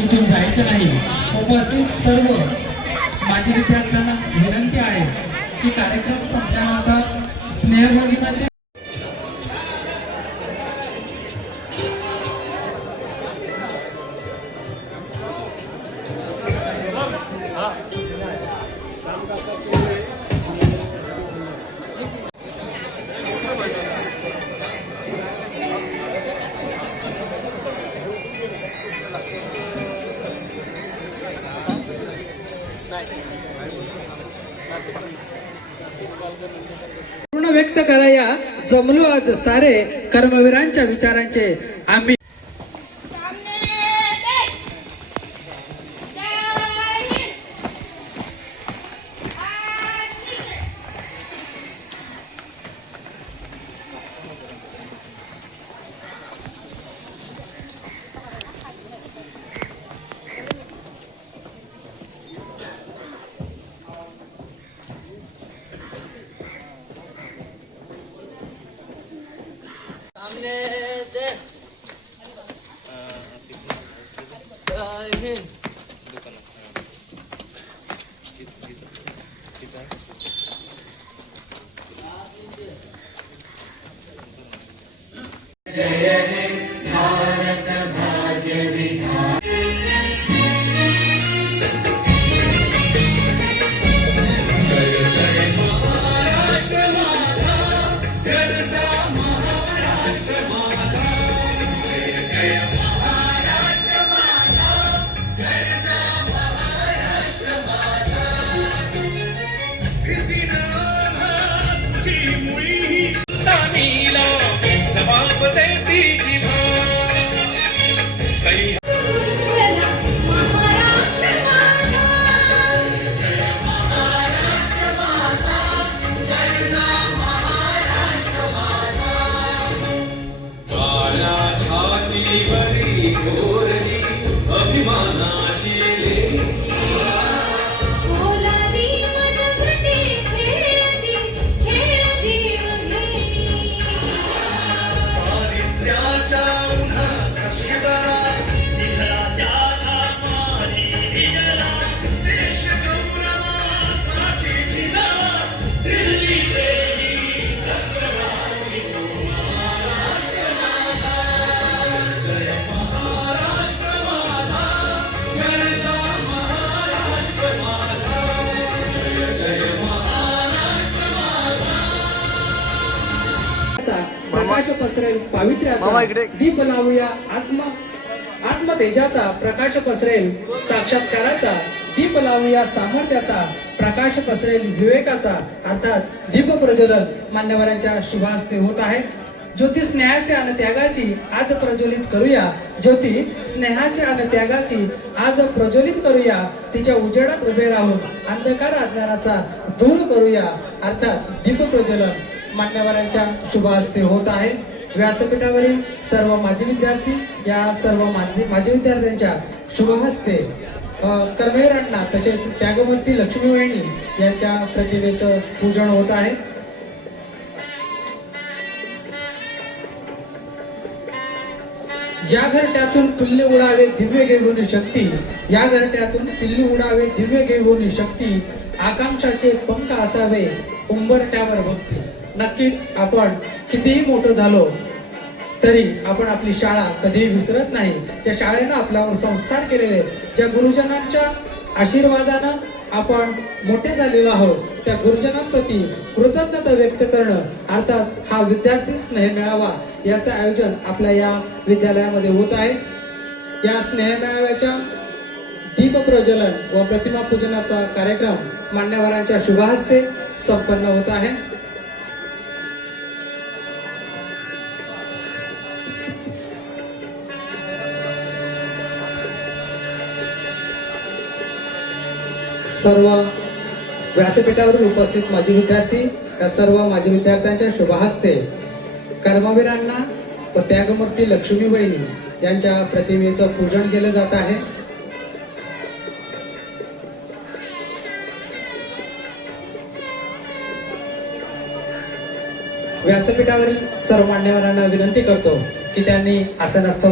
इथून जायचं नाही। उपस्थित सर्व माझ्या विद्यार्थ्यांना विनंती आहे की कार्यक्रम संपल्यानंतर स्नेहभोजनाचे पूर्ण व्यक्त कराया जमलो आज सारे कर्मवीरांच्या विचारांचे आम्ही प्रकाश पसरेल पावित्र्याचा दीप लावूया आत्म तेजाचा प्रकाश पसरेल साक्षात्काराचा दीप लावूया सामर्थ्याचा प्रकाश पसरेल विवेकाचा अर्थात दीप प्रज्वलन मान्यवरांच्या शुभास्ते होत आहे। ज्योती स्नेहाचे आणि त्यागाची आज प्रज्वलित करूया, ज्योती स्नेहाचे आणि त्यागाची आज प्रज्वलित करूया, तिच्या उजेडात उभे राहून अंधकार अज्ञानाचा दूर करूया अर्थात दीप प्रज्वलन मान्यवरांच्या शुभ हस्ते होत आहे। व्यासपीठावरील सर्व माजी विद्यार्थी या सर्व माजी विद्यार्थ्यांच्या शुभ हस्ते कर्मवीरांना तसेच त्यागमूर्ती लक्ष्मी वहिनी यांच्या प्रतिमेचं पूजन होत आहे। या घरट्यातून पिल्लू उडावे दिव्य घेऊन शक्ती, या घरट्यातून पिल्लू उडावे दिव्य घेऊन शक्ती, आकांक्षाचे पंख असावे उंबरठ्यावर भक्ती। नक्कीच आपण कितीही मोठं झालो तरी आपण आपली शाळा कधीही विसरत नाही। ज्या शाळेनं आपल्यावर संस्कार केलेले, ज्या गुरुजनांच्या आशीर्वादानं आपण मोठे झालेलो आहोत, त्या गुरुजनांप्रती कृतज्ञता व्यक्त करणं अर्थात हा विद्यार्थी स्नेह मेळावा याचं आयोजन आपल्या या विद्यालयामध्ये होत आहे। या स्नेह मेळाव्याच्या दीप प्रज्वलन व प्रतिमा पूजनाचा कार्यक्रम मान्यवरांच्या शुभ हस्ते संपन्न होत आहे. सर्व व्यासपीठावर उपस्थित माजी विद्यार्थी या सर्व माजी विद्यार्थ्यांच्या शुभ हस्ते कर्मवीरांना व त्यागमूर्ती लक्ष्मीबाईंनी यांच्या प्रतिमेचं पूजन केलं जात आहे. व्यासपीठावरील सर्व मान्यवरांना विनंती करतो की त्यांनी आसनस्थ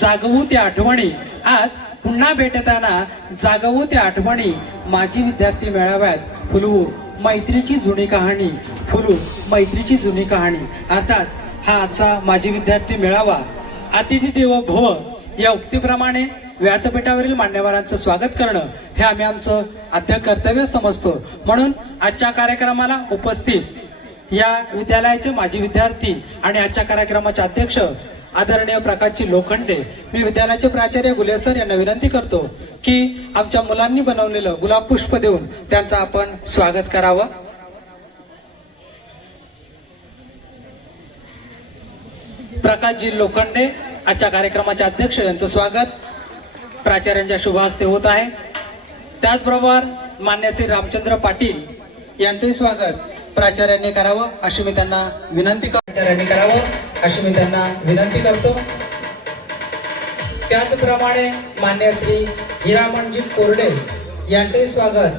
जागवू त्या आठवणी. आज पुन्हा भेटताना जागवू त्या आठवणी. माजी विद्यार्थी मेळाव्यात फुलवू मैत्रीची जुनी कहाणी. फुलू मैत्रीची जुनी कहाणी. अर्थात हा आजचा माजी विद्यार्थी मेळावा अतिथी देवो भव या उक्तीप्रमाणे व्यासपीठावरील मान्यवरांचं स्वागत करणं हे आम्ही आमचं आद्य कर्तव्य समजतो. म्हणून आजच्या कार्यक्रमाला उपस्थित या विद्यालयाचे माजी विद्यार्थी आणि आजच्या कार्यक्रमाचे अध्यक्ष आदरणीय प्रकाशजी लोखंडे, मी विद्यालयाचे प्राचार्य गुले सर यांना विनंती करतो की आमच्या मुलांनी बनवलेलं गुलाब पुष्प देऊन त्यांचं आपण स्वागत करावं. प्रकाशजी लोखंडे आजच्या कार्यक्रमाचे अध्यक्ष यांचं स्वागत प्राचार्यांच्या शुभ हस्ते होत आहे. त्याचबरोबर मान्य श्री रामचंद्र पाटील यांचंही स्वागत प्राचार्यांनी करावं अशी मी त्यांना विनंती करतो. त्याचप्रमाणे मान्य श्री हिरामणजी कोरडे यांचंही स्वागत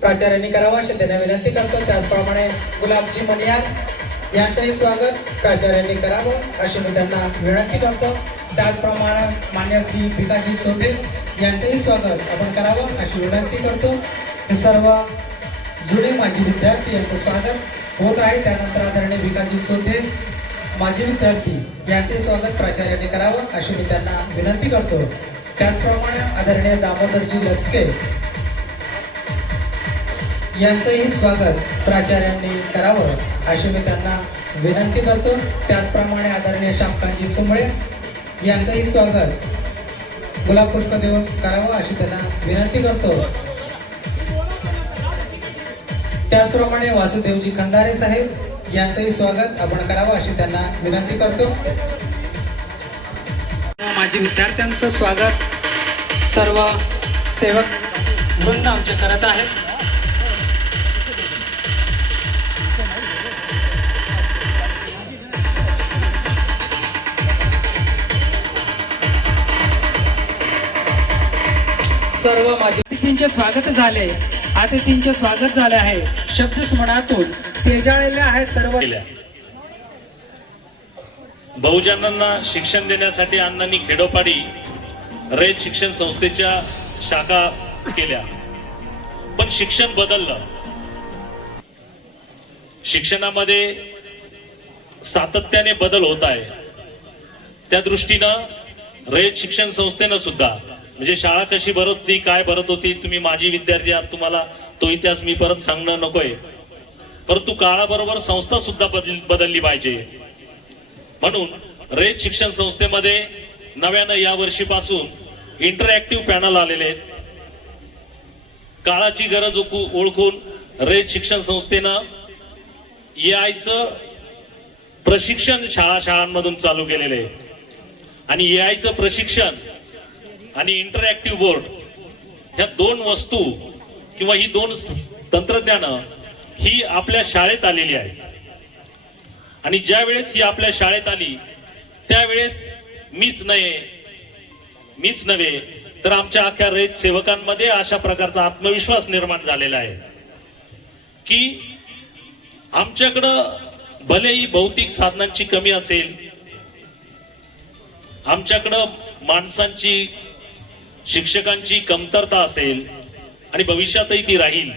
प्राचार्यांनी करावं अशी त्यांना विनंती करतो. त्याचप्रमाणे गुलाबजी मनियार यांचंही स्वागत प्राचार्यांनी करावं अशी मी त्यांना विनंती करतो. त्याचप्रमाणे मान्य श्री भिकाजी चौधरी यांचंही स्वागत आपण करावं अशी विनंती करतो. हे सर्व जुने माजी विद्यार्थी यांचं स्वागत होत आहे. त्यानंतर आदरणीय भिकाजी चौधरी माजी विद्यार्थी यांचे स्वागत प्राचार्यांनी करावं अशी मी त्यांना विनंती करतो. त्याचप्रमाणे आदरणीय दामोदरजी लचके यांचंही स्वागत प्राचार्यांनी करावं अशी मी त्यांना विनंती करतो. त्याचप्रमाणे आदरणीय श्यामकांतजी चुंबळे यांचंही स्वागत गुलाब पुष्प देऊन करावं अशी त्यांना विनंती करतो. त्याचप्रमाणे वासुदेवजी खंदारे साहेब यांचंही स्वागत आपण करावं अशी त्यांना विनंती करतो. माजी विद्यार्थ्यांचं स्वागत सर्व सेवक वृंद आमचे करत आहेत. सर्व माझे अतिथींचे स्वागत झाले. अतिथींचे स्वागत झाले आहे. शब्दस्मरणातून तेजाळलेले आहे सर्व. बहुजनांना शिक्षण देण्यासाठी अण्णांनी खेडोपाडी रयत शिक्षण संस्थेच्या शाखा केल्या. पण शिक्षण बदललं. शिक्षणामध्ये सातत्याने बदल होत आहे. त्या दृष्टीनं रयत शिक्षण संस्थेनं सुद्धा म्हणजे शाळा कशी भरत होती, काय भरत होती, तुम्ही माझी विद्यार्थी आहात, तुम्हाला तो इतिहास मी परत सांगणं नकोय. परंतु काळाबरोबर संस्था सुद्धा बदलली पाहिजे. म्हणून रयत शिक्षण संस्थेमध्ये नव्यानं या वर्षीपासून इंटरॅक्टिव्ह पॅनल आलेले आहेत. काळाची गरज ओळखून रयत शिक्षण संस्थेनं एआयचं प्रशिक्षण शाळांमधून चालू केलेलं आहे. आणि एआयचं प्रशिक्षण आणि इंटरॅक्टिव्ह बोर्ड ह्या दोन वस्तू किंवा ही दोन तंत्रज्ञानं ही आपल्या शाळेत आलेली आहे. आणि ज्या वेळेस ही आपल्या शाळेत आली त्यावेळेस मीच नव्हे तर आमच्या अख्ख्या रयत सेवकांमध्ये अशा प्रकारचा आत्मविश्वास निर्माण झालेला आहे की आमच्याकडं भलेही भौतिक साधनांची कमी असेल, आमच्याकडं माणसांची शिक्षकांची कमतरता असेल आणि भविष्यातही ती राहील,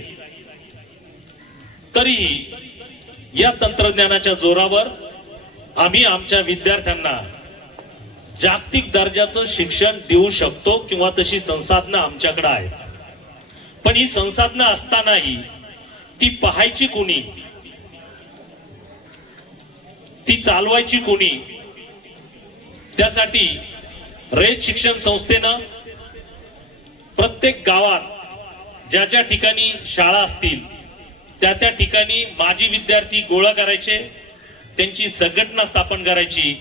तरीही या तंत्रज्ञानाच्या जोरावर आम्ही आमच्या विद्यार्थ्यांना जागतिक दर्जाचं शिक्षण देऊ शकतो किंवा तशी संसाधनं आमच्याकडे आहेत. पण ही संसाधनं असतानाही ती पाहायची कोणी, ती चालवायची कोणी, त्यासाठी रयत शिक्षण संस्थेनं प्रत्येक गावात ज्या ज्या ठिकाणी शाळा असतील त्या त्या ठिकाणी माजी विद्यार्थी गोळा करायचे, त्यांची संघटना स्थापन करायची.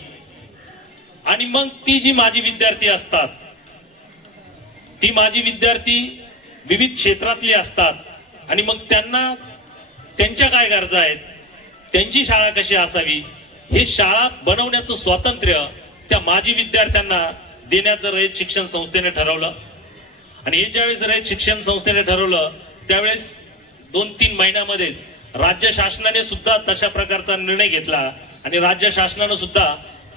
आणि मग ती जी माजी विद्यार्थी असतात ती माजी विद्यार्थी विविध क्षेत्रातली असतात आणि मग त्यांना त्यांच्या काय गरजा आहेत, त्यांची शाळा कशी असावी हे शाळा बनवण्याचं स्वातंत्र्य त्या माजी विद्यार्थ्यांना देण्याचं रयत शिक्षण संस्थेने ठरवलं. आणि हे ज्यावेळेस रयत शिक्षण संस्थेने ठरवलं त्यावेळेस 2-3 महिन्यामध्येच राज्य शासनाने सुद्धा तशा प्रकारचा निर्णय घेतला. आणि राज्य शासनानं सुद्धा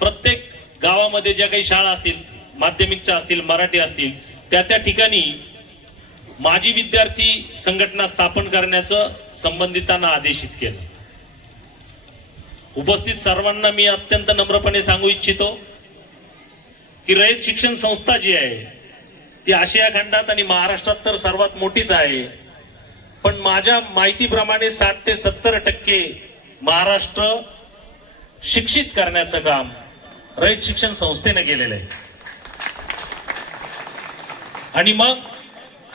प्रत्येक गावामध्ये ज्या काही शाळा असतील, माध्यमिकच्या असतील, मराठी असतील, त्या त्या ठिकाणी माजी विद्यार्थी संघटना स्थापन करण्याचं संबंधितांना आदेशित केलं. उपस्थित सर्वांना मी अत्यंत नम्रपणे सांगू इच्छितो की रयत शिक्षण संस्था जी आहे ती आशिया खंडात आणि महाराष्ट्रात तर सर्वात मोठीच आहे. पण माझ्या माहितीप्रमाणे 60 ते 70% महाराष्ट्र शिक्षित करण्याचं काम रयत शिक्षण संस्थेने केलेलं आहे. आणि मग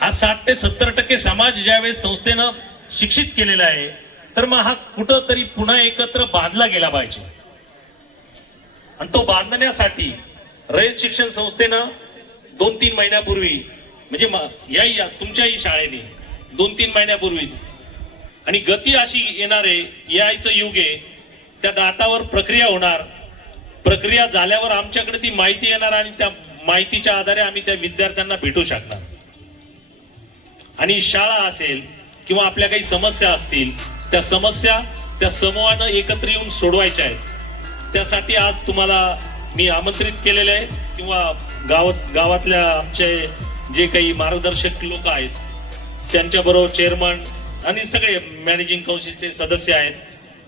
हा 60 ते 70% समाज ज्यावेळेस संस्थेनं शिक्षित केलेला आहे तर मग हा कुठंतरी पुन्हा एकत्र बांधला गेला पाहिजे. आणि तो बांधण्यासाठी रयत शिक्षण संस्थेनं 2-3 महिन्यापूर्वी म्हणजे या तुमच्याही शाळेने 2-3 महिन्यापूर्वीच आणि गती अशी येणार आहे, एआयचं युग आहे, त्या डाटावर प्रक्रिया होणार, प्रक्रिया झाल्यावर आमच्याकडे ती माहिती येणार आणि त्या माहितीच्या आधारे आम्ही त्या विद्यार्थ्यांना भेटू शकणार. आणि शाळा असेल किंवा आपल्या काही समस्या असतील त्या समस्या त्या समूहानं एकत्र येऊन सोडवायच्या आहेत. त्यासाठी आज तुम्हाला मी आमंत्रित केलेले आहे किंवा गावातल्या आमचे जे काही मार्गदर्शक लोक आहेत त्यांच्याबरोबर चेअरमन आणि सगळे मॅनेजिंग काउन्सिलचे सदस्य आहेत,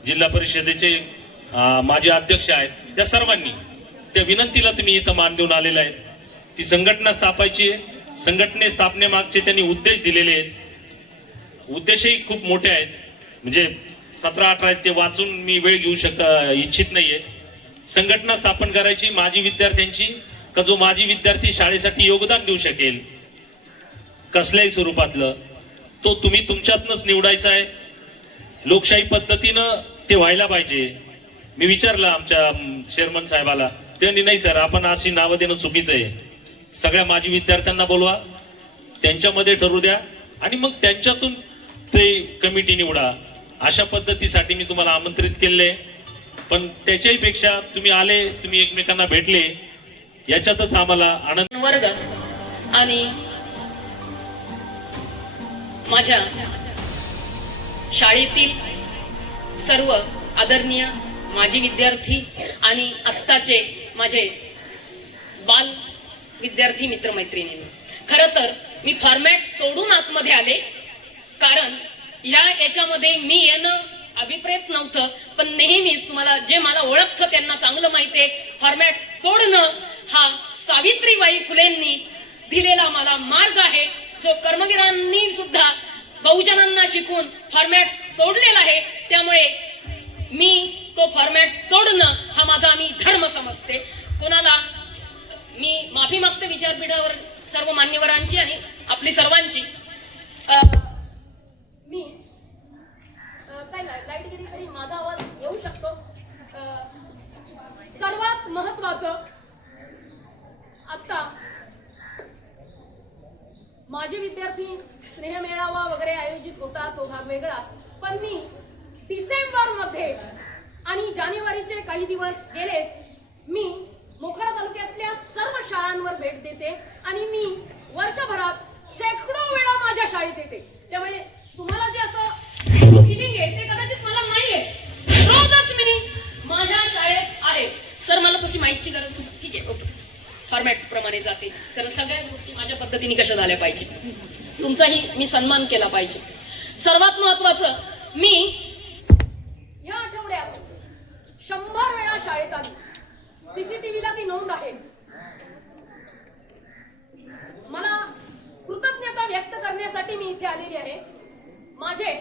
जिल्हा परिषदेचे माजी अध्यक्ष आहेत, त्या सर्वांनी त्या विनंतीला तुम्ही इथं मान देऊन आलेला आहे. ती संघटना स्थापायची आहे. संघटने स्थापनेमागचे त्यांनी उद्देश दिलेले आहेत. उद्देशही खूप मोठे आहेत, म्हणजे 17-18 आहेत, ते वाचून मी वेळ घेऊ इच्छित नाहीये. संघटना स्थापन करायची माजी विद्यार्थ्यांची, का जो माजी विद्यार्थी शाळेसाठी योगदान देऊ शकेल कसल्याही स्वरूपातलं, तो तुम्ही तुमच्यातनच निवडायचा आहे. लोकशाही पद्धतीनं ते व्हायला पाहिजे. मी विचारलं आमच्या चेअरमन साहेबाला, त्यांनी नाही सर आपण अशी नावं देणं चुकीचं आहे, सगळ्या माजी विद्यार्थ्यांना बोलवा, त्यांच्यामध्ये ठरवू द्या आणि मग त्यांच्यातून ते कमिटी निवडा. अशा पद्धतीसाठी मी तुम्हाला आमंत्रित केले. पण त्याच्याही पेक्षा तुम्ही आले, तुम्ही एकमेकांना भेटले, याच्यातच आम्हाला आनंद. वर्ग आणि माझ्या शाळेतील सर्व आदरणीय माजी विद्यार्थी आणि आत्ताचे माझे बाल विद्यार्थी मित्रमैत्रिणी, खरं तर मी फॉर्मॅट तोडून आतमध्ये आले, कारण याच्यामध्ये मी येणं अभिप्रेत नव्हतं, पण नेहमीच तुम्हाला जे मला ओळखतं त्यांना चांगलं माहितीये, फॉर्मॅट तोडणं हा सावित्रीबाई फुलेंनी दिलेला मला मार्ग आहे, जो कर्मवीरांनी सुद्धा बहुजनांना शिकून फॉर्मॅट तोडलेला आहे. त्यामुळे मी तो फॉर्मॅट तोडणं हा माझा मी धर्म समजते. कोणाला मी माफी मागते विद्यापीठावर सर्व मान्यवरांची आणि आपली सर्वांची. मी काय लाईट गेली तरी माझा आवाज येऊ शकतो. सर्वात महत्वाचं आता माझे विद्यार्थी स्नेह मेळावा वगैरे आयोजित होता, तो भाग वेगळा, पण मी डिसेंबर मध्ये आणि जानेवारीचे काही दिवस गेले, मी मोखाडा तालुक्यातल्या सर्व शाळांवर भेट देते आणि मी वर्षभरात शेकडो वेळा माझ्या शाळेत येते. त्यामुळे तुम्हाला जे असं फिलिंग आहे ते कदाचित मला नाहीये. रोजच मी माझ्या शाळेत आहे. सर मला तशी माहितीची गरज नाही. ठीक आहे, ओके, फॉर्मॅट प्रमाणे जाते. तर सगळ्या गोष्टी माझ्या पद्धतीने कशा झाल्या पाहिजे, तुमचाही मी सन्मान केला पाहिजे. सर्वात महत्वाचं, मी या आठवड्यात 100 वेळा शाळेत आली. सीसीटीव्हीला ती नोंद आहे. मला कृतज्ञता व्यक्त करण्यासाठी मी इथे आलेली आहे. माझे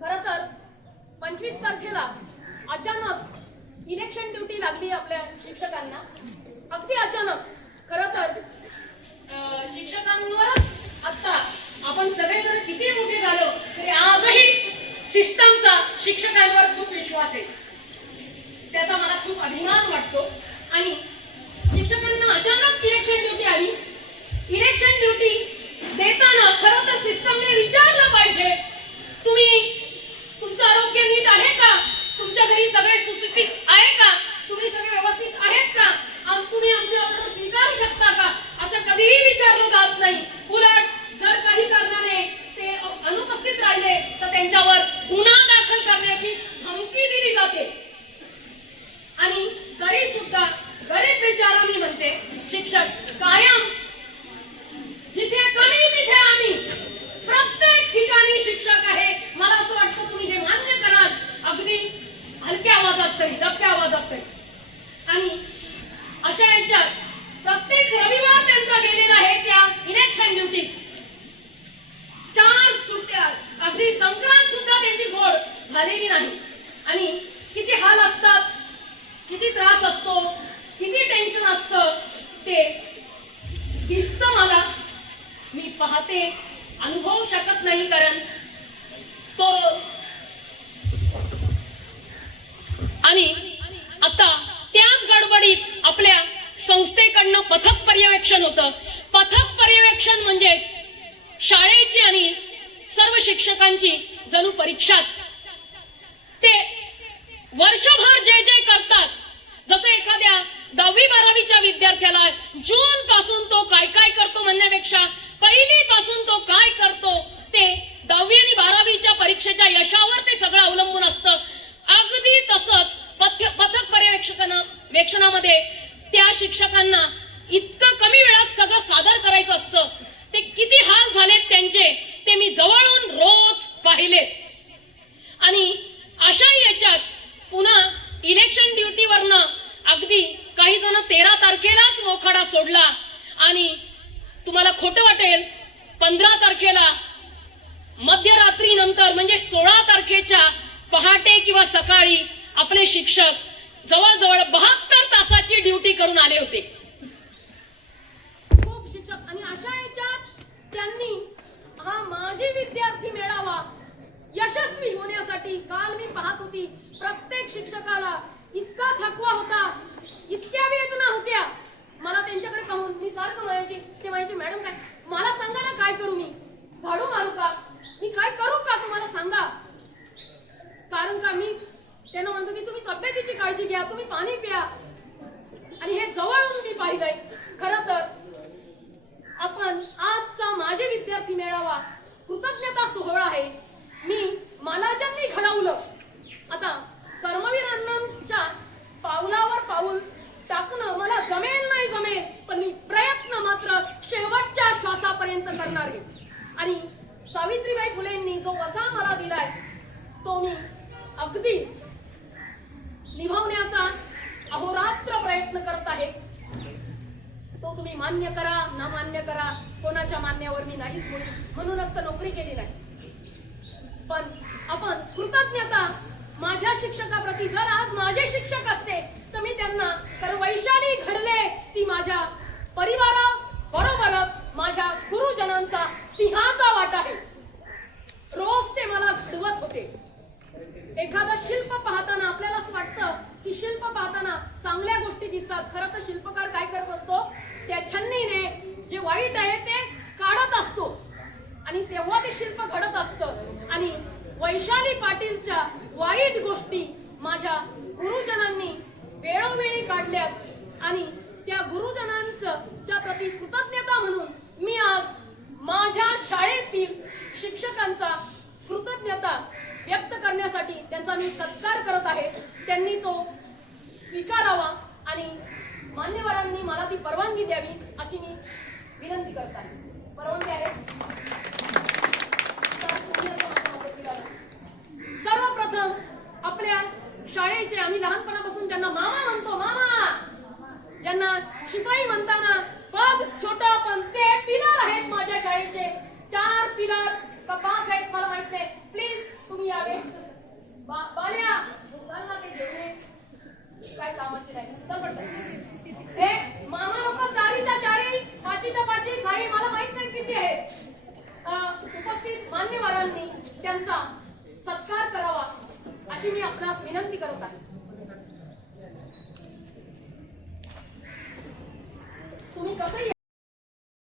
खरं तर 25 तारखेला अचानक इलेक्शन ड्युटी लागली आपल्या शिक्षकांना. अगदी अचानक. खरं तर शिक्षकांवरच आता आपण सगळेजण किती मोठे झालो तरी आजही सिस्टमचा शिक्षकांवर खूप विश्वास आहे. त्याचा मला खूप अभिमान वाटतो. आणि शिक्षकांना अचानक इलेक्शन ड्युटी आली. इलेक्शन ड्युटी देताना खरं तर सिस्टमने विचारलं पाहिजे, तुम्ही तुमचं आरोग्य नीट आहे का, तुमच्या घरी सगळे सुस्थितीत आहे का, तुम्ही सगळे व्यवस्थित आहेत का, तुम्ही आमचे ऑर्डर स्वीकारू शकता का, असं कधीही विचारलं जात नाही. उलट जर काही कारणाने ते अनुपस्थित राहिले तर त्यांच्यावर गुन्हा दाखल करण्याची धमकी दिली जाते. आणि तरी सुद्धा गरीब बेचारा मी म्हणते, शिक्षक कायम जिथे कमी तिथे आम्ही, प्रत्येक ठिकाणी शिक्षक आहे. मला असं वाटतं तुम्ही हे मान्य कराल, अगदी हलक्या आवाजात तरी, दबक्या आवाजात तरी. आणि अशा याच्यात प्रत्येक रविवार त्यांचा गेलेला आहे त्या इलेक्शन ड्युटी. 4 सुट्ट्या, अगदी संक्रांत सुद्धा त्यांची गोड झालेली नाही. आणि किती हाल असतात, किती त्रास असतो, किती टेन्शन असतं ते दिसतं मला. मी पाहते, अनुभवू शकत नाही, कारण तो. आणि आता त्याच गडबडीत आपल्या संस्थेकडनं पथक पर्यवेक्षण होतं. पथक पर्यवेक्षण म्हणजेच शाळेची आणि सर्व शिक्षकांची जणू परीक्षाच. ते वर्षभर जे जे करतात, जसं एखाद्या 10वी-12वीच्या विद्यार्थ्याला जून पासून तो काय काय करतो म्हणण्यापेक्षा पहिली पासून तो काय करतो ते 10वी आणि 12वीच्या परीक्षेच्या यशावर ते सगळं अवलंबून असतं. अगदी तसंच पथक पर्यवेक्षणामध्ये त्या शिक्षकांना इतकं कमी वेळात सगळं सादर करायचं असतं. ते किती हाल झालेत त्यांचे ते मी जवळून रोज पाहिले. आणि अशा याच्यात पुन्हा इलेक्शन ड्युटीवरनं अगदी काही जण 13 तारखेलाच मोखाडा सोडला. आणि तुम्हाला खोटं वाटेल, 15 तारखेला मध्यरात्री नंतर म्हणजे 16 तारखेच्या पहाटे किंवा सकाळी आपले शिक्षक जवळजवळ 72 तासाची ड्युटी करून आले होते. खूप शिक्षक. आणि अशा याच्यात त्यांनी हा माझी विद्यार्थी मेळावा यशस्वी होण्यासाठी, काल मी पाहत होती, प्रत्येक शिक्षकाला इतका थकवा होता, इतक्या वेदना होत्या. मला त्यांच्याकडे पाहून मी सारखं म्हणायचे मॅडम काय मला सांगा ना, काय करू, मी झाडू मारू का, मी काय करू का, तुम्हाला सांगा. कारण का मी त्यांना म्हणतो की तुम्ही तब्येतीची काळजी घ्या, तुम्ही पाणी प्या. आणि हे जवळून मी पाहिलंय. खरं तर आपण आजचा माझे विद्यार्थी मेळावा आणि सावित्रीबाई फुलेंनी जो वसा मला दिलाय तो मी अगदी निभावण्याचा अहोरात्र प्रयत्न करत आहे. तो तुम्ही मान्य करा ना मान्य करा, कोणाच्या मान्यावर मी नाहीच म्हणूनच तर नोकरी केली नाही. पण आपण कृतज्ञता माझ्या शिक्षकाप्रती, जर आज माझे शिक्षक असते तर मी त्यांना, तर वैशाली घडले ती माझ्या परिवाराबरोबरच माझ्या गुरुजनांचा सिंहाचा वाटा आहे. रोज ते मला घडवत होते. एखादं शिल्प पाहताना आपल्याला असं वाटतं की शिल्प पाहताना चांगल्या गोष्टी दिसतात. खरं तर शिल्पकार काय करत असतो, त्या छन्नीने जे वाईट आहे ते काढत असतो आणि तेव्हा ते शिल्प घडत असतं. आणि वैशाली पाटीलच्या वाईट गोष्टी माझ्या गुरुजनांनी वेळोवेळी काढल्यात आणि त्या गुरुजनांच्या प्रती कृतज्ञता म्हणून मी आज माझ्या शाळेतील शिक्षकांचा कृतज्ञता व्यक्त करण्यासाठी त्यांचा मी सत्कार करत आहे. त्यांनी तो स्वीकारावा आणि मान्यवरांनी मला ती परवानगी द्यावी अशी मी विनंती करत आहे. परवानगी आहे? सर्वप्रथम आपल्या शाळेचे, आम्ही लहानपणापासून ज्यांना मामा म्हणतो, मामा, ज्यांना शिपाई म्हणताना पद छोटा पण ते पिलर आहेत माझ्या शाळेचे. 4 पिलर का 5 आहेत मला माहित नाही. प्लीज तुम्ही यावे. बाल्या मुलांना ते घेणे काय कामाची नाही. हे मामा लोक 4च्या 4, 5च्या 5, 6 मला माहित नाही किती आहेत. उपस्थित मान्यवरांनी त्यांचा सत्कार करावा अशी मी आपणास विनंती करत आहे. तुम्ही कसंही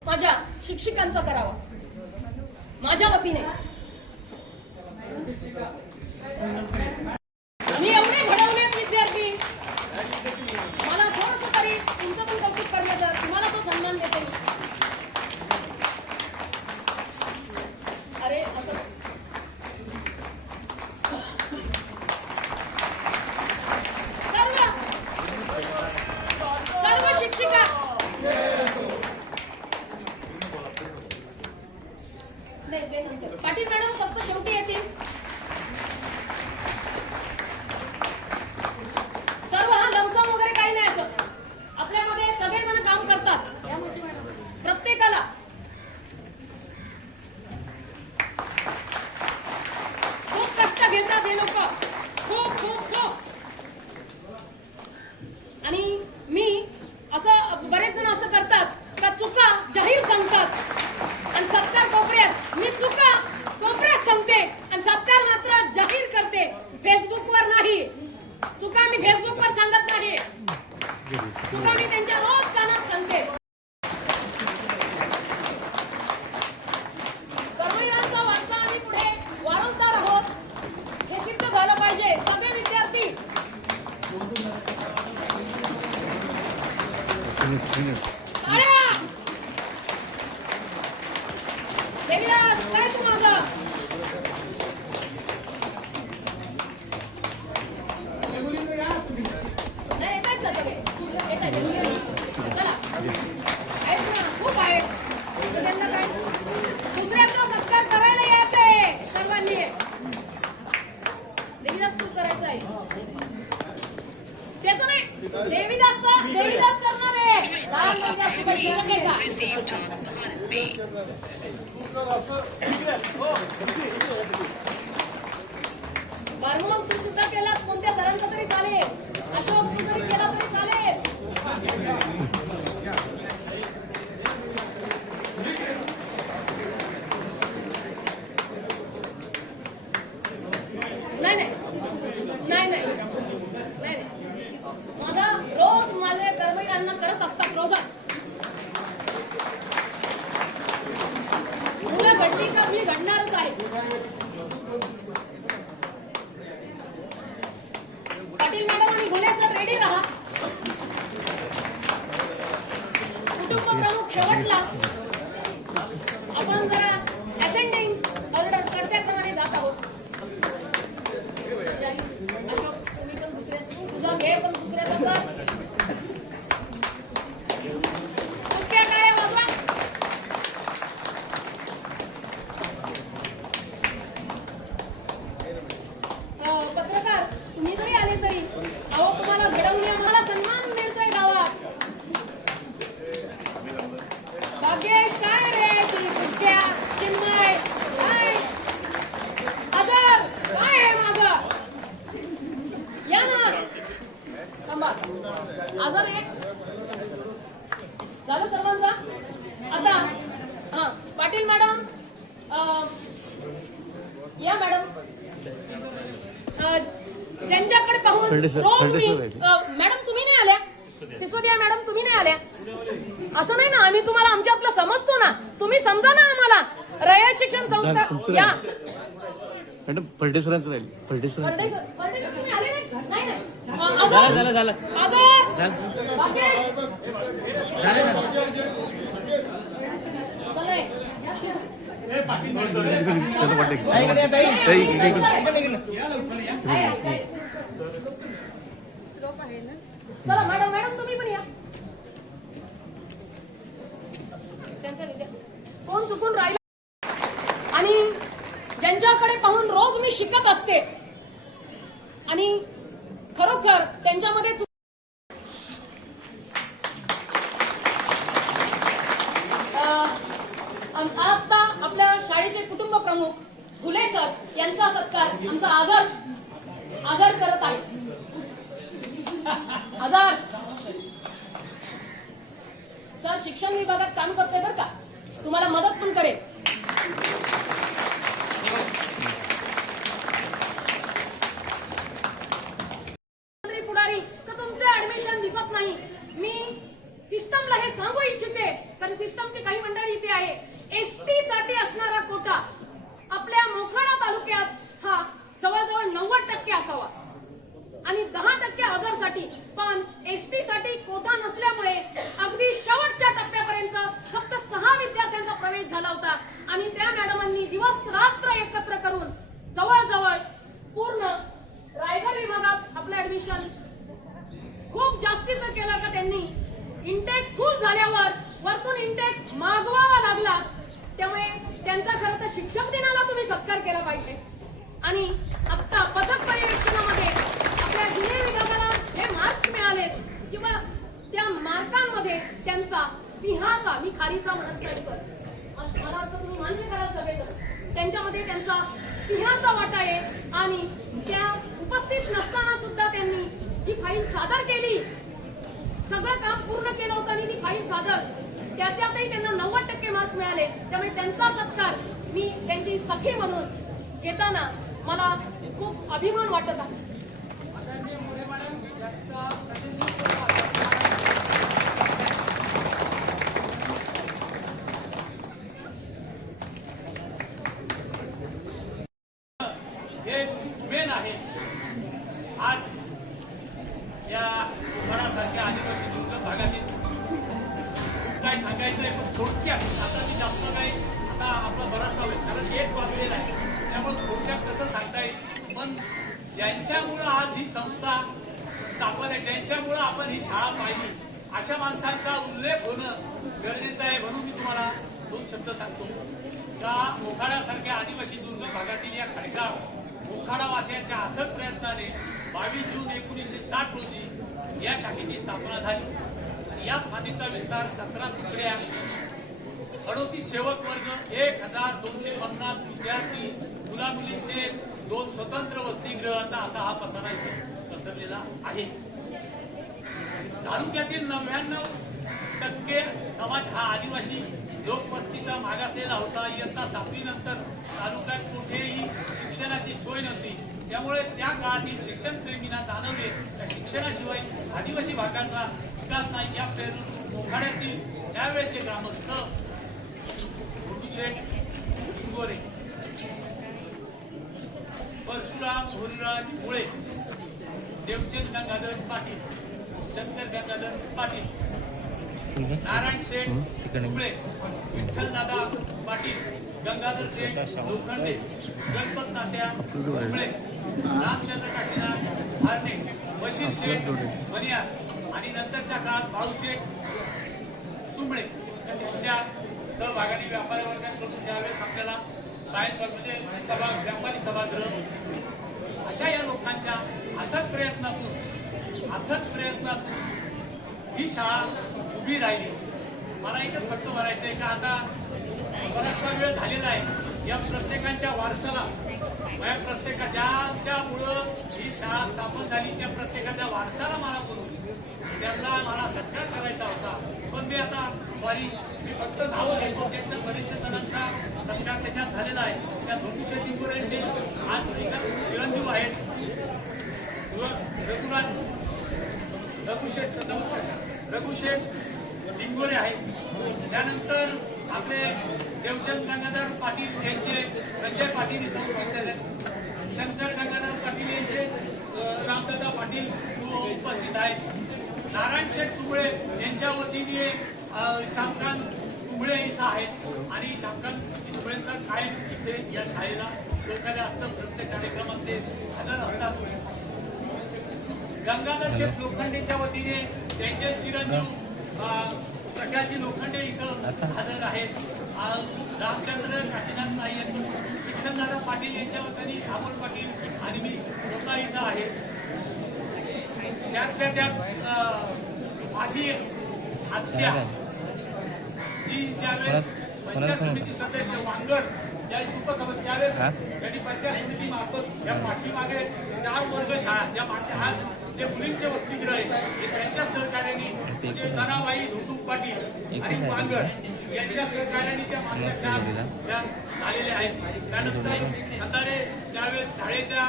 माझ्या शिक्षकांचा करावा माझ्या वतीने. मी एवढे घडवलेत विद्यार्थी, मला थोडस तरी तुमचं पण कौतुक करण्याचं, तुम्हाला तो सन्मान देते मी. अरे असं सर्व शिक्षिका नाही ते नंतर. पाटील मॅडम फक्त शेवटी येतील. सर्व हा लमसम वगैरे काही नाही. असं आपल्यामध्ये सगळेजण काम करतात. प्रत्येकाला खूप कष्ट घेतात हे लोक, खूप खूप खूप. आणि मी असं, बरेच जण असं करतात का चुका जाहीर सांगतात आणि सत्कार कोपऱ्यात. मी चुका कोपऱ्यात सांगते आणि सत्कार मात्र जाहीर करते. फेसबुकवर नाही. चुका मी फेसबुकवर सांगत नाही. चुका मी त्यांच्या रोज कानात सांगते. कर्मवीरांचा वारसा आम्ही पुढे वारसदार आहोत हे सिद्ध झालं पाहिजे. सगळे विद्यार्थी देवीदास, काय तू माझं नाही येत ना सगळे येत आहे. चला आहेत ना, खूप आहेत. त्यांना काय दुसऱ्याचा सत्कार करायला यायचंय सर्वांनी. देवीदास तू करायचं आहे त्याचं नाही. देवीदास करणार आहे. लहान बारमग तू सुद्धा केलास, कोणत्या सरांचा तरी चालेल. अशोक तू जरी केला तरी चालेल. नाही नाही नाही नाही नाही. माझा रोज माझे कर्मवीरांना करत असतात. रोजच मुलं घडली का मी घडणारच आहे. पाटील मॅडम आणि घोले सर रेडी राहा. कुटुंब प्रमुख शेवटला आपण जरा असेंडिंग ऑर्डर कर्त्याप्रमाणे जात आहोत. अशोक तुम्ही पण दुसऱ्या, तुझा घे पण दुसऱ्याचा कर. उसक्या टाळ्या वाजवा. भाग्येश काय रे ती सुट्ट्या चिन्मय काय आजार काय आहे माझं या ना थांबा आजार आहे झालं सर्वांचा आता हा पाटील मॅडम या मॅडम ज्यांच्याकडे पाहून रोज मी मॅडम तुम्ही नाही आल्या सिसोदिया मॅडम तुम्ही नाही आल्या असं नाही ना आम्ही तुम्हाला आमच्यातलं समजतो ना तुम्ही समजा ना आम्हाला रयत शिक्षण संस्था या मॅडम फर्डेसरांचं राहील परदेश तुम्ही आले नाही नाही झालं आजार चला मॅडम मॅडम तुम्ही पण या त्यांच्या लिद्या. कोण चुकून राहिला आणि ज्यांच्याकडे पाहून रोज मी शिकत असते आणि खरोखर त्यांच्यामध्ये आता आपल्या शाळेचे कुटुंब प्रमुख घुले सर यांचा सत्कार आमचा आजार करत आहे आजार सर शिक्षण विभागात काम करतोय बरं का तुम्हाला मदत पण करेल पुढारी तर तुमचे ऍडमिशन दिसत नाही मी सिस्टमला हे सांगू इच्छिते कारण सिस्टमची काही मंडळी इथे आहे एसटी साठी असणारा कोटा आपल्या मोखाडा तालुक्यात हा जवळजवळ 90% असावा आणि 10% अदरसाठी पण एसटी साठी कोटा नसल्यामुळे अगदी शेवटच्या टप्प्यापर्यंत फक्त 6 विद्यार्थ्यांचा प्रवेश झाला होता आणि त्या मॅडमांनी दिवस रात्र एकत्र करून जवळजवळ पूर्ण रायगड विभागात आपलं ऍडमिशन खूप जास्तीचं केलं का त्यांनी इंटेक फुल झाल्यावर वरतून इंटेक मागवावा लागला त्यामुळे त्यांचा खरं तर शिक्षक दिनाला तुम्ही सत्कार केला पाहिजे आणि आता पथक पर्यवेक्षणामध्ये आपल्या जुने विभागाला जे मार्क्स मिळाले किंवा त्या मार्कांमध्ये त्यांचा सिंहाचा मी खारीचा म्हणत नाही सर मला वाटतं तुम्ही मान्य कराल सगळेजण त्यांच्यामध्ये त्यांचा सिंहाचा वाटा आहे आणि त्या उपस्थित नसताना सुद्धा त्यांनी जी फाईल सादर केली सगळं काम पूर्ण केलं होतं आणि ती फाईल सादर त्याच्यातही त्यांना 90% मार्क्स मिळाले त्यामुळे त्यांचा सत्कार मी त्यांची सखी म्हणून घेताना मला खूप अभिमान वाटत आहे हे मेन आहे आज या कोकणासारख्या आदिवासी दुर्गम भागातील काय सांगायचंय पण थोडक्यात आता मी जास्त काही आता आपला बराचसा होईल कारण 1 वाजलेला आहे त्यामुळे थोडक्यात कसं सांगता येईल पण ज्यांच्यामुळं आज ही संस्था स्थापन आहे ज्यांच्यामुळं आपण ही शाळा पाहिली अशा माणसांचा उल्लेख होणं गरजेचं आहे म्हणून मी तुम्हाला 2 शब्द सांगतो का मोखाड्यासारख्या आदिवासी दुर्गम भागातील या खडगाव मोखाडावासियांच्या अथक प्रयत्नाने 22 जून 1960 रोजी या शाखेची स्थापना झाली या स्थानिकचा विस्तार 17 तुकड्या 38 सेवक वर्ग 1250 विद्यार्थी मुला मुलींचे 2 स्वतंत्र वसतिगृहाचा असा हा पसारा पसरलेला आहे तालुक्यातील 99% समाज हा आदिवासी लोकवस्तीचा मागासलेला होता इयत्ता 7वी नंतर तालुक्यात कुठेही शिक्षणाची सोय नव्हती त्यामुळे त्या काळातील शिक्षण प्रेमींना जाणवले त्या शिक्षणाशिवाय आदिवासी भागाचा विकास नाही या प्रेरणेतून मोखाड्यातील त्यावेळेचे ग्रामस्थ शेठ गोरे परशुराम होरीराज मुळे देवचंद गंगाधर पाटील शंकर गंगाधर पाटील नारायण शेठ मुळे विठ्ठलदादा पाटील गंगाधर शेठ लोखंडे गणपत तात्या मुळे रामचंद्र काशीनाथ हारणे बशीर शेठ बनियार आणि नंतरच्या काळात भाऊशेठ सुंबळे यांच्या सहभागाने व्यापारी वर्गाकडून ज्यावेळेस आपल्याला सायन्स म्हणजे व्यापारी सभागृह अशा या लोकांच्या अथक प्रयत्नातून ही शाळा उभी राहिली मला एक एकच फक्त म्हणायचंय का आता बराचसा वेळ झालेला आहे. या प्रत्येकाच्या वारसाला ज्याच्यामुळं ही शाळा स्थापन झाली त्या प्रत्येकाच्या वारसाला मला बोलवली, त्यांना मला सत्कार करायचा होता. पण मी आता सॉरी, मी फक्त नावं घेतो. त्यांच्या बरेचशे जणांचा सत्कार त्याच्यात झालेला आहे. त्या धोनीच्या टिंगोऱ्यांचे आज चिरंजीव आहेत. रघुशेठ डिंगोरे आहेत. त्यानंतर आपले देवचंद गंगाधर पाटील यांचे संजय पाटील इथं उपस्थित आहेत. शंकर गंगाधर पाटील यांचे रामदादा पाटील उपस्थित आहेत. नारायण शेठ चुंबळे यांच्या वतीने श्यामकांत चुंबळे इथं आहेत आणि श्यामकांत चुंबळेंचा कायम इथे या शाळेला सहकार्य असतं. प्रत्येक कार्यक्रमात ते हजर असतात. गंगाधर शेठ लोखंडेच्या वतीने त्यांचे चिरंजीव प्रकाशजी लोखंडे इथं हजर आहेत. रामचंद्र काशीनाथ नाईक, शिक्षणदादा पाटील यांच्या वतीने अमोल पाटील आणि मी स्वतः इथं आहे. त्यातल्या त्यात माझी आत्या जी ज्यावेळेस पंचायत समिती सदस्य वांगड ज्यावेळेस उपसभापती त्यावेळेस त्यांनी पंचायत समिती मार्फत या पाठीमागे 4 वर्ग शाळा ज्या मागच्या आज जे मुलींचे वसतिगृह आहे ते त्यांच्या सहकार्याने म्हणजे ताराबाई धुंडू पाटील आणि वांगड यांच्या सहकार्याने त्या मागच्या 4 ज्या झालेल्या आहेत. त्यानंतर खंदारे त्यावेळेस शाळेच्या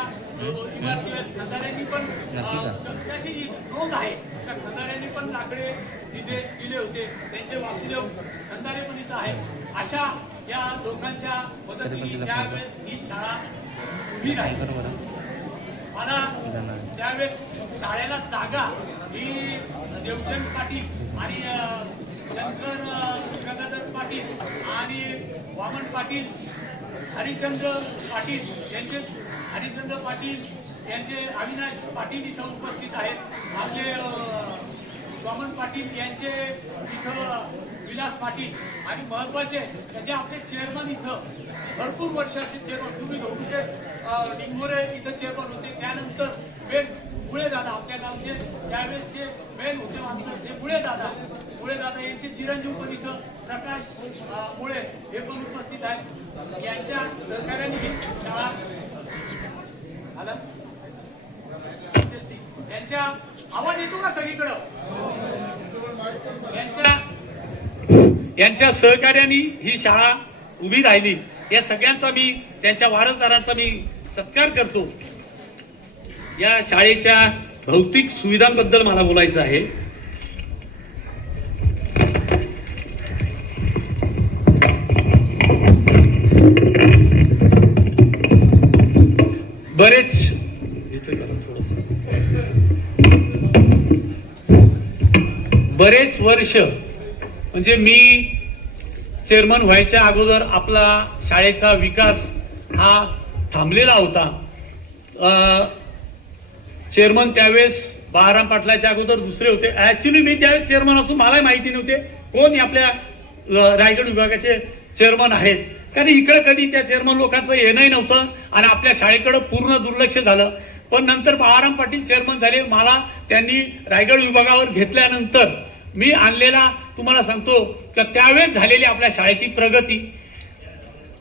इमारतीवेळेस खंदाऱ्यांनी पण त्याची नोंद आहे. त्या खंदाऱ्यांनी पण लाकडे तिथे दिले होते. त्यांचे वासुदेव खंदारे पण इथं आहेत. अशा या लोकांच्या मदतीने त्यावेळेस ही शाळा उभी राहिली. मला त्यावेळेस शाळेला जागा ही देवचंद पाटील आणि शंकर गंगाधर पाटील आणि वामन पाटील, हरिचंद्र पाटील यांचे अविनाश पाटील इथं उपस्थित आहेत. आपले वामन पाटील यांचे इथं विलास पाटील आणि महत्वाचे म्हणजे आपले चेअरमन इथं भरपूर वर्षाचे चेअरमन तुम्ही रघुशेठ डिंगोरे इथं चेअरमन होते. त्यानंतर मेन मुळे दादा आपल्या गावचे त्यावेळेसचे मेन होते माणसं ते मुळे दादा यांचे चिरंजीव पण इथं प्रकाश मुळे हे पण उपस्थित आहेत. यांच्या सहकार्याने ही शाळा आला. यांच्या आवाज येतो का सगळीकडं? यांच्या सहकार्याने ही शाळा उभी राहिली. या सगळ्यांचा मी त्यांच्या वारसदारांचा मी सत्कार करतो. या शाळेच्या भौतिक सुविधांबद्दल मला बोलायचं आहे. बरेच वर्ष म्हणजे मी चेअरमन व्हायच्या अगोदर आपला शाळेचा विकास हा थांबलेला होता. चेअरमन त्यावेळेस बाळाराम पाटलाच्या अगोदर दुसरे होते. ऍक्च्युली मी त्यावेळेस चेअरमन असून मलाही माहिती नव्हते कोण आपल्या रायगड विभागाचे चेअरमन आहेत. कारण इकडे कधी त्या चेअरमन लोकांचं येणंही नव्हतं आणि आपल्या शाळेकडे पूर्ण दुर्लक्ष झालं. पण नंतर बाळाराम पाटील चेअरमन झाले. मला त्यांनी रायगड विभागावर घेतल्यानंतर मी आणलेला तुम्हाला सांगतो की त्यावेळेस झालेली आपल्या शाळेची प्रगती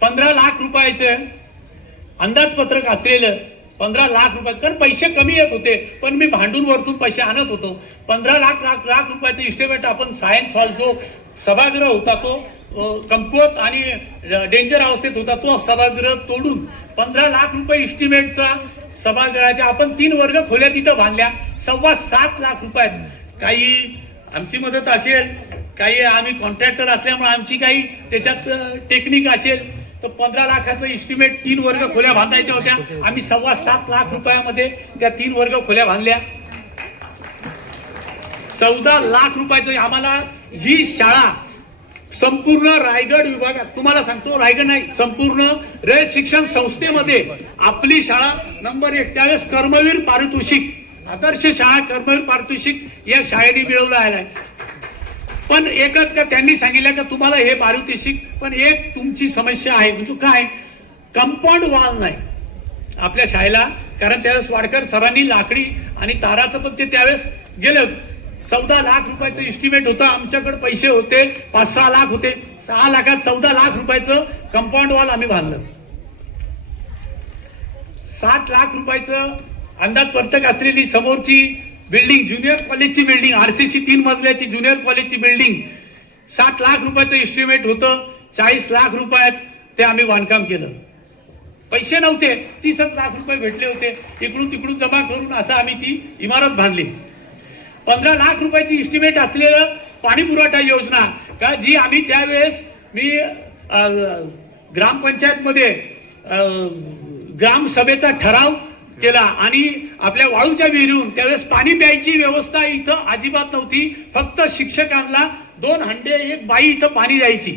15 लाख रुपयाचे अंदाजपत्रक असलेलं 15 लाख रुपये, कारण पैसे कमी येत होते पण मी भांडून वरतून पैसे आणत होतो. 15 लाख रुपयाचं इस्टिमेट आपण सायन्स हॉल जो सभागृह होता तो कमकुवत आणि डेंजर अवस्थेत होता तो सभागृह तोडून 15 लाख रुपये इस्टिमेटचा सभागृहाच्या आपण 3 वर्ग खोल्या तिथं बांधल्या 7.25 लाख रुपयात. काही आमची मदत असेल, काही आम्ही कॉन्ट्रॅक्टर असल्यामुळे आमची काही त्याच्यात टेक्निक असेल तर 15 लाखाचं इस्टिमेट 3 वर्ग खोल्या बांधायच्या होत्या. आम्ही 7.25 लाख रुपयामध्ये त्या 3 वर्ग खोल्या बांधल्या. 14 लाख रुपयाचं आम्हाला ही शाळा संपूर्ण रायगड विभागात, तुम्हाला सांगतो रायगड नाही संपूर्ण रयत शिक्षण संस्थेमध्ये आपली शाळा नंबर 1. त्यावेळेस कर्मवीर पारितोषिक, आदर्श शाळा कर्मवीर पारितोषिक या शाळेने मिळवलं आहे. पण एकच का त्यांनी सांगितलं का तुम्हाला हे पारितोषिक, पण एक तुमची समस्या आहे. म्हणजे काय, कंपाऊंड वॉल नाही आपल्या शाळेला. कारण त्यावेळेस वाडकर सरांनी लाकडी आणि ताराचं पण ते त्यावेळेस गेलं. 14 लाख रुपयाचं इस्टिमेट होतं. आमच्याकडे पैसे होते 5-6 लाख होते. 6 लाखात 14 लाख रुपयाचं कंपाऊंड वॉल आम्ही बांधलं. 60 लाख रुपयाचं अंदाजपत्रक असलेली समोरची बिल्डिंग, ज्युनियर कॉलेजची बिल्डिंग, RCC 3 मजल्याची ज्युनियर कॉलेजची बिल्डिंग 60 लाख रुपयाचं इस्टिमेट होतं. 40 लाख रुपयात ते आम्ही बांधकाम केलं. पैसे नव्हते, 30 लाख रुपये भेटले होते. इकडून तिकडून जमा करून असं आम्ही ती इमारत बांधली. 15 लाख रुपयाची इस्टिमेट असलेलं पाणी पुरवठा योजना का जी आम्ही त्यावेळेस मी ग्रामपंचायतमध्ये ग्रामसभेचा ठराव केला आणि आपल्या वाळूच्या विहिरीहून त्यावेळेस पाणी प्यायची व्यवस्था इथं अजिबात नव्हती. फक्त शिक्षकांना 2 हंडे एक बाई इथं पाणी द्यायची.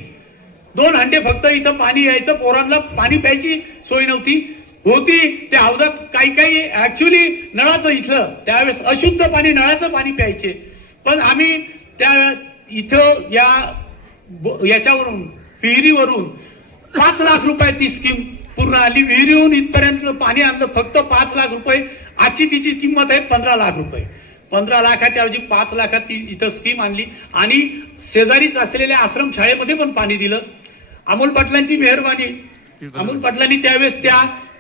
2 हंडे फक्त इथं पाणी यायचं. पोरांना पाणी प्यायची सोय नव्हती. होती ते हौदात काही ऍक्च्युली नळाचं इथलं त्यावेळेस अशुद्ध पाणी, नळाचं पाणी प्यायचे. पण आम्ही त्या इथं याच्यावरून विहिरीवरून 5 लाख रुपये ती स्कीम पूर्ण आली. विहिरीहून इथपर्यंत पाणी आणलं फक्त 5 लाख रुपये. आजची तिची किंमत आहे 15 लाख रुपये. 15 लाखाच्या ऐवजी 5 लाखात ती इथं स्कीम आणली आणि शेजारीच असलेल्या आश्रम शाळेमध्ये पण पाणी दिलं. अमोल पाटलांची मेहरबानी. अमोल पाटलांनी त्यावेळेस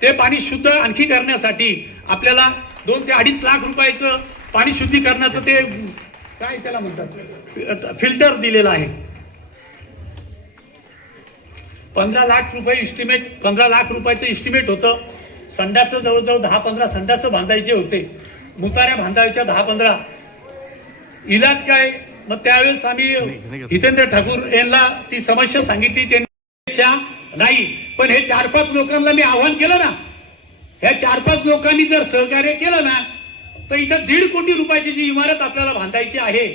ते पाणी शुद्ध आणखी करण्यासाठी आपल्याला 2 ते 2.5 लाख रुपयाचं पाणी शुद्धीकरणाचं ते काय त्याला म्हणतात फिल्टर दिलेलं आहे. 15 लाख रुपये इस्टिमेट, 15 लाख रुपयाचं इस्टिमेट होतं. संडासं जवळजवळ 10-15 संडासं बांधायचे होते. मुताऱ्या बांधायच्या 10-15. इलाज काय? मग त्यावेळेस आम्ही हितेंद्र ठाकूर यांना ती समस्या सांगितली. त्यांच्या नाही, पण हे 4-5 लोकांना मी आव्हान केलं ना. ह्या 4-5 लोकांनी जर सहकार्य केलं ना तर इथं 1.5 कोटी रुपयाची जी इमारत आपल्याला बांधायची आहे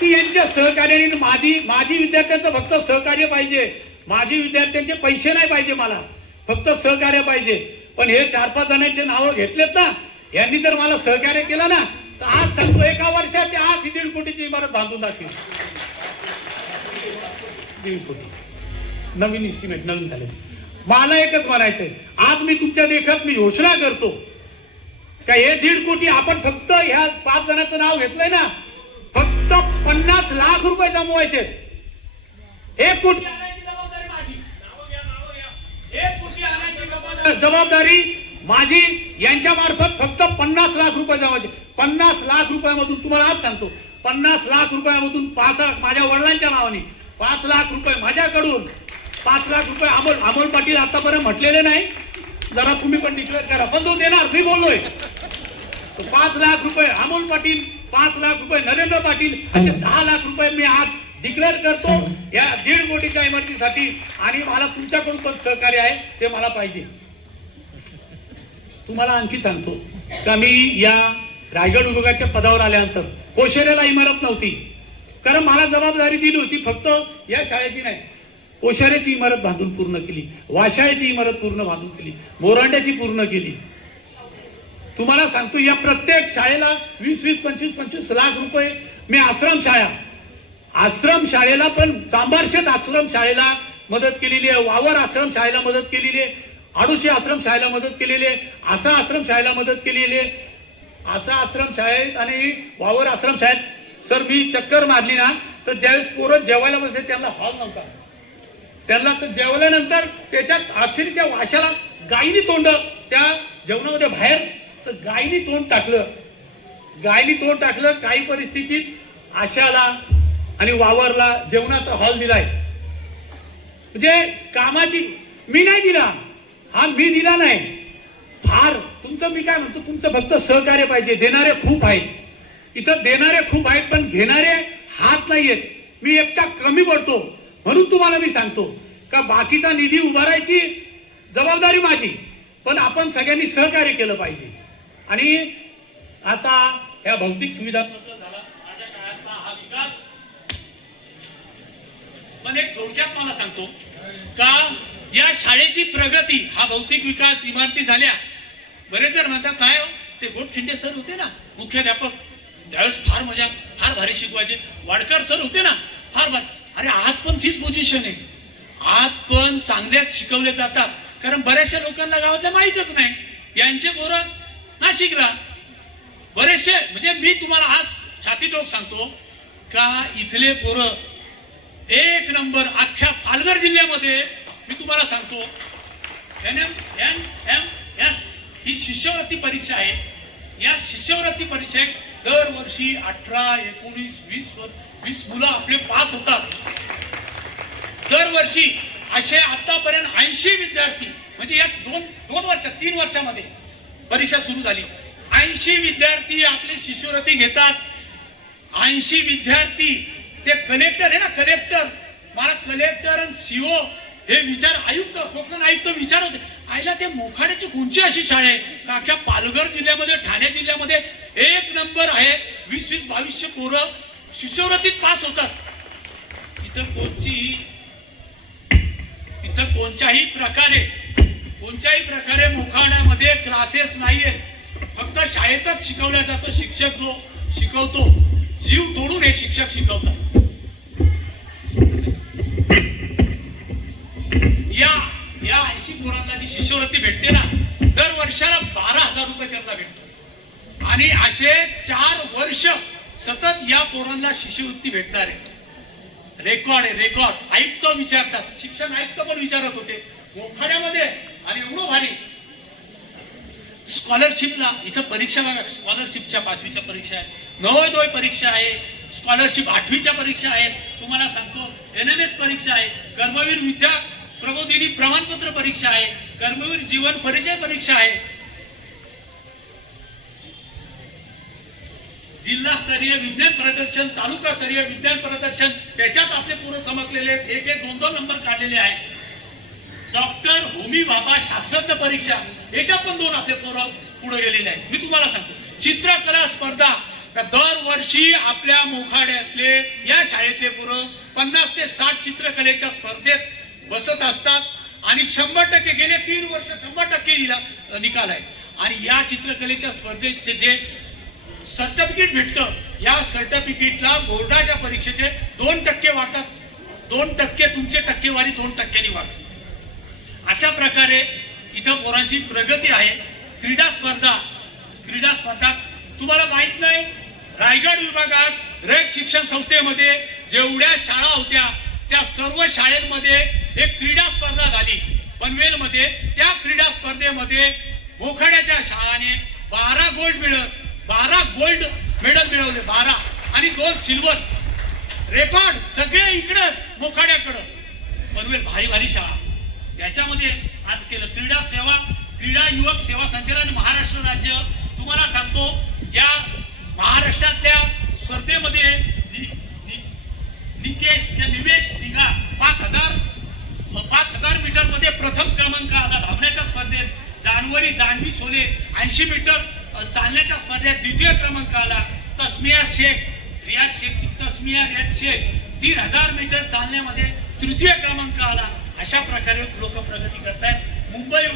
ती यांच्या सहकार्याने. माझी विद्यार्थ्यांचं फक्त सहकार्य पाहिजे. माझी विद्यार्थ्यांचे पैसे नाही पाहिजे, मला फक्त सहकार्य पाहिजे. पण हे 4-5 जणांचे नावं घेतलेत ना, यांनी जर मला सहकार्य केलं ना तर आज सांगतो 1 वर्षाच्या आत ही 1.5 कोटीची इमारत बांधून दाखवेल. 1.5 कोटी नवीन इस्टिमेट, नवीन झाले. मला एकच म्हणायचंय, आज मी तुमच्या देखत मी घोषणा करतो का हे 1.5 कोटी आपण फक्त ह्या 5 जणांचं नाव घेतलंय ना, फक्त 50 लाख रुपये जमवायचे. 1 कोटी आणायची जबाबदारी माझी. 1 कोटी आणायची जबाबदारी माझी. यांच्या मार्फत फक्त 50 लाख रुपये जमायचे. 50 लाख रुपयामधून तुम्हाला आज सांगतो, 50 लाख रुपयामधून 5 माझ्या वडिलांच्या नावाने, 5 लाख रुपये माझ्याकडून, 5 लाख रुपये अमोल पाटील आतापर्यंत म्हटलेले नाही. जरा तुम्ही पण डिक्लेअर करा. पण तो देणार, मी बोललोय. 5 लाख रुपये अमोल पाटील, 5 लाख रुपये नरेंद्र पाटील, असे 10 लाख रुपये मी आज डिक्लेअर करतो या 1.5 कोटीच्या इमारतीसाठी. आणि मला तुमच्याकडून पण सहकार्य आहे, ते मला पाहिजे. तुम्हाला आणखी सांगतो का मी या रायगड विभागाच्या पदावर आल्यानंतर पोशेरेला इमारत नव्हती, कारण मला जबाबदारी दिली होती फक्त या शाळेची नाही, पोशेरेची इमारत बांधून पूर्ण केली, वाशाळ्याची इमारत पूर्ण बांधून केली, मोरांड्याची पूर्ण केली. तुम्हाला सांगतो या प्रत्येक शाळेला 20-20, 25-25 लाख रुपये मी आश्रम शाळेला पण चांबारशेत आश्रम शाळेला मदत केलेली आहे, वावर आश्रम शाळेला मदत केलेली आहे, आडोशी आश्रम शाळेला मदत केलेली आहे, आसा आश्रम शाळेला मदत केलेली आहे. आसा आश्रम शाळेत आणि वावर आश्रम शाळेत सर मी चक्कर मारली ना तर ज्यावेळेस पोरं जेवायला बसले त्यांना हॉल नव्हता. त्यांना जेवल्यानंतर त्याच्यात अक्षरी त्या वाशाला गायीनी तोंड त्या जेवणामध्ये बाहेर तर गायीनी तोंड टाकलं. काही परिस्थितीत आशाला आणि वावरला जेवणाचा हॉल दिलाय. म्हणजे कामाची मी नाही दिला, हा मी दिला नाही. फार तुमचं मी काय म्हणतो, तुमचं फक्त सहकार्य पाहिजे. देणारे खूप आहेत इथं, देणारे खूप आहेत पण घेणारे हात नाहीयेत. मी एकटा कमी पडतो म्हणून तुम्हाला मी सांगतो का बाकीचा निधी उभारायची जबाबदारी माझी, पण आपण सगळ्यांनी सहकार्य केलं पाहिजे. आणि आता या भौतिक सुविधा झाला माझ्या काळातला हा विकास. पण एक थोडक्यात मला सांगतो का या शाळेची प्रगती, हा भौतिक विकास, इमारती झाल्या. बरेच जण म्हणतात काय हो ते गोटखिंडे सर होते ना मुख्याध्यापक, त्यावेळेस फार मजा, फार भारी शिकवायचे. वाडकर सर होते ना, फार भारी. अरे आज पण तीच पोझिशन आहे, आज पण चांगल्याच शिकवले जातात. कारण बऱ्याचशा लोकांना गावातल्या माहीतच नाही, यांचे पोरं नाशिकला बरेचसे म्हणजे मी तुम्हाला आज छातीटोक सांगतो का इथले पोरं एक नंबर अख्ख्या पालघर जिल्ह्यामध्ये मी तुम्हाला सांगतो NMMS ही शिष्यवृत्ती परीक्षा आहे. या शिष्यवृत्ती परीक्षेत दरवर्षी 18, 19, 20 मुलं आपले पास होतात. दरवर्षी असे आतापर्यंत 80 विद्यार्थी म्हणजे या तीन वर्षामध्ये परीक्षा सुरू झाली. 80 विद्यार्थी आपली शिष्यवृत्ती घेतात. 80 विद्यार्थी ते कलेक्टर आहे ना, कलेक्टर मला कलेक्टर आणि सीओ हे विचार आयुक्त, कोकण आयुक्त विचार होते आईला ते मोखाड्याची कोणची अशी शाळा आहे का अख्ख्या पालघर जिल्ह्यामध्ये, ठाणे जिल्ह्यामध्ये एक नंबर आहे. 20-22 पोरं शिष्यवृत्तीत पास होतात. इथं कोणत्याही प्रकारे मोखाड्यामध्ये क्लासेस नाहीये. फक्त शाळेतच शिकवल्या जातं. शिक्षक जो शिकवतो जीव तोडून हे शिक्षक शिकवतात. या 80 पोरांना जी शिष्यवृत्ती भेटते ना, दर वर्षाला 12,000 रुपये त्यांना भेटतो. आणि असे 4 वर्ष सतत या पोरांना शिष्यवृत्ती भेटणार आहे. रेकॉर्ड आहे, रेकॉर्ड. आयुक्त विचारतात, शिक्षण आयुक्त पण विचारत होते मोखाड्यामध्ये. आणि एवढं भारी स्कॉलरशिपला इथं परीक्षा बघा. स्कॉलरशिपच्या 5वीच्या परीक्षा आहे, नवोदय परीक्षा आहे, स्कॉलरशिप 8वीच्या परीक्षा आहे. तुम्हाला सांगतो NMS परीक्षा आहे, कर्मवीर विद्या प्रबोधिनी प्रमाणपत्र परीक्षा आहे, कर्मवीर जीवन परिचय परीक्षा आहे, जिल्हास्तरीय विज्ञान प्रदर्शन, तालुकास्तरीय विज्ञान प्रदर्शन, त्याच्यात आपले पोरं चमकलेले, 1-1, 2-2 नंबर काढलेले आहेत. डॉक्टर होमी बाबा शास्त्रज्ञ परीक्षा, याच्यात पण 2 आपले पोरं पुढे गेलेले आहेत. मी तुम्हाला सांगतो चित्रकला स्पर्धा दरवर्षी आपल्या मोखाड्यातले या शाळेतले पोरं 50 ते 60 चित्रकलेच्या स्पर्धेत बसत असतात. आणि 100% गेले 3 वर्ष 100% निकाल आहे. आणि या चित्रकलेच्या स्पर्धेचे जे सर्टिफिकेट भेटतं, या सर्टिफिकेटला बोर्डाच्या परीक्षेचे 2% वाढतात. 2% तुमची टक्केवारी 2%नी वाढते. अशा प्रकारे इथं पोरांची प्रगती आहे. क्रीडा स्पर्धा तुम्हाला माहित नाही, रायगड विभागात रयत शिक्षण संस्थेमध्ये जेवढ्या शाळा होत्या त्या सर्व शाळांमध्ये एक क्रीडा स्पर्धा झाली पनवेलमध्ये. त्या क्रीडा स्पर्धेमध्ये मोखाड्याच्या शाळाने 12 गोल्ड मेडल मिळवले, 12 आणि 2 सिल्वर. रेकॉर्ड सगळे इकडंच मोखाड्याकडं. पनवेल भारी शाळा. त्याच्यामध्ये आज केलं क्रीडा युवक सेवा संचालन महाराष्ट्र राज्य. तुम्हाला सांगतो या महाराष्ट्रातल्या स्पर्धेमध्ये निमेश निघा 5000 मीटर मध्ये प्रथम क्रमांक आला. धावण्याच्या स्पर्धेत जान्हवी सोले 80 मीटर चालण्याच्या स्पर्धेत द्वितीय क्रमांक आला. रियाज शेख 3000 मीटर चालण्यामध्ये तृतीय क्रमांक आला. अशा प्रकारे लोक प्रगती करतायत. मुंबई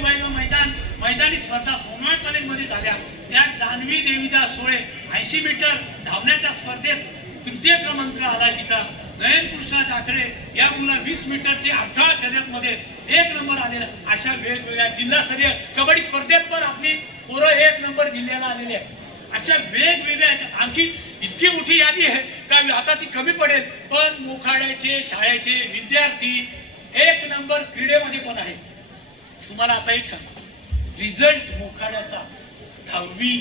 मैदानी स्पर्धा सोमनाथ कॉलेजमध्ये झाल्या. त्यात जान्हवी देवीदास सोळे 80 मीटर धावण्याच्या स्पर्धेत तृतीय क्रमांक आला तिचा. नयन कृष्णा जाखरे या मुला 20 मीटरचे अडथळा शर्यतमध्ये 1 नंबर आलेला. अशा वेगवेगळ्या जिल्हास्तरीय कबड्डी स्पर्धेत पण आपली पोरं 1 नंबर जिल्ह्याला आलेली आहे. अशा वेगवेगळ्या आणखी इतकी मोठी यादी आहे का आता ती कमी पडेल. पण मोखाड्याचे शाळेचे विद्यार्थी 1 नंबर क्रीडेमध्ये पण आहे. तुम्हाला आता एक सांगतो, रिझल्ट मोखाड्याचा 10वी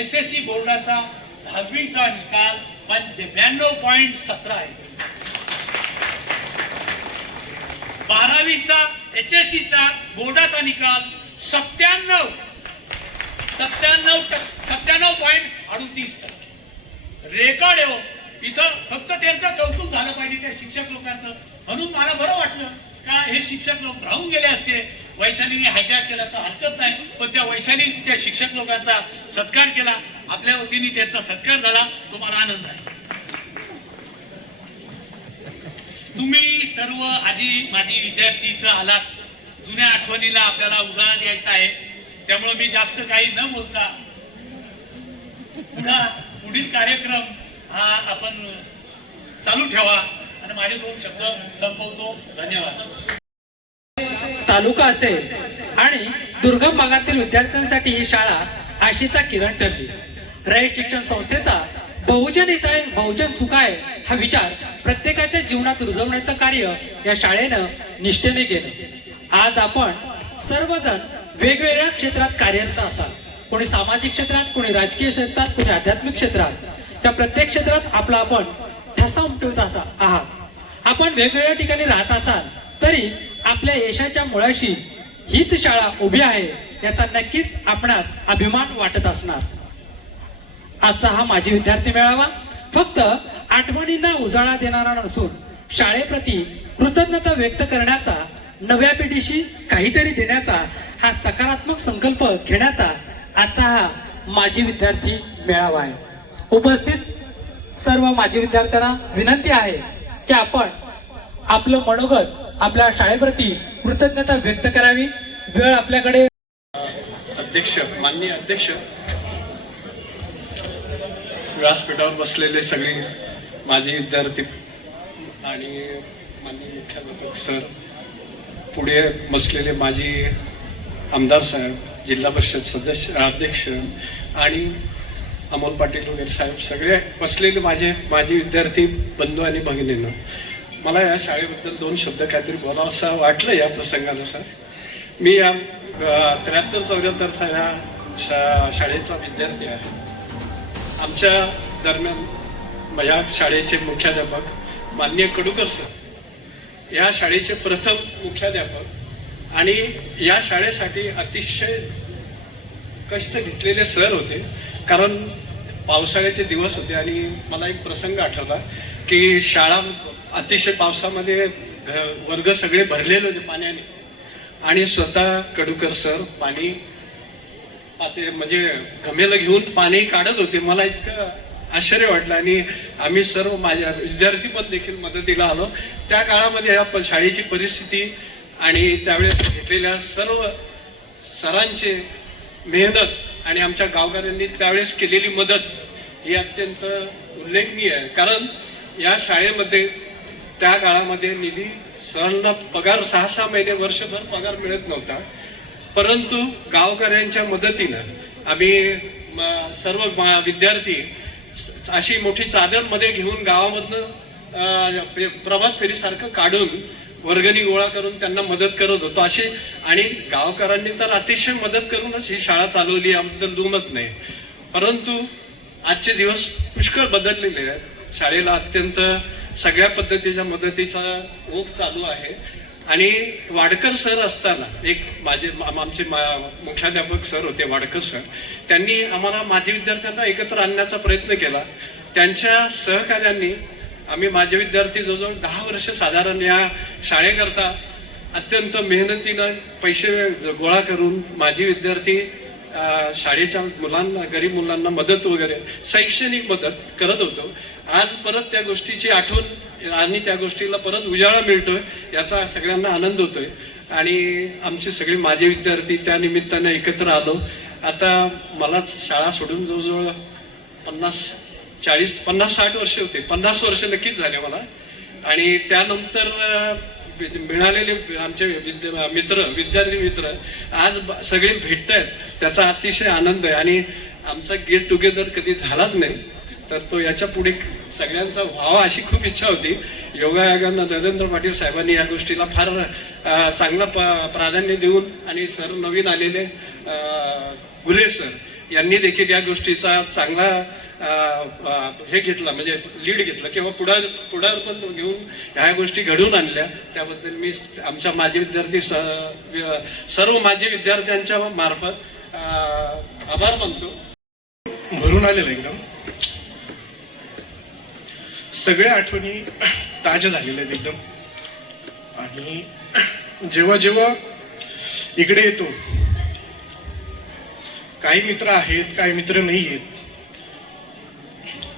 SSC बोर्डाचा 10वीचा निकाल 92.17 आहे. 12वीचा HSCचा बोर्डाचा निकाल 97.38%. रेकॉर्ड आहे. इथं फक्त त्यांचं कौतुक झालं पाहिजे त्या शिक्षक लोकांचं. म्हणून मला बरं वाटलं का हे शिक्षक लोक राहून गेले असते. वैशालीने हायजॅक केला तर हरकत नाही, पण त्या वैशालीने त्या शिक्षक लोकांचा सत्कार केला. आपल्या वतीने त्यांचा सत्कार झाला. तुम्हाला आनंद आहे. तुम्ही सर्व आजी माझी विद्यार्थी इथं आलात. जुन्या आठवणीला आपल्याला उजाळा द्यायचा आहे. त्यामुळे मी जास्त काही न बोलता पुढील कार्यक्रम हा आपण चालू ठेवा आणि माझे 2 शब्द संपवतो. धन्यवाद. तालुका असेल आणि दुर्गम भागातील विद्यार्थ्यांसाठी ही शाळा आशेचा किरण ठरली. रयत शिक्षण संस्थेचा बहुजन हिताय बहुजन सुखाय हा विचार प्रत्येकाच्या जीवनात रुजवण्याचं कार्य या शाळेनं निष्ठेने केलं. आज आपण सर्वजण वेगवेगळ्या क्षेत्रात कार्यरत असाल. कोणी सामाजिक क्षेत्रात, कोणी राजकीय क्षेत्रात, कोणी आध्यात्मिक क्षेत्रात. त्या प्रत्येक क्षेत्रात आपला आपण ठसा उमटवत आहात. आपण वेगवेगळ्या ठिकाणी राहत असाल तरी आपल्या यशाच्या मुळाशी हीच शाळा उभी आहे याचा नक्कीच आपणास अभिमान वाटत असणार. आजचा हा माजी विद्यार्थी मेळावा फक्त आठवणींना उजाळा देणारा नसून शाळेप्रती कृतज्ञता व्यक्त करण्याचा, नव्या पिढीशी काहीतरी देण्याचा हा सकारात्मक संकल्प घेण्याचा आजचा हा माजी विद्यार्थी मेळावा आहे. उपस्थित सर्व माजी विद्यार्थ्यांना विनंती आहे की आपण आपलं मनोगत आपल्या शाळेप्रती कृतज्ञता व्यक्त करावी. वेळ आपल्याकडे. अध्यक्ष, माननीय अध्यक्ष, व्यासपीठावर बसलेले सगळे माजी विद्यार्थी आणि माननीय मुख्याध्यापक सर, पुढे बसलेले माजी आमदार साहेब, जिल्हा परिषद सदस्य अध्यक्ष आणि अमोल पाटील वगैरे साहेब, सगळे बसलेले माजी विद्यार्थी बंधू आणि भगिनींनो, मला या शाळेबद्दल 2 शब्द काहीतरी बोलावं असं वाटलं या प्रसंगानुसार. मी या 73-74 या शाळेचा विद्यार्थी आहे. आमच्या दरम्यान या शाळेचे मुख्याध्यापक माननीय कडूकर सर या शाळेचे प्रथम मुख्याध्यापक आणि या शाळेसाठी अतिशय कष्ट घेतलेले सर होते. कारण पावसाळ्याचे दिवस होते आणि मला एक प्रसंग आठवला की शाळा अतिशय पावसामध्ये वर्ग सगळे भरलेले होते पाण्याने आणि स्वतः कडूकर सर पाणी म्हणजे गमेला घेऊन पाणी काढत होते. मला इतकं आश्चर्य वाटलं आणि आम्ही सर्व माझ्या विद्यार्थी पण देखील मदतीला आलो. त्या काळामध्ये या शाळेची परिस्थिती आणि त्यावेळेस घेतलेल्या सर्व सरांचे मेहनत आणि आमच्या गावकऱ्यांनी त्यावेळेस केलेली मदत ही अत्यंत उल्लेखनीय आहे. कारण या शाळेमध्ये त्या काळामध्ये निधी सरांना पगार 6-6 महिने वर्षभर पगार मिळत नव्हता. परंतु गावकऱ्यांच्या मदतीनं आम्ही सर्व विद्यार्थी अशी मोठी चादर मध्ये घेऊन गावामधनं प्रभात फेरीसारखं काढून वर्गणी गोळा करून त्यांना मदत करत होतो. अशी आणि गावकऱ्यांनी तर अतिशय मदत करूनच ही शाळा चालवली, याबद्दल दुमत नाही. परंतु आजचे दिवस पुष्कळ बदललेले आहेत. शाळेला अत्यंत सगळ्या पद्धतीच्या मदतीचा ओघ चालू आहे. आणि वाडकर सर असताना आमचे मुख्याध्यापक सर होते वाडकर सर, त्यांनी आम्हाला माजी विद्यार्थ्यांना एकत्र आणण्याचा प्रयत्न केला. त्यांच्या सहकार्यांनी आम्ही माजी विद्यार्थी जवळजवळ 10 वर्ष साधारण या शाळेकरता अत्यंत मेहनतीनं पैसे गोळा करून माजी विद्यार्थी शाळेच्या मुलांना, गरीब मुलांना मदत वगैरे शैक्षणिक मदत करत होतो. आज परत त्या गोष्टीची आठवण आणि त्या गोष्टीला परत उजाळा मिळतोय याचा सगळ्यांना आनंद होतोय. आणि आमचे सगळे माजी विद्यार्थी त्या निमित्ताने एकत्र आलो. आता मलाच शाळा सोडून जवळजवळ 50-60 वर्ष होते. 50 वर्ष नक्कीच झाले मला. आणि त्यानंतर मिळालेले आमचे विद्यार्थी मित्र आज सगळे भेटत आहेत, त्याचा अतिशय आनंद आहे. आणि आमचा गेट टुगेदर कधी झालाच नाही, तर तो याच्या पुढे सगळ्यांचा व्हावा अशी खूप इच्छा होती. योगायोगानं नरेंद्र पाटील साहेबांनी या गोष्टीला फार चांगलं प्राधान्य देऊन आणि सर नवीन आलेले गुले सर यांनी देखील या गोष्टीचा चांगला हे घेतला, म्हणजे लीड घेतलं किंवा पुढार पण घेऊन ह्या गोष्टी घडवून आणल्या. त्याबद्दल मी आमच्या माजी विद्यार्थी सर्व माजी विद्यार्थ्यांच्या मार्फत आभार मानतो. भरून आलेलं एकदम सगळ्या आठवणी ताज्या झालेल्या आहेत एकदम. आणि जेव्हा जेव्हा इकडे येतो, काही मित्र आहेत, काही मित्र नाही आहेत.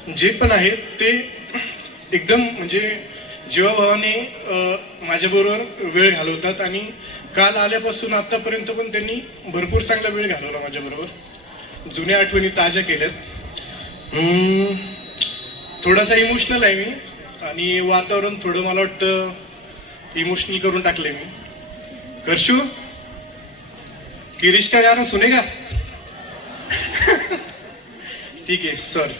जे पण आहेत ते एकदम म्हणजे जीवाभावाने माझ्याबरोबर वेळ घालवतात. आणि काल आल्यापासून आतापर्यंत पण त्यांनी भरपूर चांगला वेळ घालवला माझ्याबरोबर. जुन्या आठवणी ताज्या केल्यात. थोडासा इमोशनल आहे मी आणि वातावरण थोडं मला वाटतं इमोशनल करून टाकलंय मी. करशू किरीश का गाणं सुनेगा? ठीक आहे सर.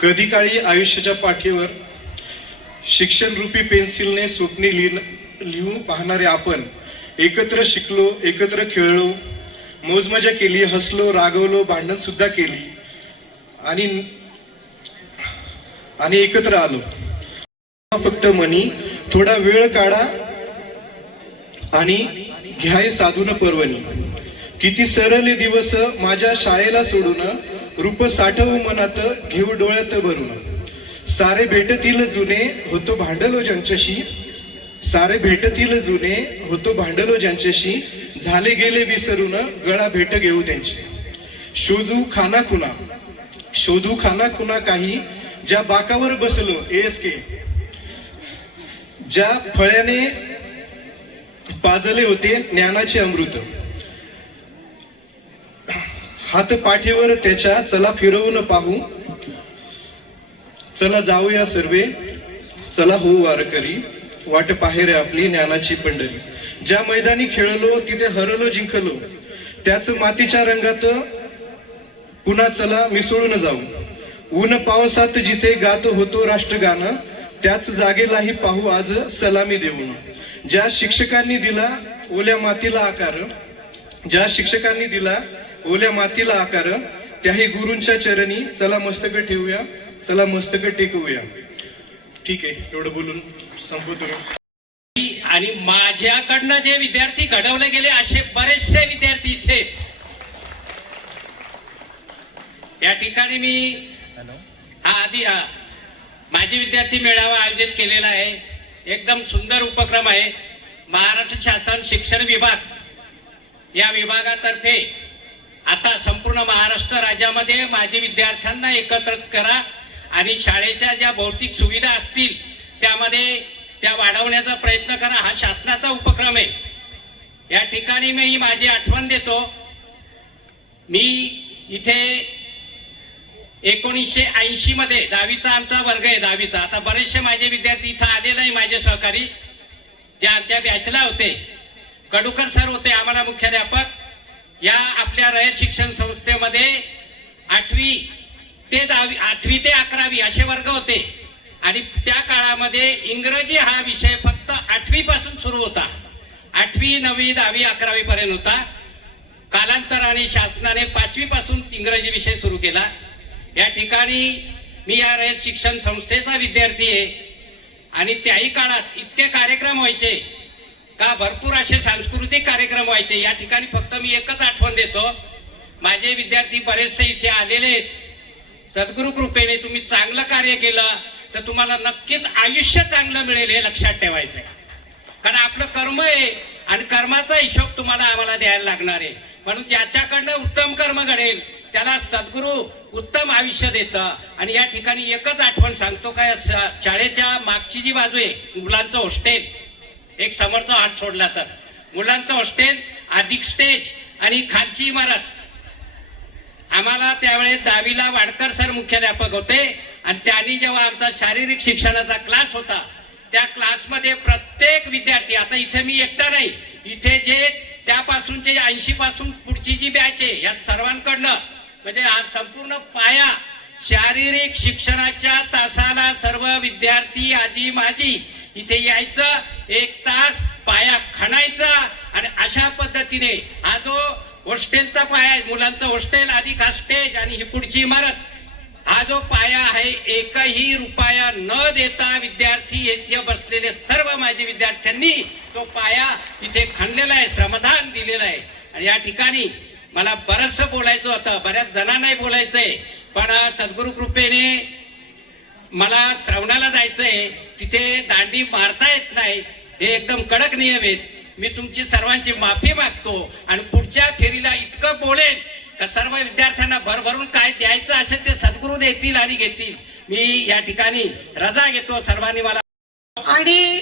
कधी काळी आयुष्याच्या पाठीवर शिक्षण रूपी पेन्सिलने स्वप्ने लिहून पाहणारे आपण एकत्र शिकलो, एकत्र खेळलो, मौजमजा केली, हसलो, रागवलो, भांडण सुद्धा केली आणि एकत्र आलो. फक्त मनी थोडा वेळ काढा आणि घ्याय साधून पर्वणी. किती सरले दिवस माझ्या शाळेला सोडून, रूप साठवू मनात घेऊ डोळ्यात भरून. सारे भेटतील जुने होतो भांडलो ज्यांच्याशी, सारे भेटतील जुने होतो भांडलो ज्यांच्याशी. झाले गेले विसरून गळा भेट घेऊ त्यांची. शोधू खाना खुना काही ज्या बाकावर बसलो ASK, ज्या फळ्याने पाजले होते ज्ञानाचे अमृत. हात पाठीवर त्याच्या चला फिरवून पाहू, चला जाऊया सर्वे, चला होऊ वारकरी. वाट पाहेरे आपली ज्ञानाची पंढरी. ज्या मैदानी खेळलो तिथे हरलो जिंकलो, त्याच मातीच्या रंगात पुन्हा चला मिसळून जाऊ. ऊन पावसात जिथे गात होतो राष्ट्रगान, त्याच जागेलाही पाहू आज सलामी देऊन. ज्या शिक्षकांनी दिला ओल्या मातीला आकार, ज्या शिक्षकांनी दिला ओल्या मातीला आकार, त्याही गुरूंच्या चरणी चला मस्तक ठेवूया, चला मस्तक टेकवूया. ठीक आहे, एवढं बोलून संपवतो. आणि माझ्याकडनं जे विद्यार्थी घडवले गेले असे बरेचसे विद्यार्थी इथे या ठिकाणी मी हा आधी माजी विद्यार्थी मेळावा आयोजित केलेला आहे. एकदम सुंदर उपक्रम आहे. महाराष्ट्र शासन शिक्षण विभाग या विभागातर्फे आता संपूर्ण महाराष्ट्र राज्यामध्ये माजी विद्यार्थ्यांना एकत्रित करा आणि शाळेच्या ज्या भौतिक सुविधा असतील त्यामध्ये त्या वाढवण्याचा प्रयत्न करा. हा शासनाचा उपक्रम आहे. या ठिकाणी मी माझी आठवण देतो. मी इथे 1980 मध्ये 10वीचा आमचा वर्ग आहे. 10वीचा आता बरेचसे माझे विद्यार्थी इथं आले नाही, माझे सहकारी जे आमच्या बॅचला होते. कडूकर सर होते आम्हाला मुख्याध्यापक. या आपल्या रयत शिक्षण संस्थेमध्ये 8वी ते 11वी असे वर्ग होते आणि त्या काळामध्ये इंग्रजी हा विषय फक्त 8वी पासून सुरू होता. 8वी 9वी 10वी 11वी पर्यंत होता. कालांतराने शासनाने 5वी पासून इंग्रजी विषय सुरू केला. या ठिकाणी मी या रयत शिक्षण संस्थेचा विद्यार्थी आहे आणि त्याही काळात इतके कार्यक्रम व्हायचे का भरपूर असे सांस्कृतिक कार्यक्रम व्हायचे. या ठिकाणी फक्त मी एकच आठवण देतो, माझे विद्यार्थी बरेचसे इथे आलेले आहेत. सद्गुरु कृपेने तुम्ही चांगलं कार्य केलं तर तुम्हाला नक्कीच आयुष्य चांगलं मिळेल हे लक्षात ठेवायचं आहे. कारण आपलं कर्म आहे आणि कर्माचा हिशोब तुम्हाला आम्हाला द्यायला लागणार आहे. म्हणून ज्याच्याकडनं उत्तम कर्म घडेल त्याला सद्गुरु उत्तम आयुष्य देतं. आणि या ठिकाणी एकच आठवण सांगतो काय, शाळेच्या मागची जी बाजू आहे मुलांचं हॉस्टेल, एक समोरचा हात सोडला तर मुलांचं हॉस्टेल अधिक स्टेज आणि खालची इमारत. आम्हाला त्यावेळेस 10वीला वाडकर सर मुख्याध्यापक होते आणि त्यांनी जेव्हा आमचा शारीरिक शिक्षणाचा क्लास होता त्या क्लासमध्ये प्रत्येक विद्यार्थी, आता इथे मी एकटा नाही, इथे जे त्यापासूनचे 80 पासून पुढची जी बॅच आहे या सर्वांकडनं म्हणजे हा संपूर्ण पाया शारीरिक शिक्षणाच्या तासाला सर्व विद्यार्थी आजी माजी इथे यायचं, 1 तास पाया खणायचा आणि अशा पद्धतीने हा जो हॉस्टेलचा पाया आहे, मुलांचं हॉस्टेल अधिक हा स्टेज आणि ही पुढची इमारत, हा जो पाया आहे एकही रुपया न देता विद्यार्थी येथे बसलेले सर्व माझे विद्यार्थ्यांनी तो पाया इथे खणलेला आहे, श्रमदान दिलेलं आहे. आणि या ठिकाणी मला बरंचसं बोलायचं होतं, बऱ्याच जणांनाही बोलायचंय, पण सद्गुरु कृपेने मला श्रवणाला जायचंय, तिथे दांडी मारता येत नाही, हे एकदम कडक नियम आहेत. मी तुमची सर्वांची माफी मागतो आणि पुढच्या फेरीला इतकं बोलेन का सर्व विद्यार्थ्यांना भरभरून काय द्यायचं असेल ते सद्गुरू देतील आणि घेतील. मी या ठिकाणी रजा घेतो. सर्वांनी मला आणि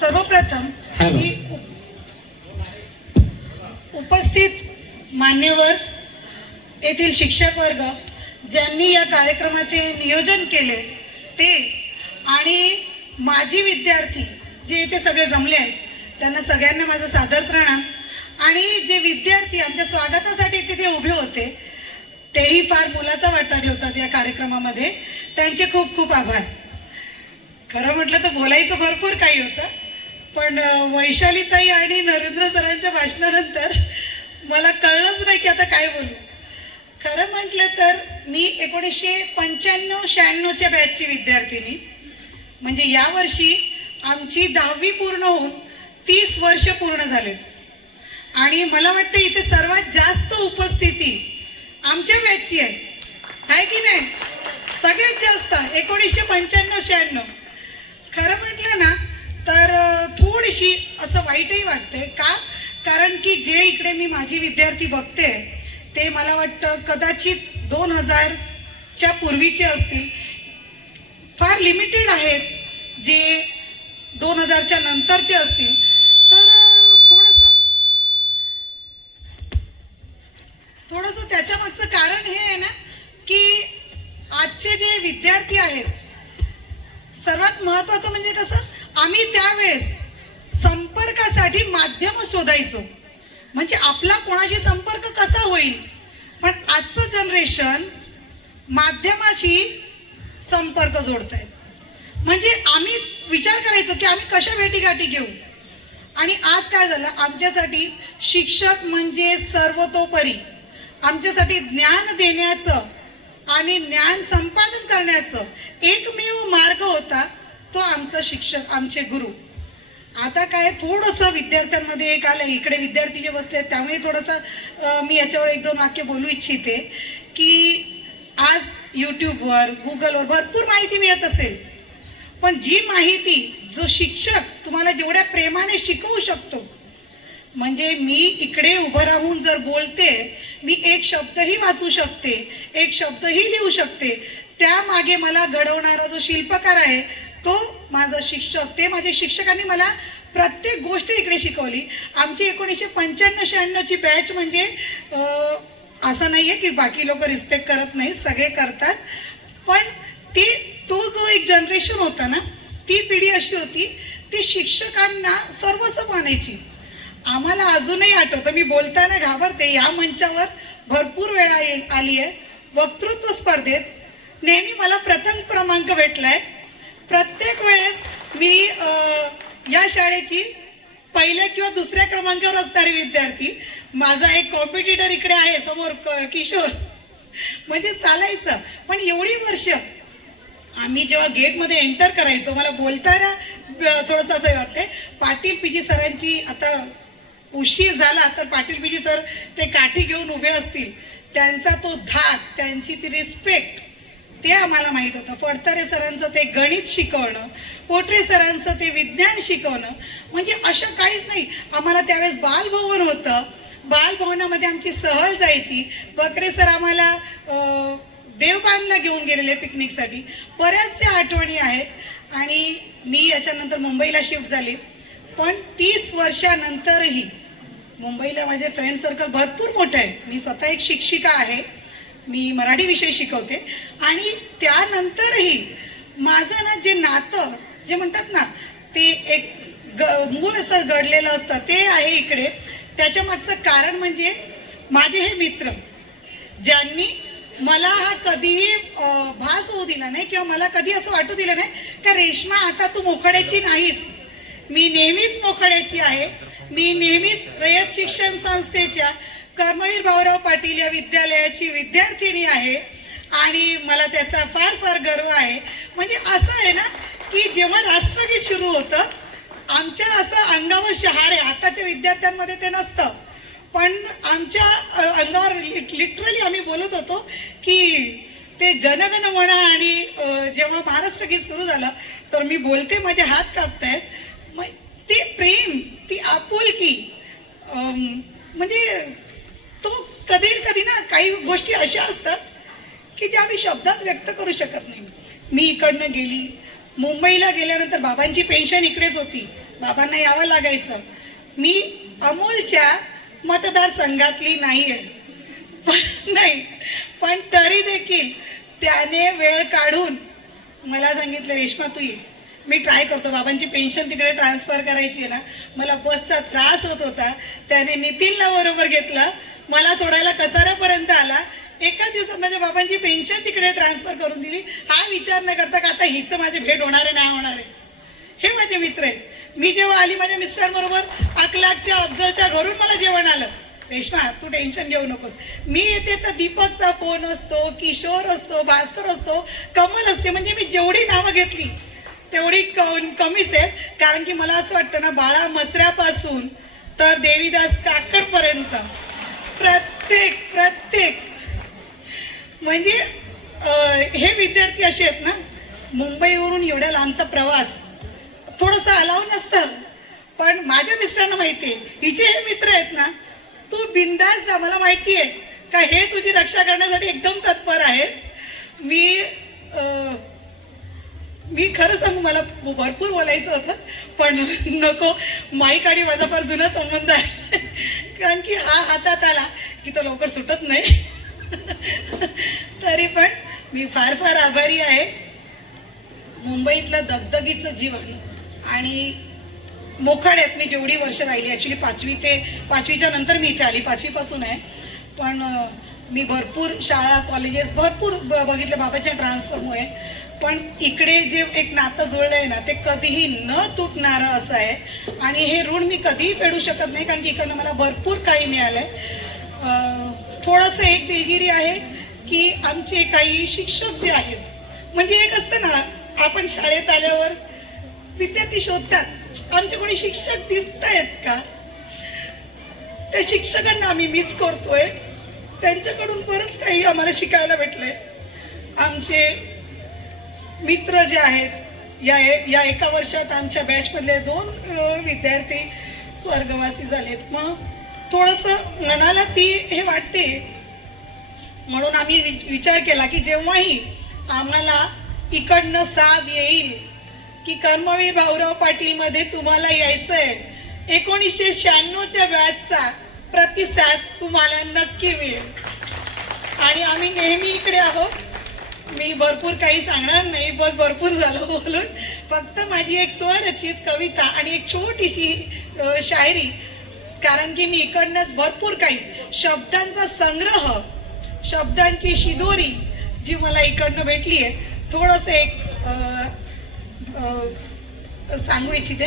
सर्वप्रथम मी उपस्थित मान्यवर येथील शिक्षक वर्ग ज्यांनी या कार्यक्रमाचे नियोजन केले ते आणि माजी विद्यार्थी जे इथे सगळे जमले आहेत त्यांना सगळ्यांना माझा सादर प्रणाम. आणि जे विद्यार्थी आमच्या स्वागतासाठी तिथे उभे होते तेही फार मोलाचा वाटा ठेवतात या कार्यक्रमामध्ये. त्यांचे खूप खूप आभार. खरं म्हटलं तर बोलायचं भरपूर काही होतं, पण वैशालीताई आणि नरेंद्र सरांच्या भाषणानंतर मला कळलंच नाही की आता काय बोलू. खरं म्हटलं तर मी 1995-96च्या बॅचची विद्यार्थिनी, म्हणजे यावर्षी आमची 10वी पूर्ण होऊन 30 वर्ष पूर्ण झालेत. आणि मला वाटतं इथे सर्वात जास्त उपस्थिती आमच्या बॅचची आहे की नाही? सगळ्यात जास्त 1995-96. खरं म्हटलं ना तर थोडीशी असं वाईटही वाटतंय. का? कारण की जे इकडे मी माझी विद्यार्थी बघते ते मला वाटतं कदाचित 2000च्या पूर्वीचे असतील, फार लिमिटेड आहेत जे 2000च्या नंतरचे असतील. तर थोडंसं त्याच्या मागचं कारण हे आहे ना की आजचे जे विद्यार्थी आहेत, सर्वात महत्वाचं म्हणजे कसं, आम्ही त्यावेळेस संपर्कासाठी माध्यम शोधायचो, म्हणजे आपला कोणाशी संपर्क कसा होईल. पण आजचं जनरेशन माध्यमाशी संपर्क जोडतायत. म्हणजे आम्ही विचार करायचो की आम्ही कशा भेटीगाठी घेऊ. आणि आज काय झालं, आमच्यासाठी शिक्षक म्हणजे सर्वतोपरी, आमच्यासाठी ज्ञान देण्याचं आणि ज्ञान संपादन करण्याचं एकमेव मार्ग होता तो आमचा शिक्षक, आमचे गुरु. आता काय थोडंसं विद्यार्थ्यांमध्ये एक आलं, इकडे विद्यार्थी जे बसले त्यामुळे थोडंसं मी याच्यावर 1-2 वाक्य बोलू इच्छिते की आज यूट्यूबवर, गुगलवर भरपूर माहिती मिळत असेल, पण जी माहिती जो शिक्षक तुम्हाला जेवढ्या प्रेमाने शिकवू शकतो, म्हणजे मी इकडे उभं राहून जर बोलते, मी एक शब्दही वाचू शकते, एक शब्दही लिहू शकते, त्यामागे मला घडवणारा जो शिल्पकार आहे तो माझा शिक्षक. ते माझ्या शिक्षकांनी मला प्रत्येक गोष्ट इकडे शिकवली. आमची 1995-96ची बॅच म्हणजे असं नाहीये की बाकी लोक रिस्पेक्ट करत नाहीत, सगळे करतात, पण तो जो एक जनरेशन होता ना, ती पिढी अशी होती, ती शिक्षकांना सर्वस्व मानायची. आम्हाला अजूनही आठवतं, मी बोलताना घाबरते, या मंचावर भरपूर वेळा आली आहे, वक्तृत्व स्पर्धेत नेहमी मला प्रथम क्रमांक भेटलाय. प्रत्येक वेळेस मी या शाळेची पहिल्या किंवा दुसऱ्या क्रमांकावर असणारे विद्यार्थी. माझा एक कॉम्पिटिटर इकडे आहे समोर, किशोर, म्हणजे चालायचं. पण एवढी वर्ष आम्ही जेव्हा गेटमध्ये एंटर करायचो, मला बोलताना थोडंसं असं वाटतंय, पाटील पीजी सरांची, आता उशीर झाला तर पाटील पीजी सर ते काठी घेऊन उभे असतील, त्यांचा तो धाक, त्यांची ती रिस्पेक्ट, ते आम्हाला माहित होतं. फडतरे सरांचं ते गणित शिकवणं, पोटरे सरांचं ते विज्ञान शिकवणं, म्हणजे असं काहीच नाही. आम्हाला त्यावेळेस बालभवन होतं, बालभवनामध्ये आमची सहल जायची. बकरे सर आम्हाला देवबांधला घेऊन गेलेले पिकनिकसाठी. बऱ्याचशा आठवणी आहेत. आणि मी याच्यानंतर मुंबईला शिफ्ट झाली, पण 30 वर्षानंतरही मुंबईला माझे फ्रेंड सर्कल भरपूर मोठं आहे. मी स्वतः एक शिक्षिका आहे, मी मराठी विषय शिकवते, आणि त्यानंतरही माझं ना जे नातं, जे म्हणतात ना ते एक मूळ असं घडलेलं असतं, ते आहे इकडे. त्याच्या मागचं कारण म्हणजे माझे हे मित्र, ज्यांनी मला हा कधीही भास होऊ दिला नाही किंवा मला कधी असं वाटू दिलं नाही का रेश्मा आता तू मोखड्याची नाहीस. मी नेहमीच मोखड्याची आहे. मी नेहमीच रयत शिक्षण संस्थेच्या कर्मवीर भाऊराव पाटील या विद्यालयाची विद्यार्थिनी आहे आणि मला त्याचा फार फार गर्व आहे. म्हणजे असं आहे ना की जेव्हा राष्ट्रगीत सुरू होतं, आमच्या असं अंगावर शहार आहे. आताच्या विद्यार्थ्यांमध्ये ते नसतं, पण आमच्या अंगावर लिटरली आम्ही बोलत होतो की ते जनगण म्हणा. आणि जेव्हा महाराष्ट्र गीत सुरू झालं तर मी बोलते, माझे हात कापतायत. ते प्रेम, ती आपुलकी, म्हणजे तो कधी ना काही गोष्टी अशा असतात की ज्या आम्ही शब्दात व्यक्त करू शकत नाही. मी इकडनं गेली, मुंबईला गेल्यानंतर बाबांची पेन्शन इकडेच होती, बाबांना यावं लागायचं. मी अमोलच्या मतदारसंघातली नाही आहे, नाही, पण तरी देखील त्याने वेळ काढून मला सांगितलं, रेश्मा तू ये. मी ट्राय करतो. बाबांची पेन्शन तिकडे ट्रान्सफर करायची आहे ना, मला बसचा त्रास होत होता, त्याने नितीनला बरोबर घेतलं, मला सोडायला कसाऱ्यापर्यंत आला. एका दिवसात माझ्या बाबांची पेन्शन तिकडे ट्रान्सफर करून दिली. हा विचार न करता का आता हिचं माझे भेट होणार आहे नाही होणार आहे. हे माझे मित्र आहेत. मी जेव्हा आली माझ्या मिस्टरांबरोबर अकलाकच्या अफजलच्या घरून मला जेवण आलं. रेश्मा तू टेन्शन घेऊ नकोस. मी येते तर दीपकचा फोन असतो, किशोर असतो, भास्कर असतो, कमल असते. म्हणजे मी जेवढी नावं घेतली तेवढी कमीच आहेत. कारण की मला असं वाटतं ना, बाळा मसऱ्यापासून तर देवीदास काकडपर्यंत प्रत्येक म्हणजे हे विद्यार्थी असे आहेत ना, मुंबईवरून एवढ्या लांबचा प्रवास थोडंसं अलाव नसतं. पण माझ्या मिस्टरांना माहिती आहे हिचे हे मित्र आहेत ना, तू बिंदास जा. मला माहिती आहे का हे तुझी रक्षा करण्यासाठी एकदम तत्पर आहेत. मी खरं सांगू, मला भरपूर बोलायचं होतं पण नको. माईक आणि माझा फार जुना संबंध आहे. कारण की हा हातात आला की तो लवकर सुटत नाही. तरी पण मी फार फार आभारी आहे. मुंबईतलं दगदगीचं जीवन आणि मोखाड्यात मी जेवढी वर्ष राहिली, ॲक्च्युली 5वी ते 5वीच्या नंतर मी इथे आली, 5वीपासून आहे. पण मी भरपूर शाळा कॉलेजेस भरपूर बघितले बाबाच्या ट्रान्सफरमुळे. पण इकडे जे एक नातं जुळलं आहे ना, ते कधीही न तुटणारं असं आहे. आणि हे ऋण मी कधीही फेडू शकत नाही, कारण की इकडनं मला भरपूर काही मिळालं आहे. थोडंसं एक दिलगिरी आहे की आमचे काही शिक्षक जे आहेत, म्हणजे एक असतं ना, आपण शाळेत आल्यावर विद्यार्थी शोधतात आमचे कोणी शिक्षक दिसत आहेत का. त्या शिक्षकांना आम्ही मिस करतोय. त्यांच्याकडून बरंच काही आम्हाला शिकायला भेटलंय. आमचे मित्र जे आहेत, या एका वर्षात आमच्या बॅचमधले 2 विद्यार्थी स्वर्गवासी झालेत. मग थोडंसं मनाला ती हे वाटते. म्हणून आम्ही विचार केला की जेव्हाही आम्हाला इकडनं साथ येईल की कर्मवीर भाऊराव पाटील मध्ये तुम्हाला यायचंय, 1996च्या बॅचचा प्रतिसाद तुम्हाला नक्की मिळेल. आणि आम्ही नेहमी इकडे आहोत. मी भरपूर काही सांगणार नाही, बस भरपूर झालं बोलून. फक्त माझी एक स्वरचित कविता आणि एक छोटीशी शायरी, कारण की मी इकडनंच भरपूर काही शब्दांचा संग्रह, शब्दांची शिदोरी जी मला इकडनं भेटली आहे, थोडंसं एक सांगू इच्छिते.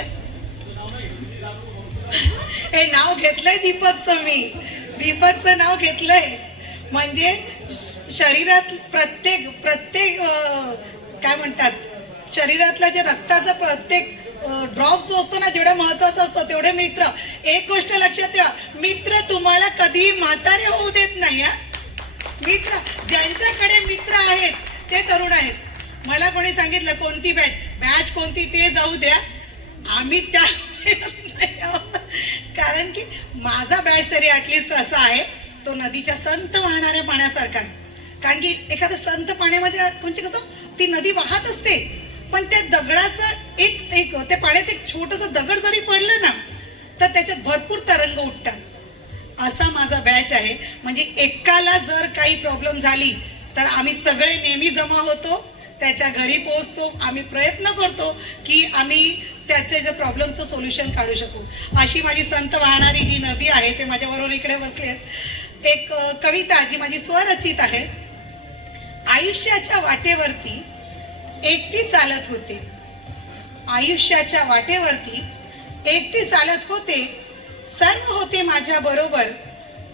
हे नाव घेतलंय दीपकचं, मी दीपकचं नाव घेतलंय. म्हणजे शरीरात प्रत्येक काय म्हणतात, शरीरातला जे रक्ताचा प्रत्येक ड्रॉप जो असतो ना, जेवढा महत्वाचा असतो तेवढे मित्र. एक गोष्ट लक्षात ठेवा, मित्र तुम्हाला कधी म्हातारे होऊ देत नाही. मित्र ज्यांच्याकडे मित्र आहेत ते तरुण आहेत. मला कोणी सांगितलं कोणती बॅच कोणती ते जाऊ द्या, आम्ही त्या कारण की माझा बॅच तरी ऍटलिस्ट असा आहे, तो नदीच्या संत वाहणाऱ्या पाण्यासारखा आहे. कारण की एखादं संत पाण्यामध्ये म्हणजे कसं ती नदी वाहत असते, पण त्या दगडाचं एक त्या पाण्यात एक छोटंसं दगड जरी पडलं ना तर त्याच्यात भरपूर तरंग उठतात. असा माझा बॅच आहे. म्हणजे एकाला जर काही प्रॉब्लेम झाली तर आम्ही सगळे नेहमी जमा होतो, त्याच्या घरी पोहोचतो. आम्ही प्रयत्न करतो की आम्ही त्याचे जे प्रॉब्लेमचं सोल्युशन काढू शकू. अशी माझी संत वाहणारी जी नदी आहे, ते माझ्याबरोबर इकडे बसले आहेत. एक कविता जी माझी स्वरचित आहे. आयुष्याच्या वाटेवरती एकटी चालत होते, आयुष्याच्या वाटेवरती एकटी चालत होते, सर्व होते माझ्या बरोबर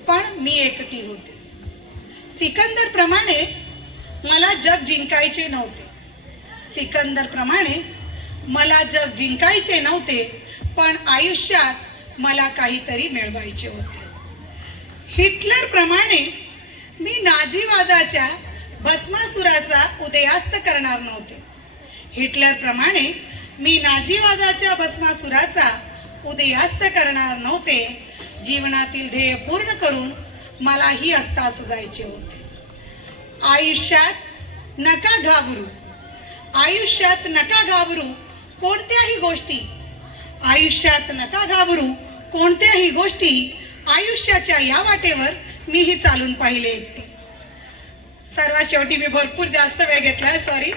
पण मी एकटी होते. सिकंदर प्रमाणे मला जग जिंकायचे नव्हते, सिकंदर प्रमाणे मला जग जिंकायचे नव्हते, पण आयुष्यात मला काहीतरी मिळवायचे होते. हिटलर प्रमाणे मी नाझीवादाच्या भस्मासुराचा उदयास्त करणार नव्हते, हिटलर प्रमाणे मी नाझीवादाच्या भस्मासुराचा उदयास्त करणार नव्हते. जीवनातील ध्येय पूर्ण करून मलाही अस्तास जायचे होते. आयुष्यात नका घाबरू, आयुष्यात नका घाबरू कोणत्याही गोष्टी, आयुष्यात नका घाबरू कोणत्याही गोष्टी. आयुष्याच्या या वाटेवर मीही चालून पाहिले एकटी. सर्वात शेवटी मी भरपूर जास्त वेळ घेतलाय, सॉरी.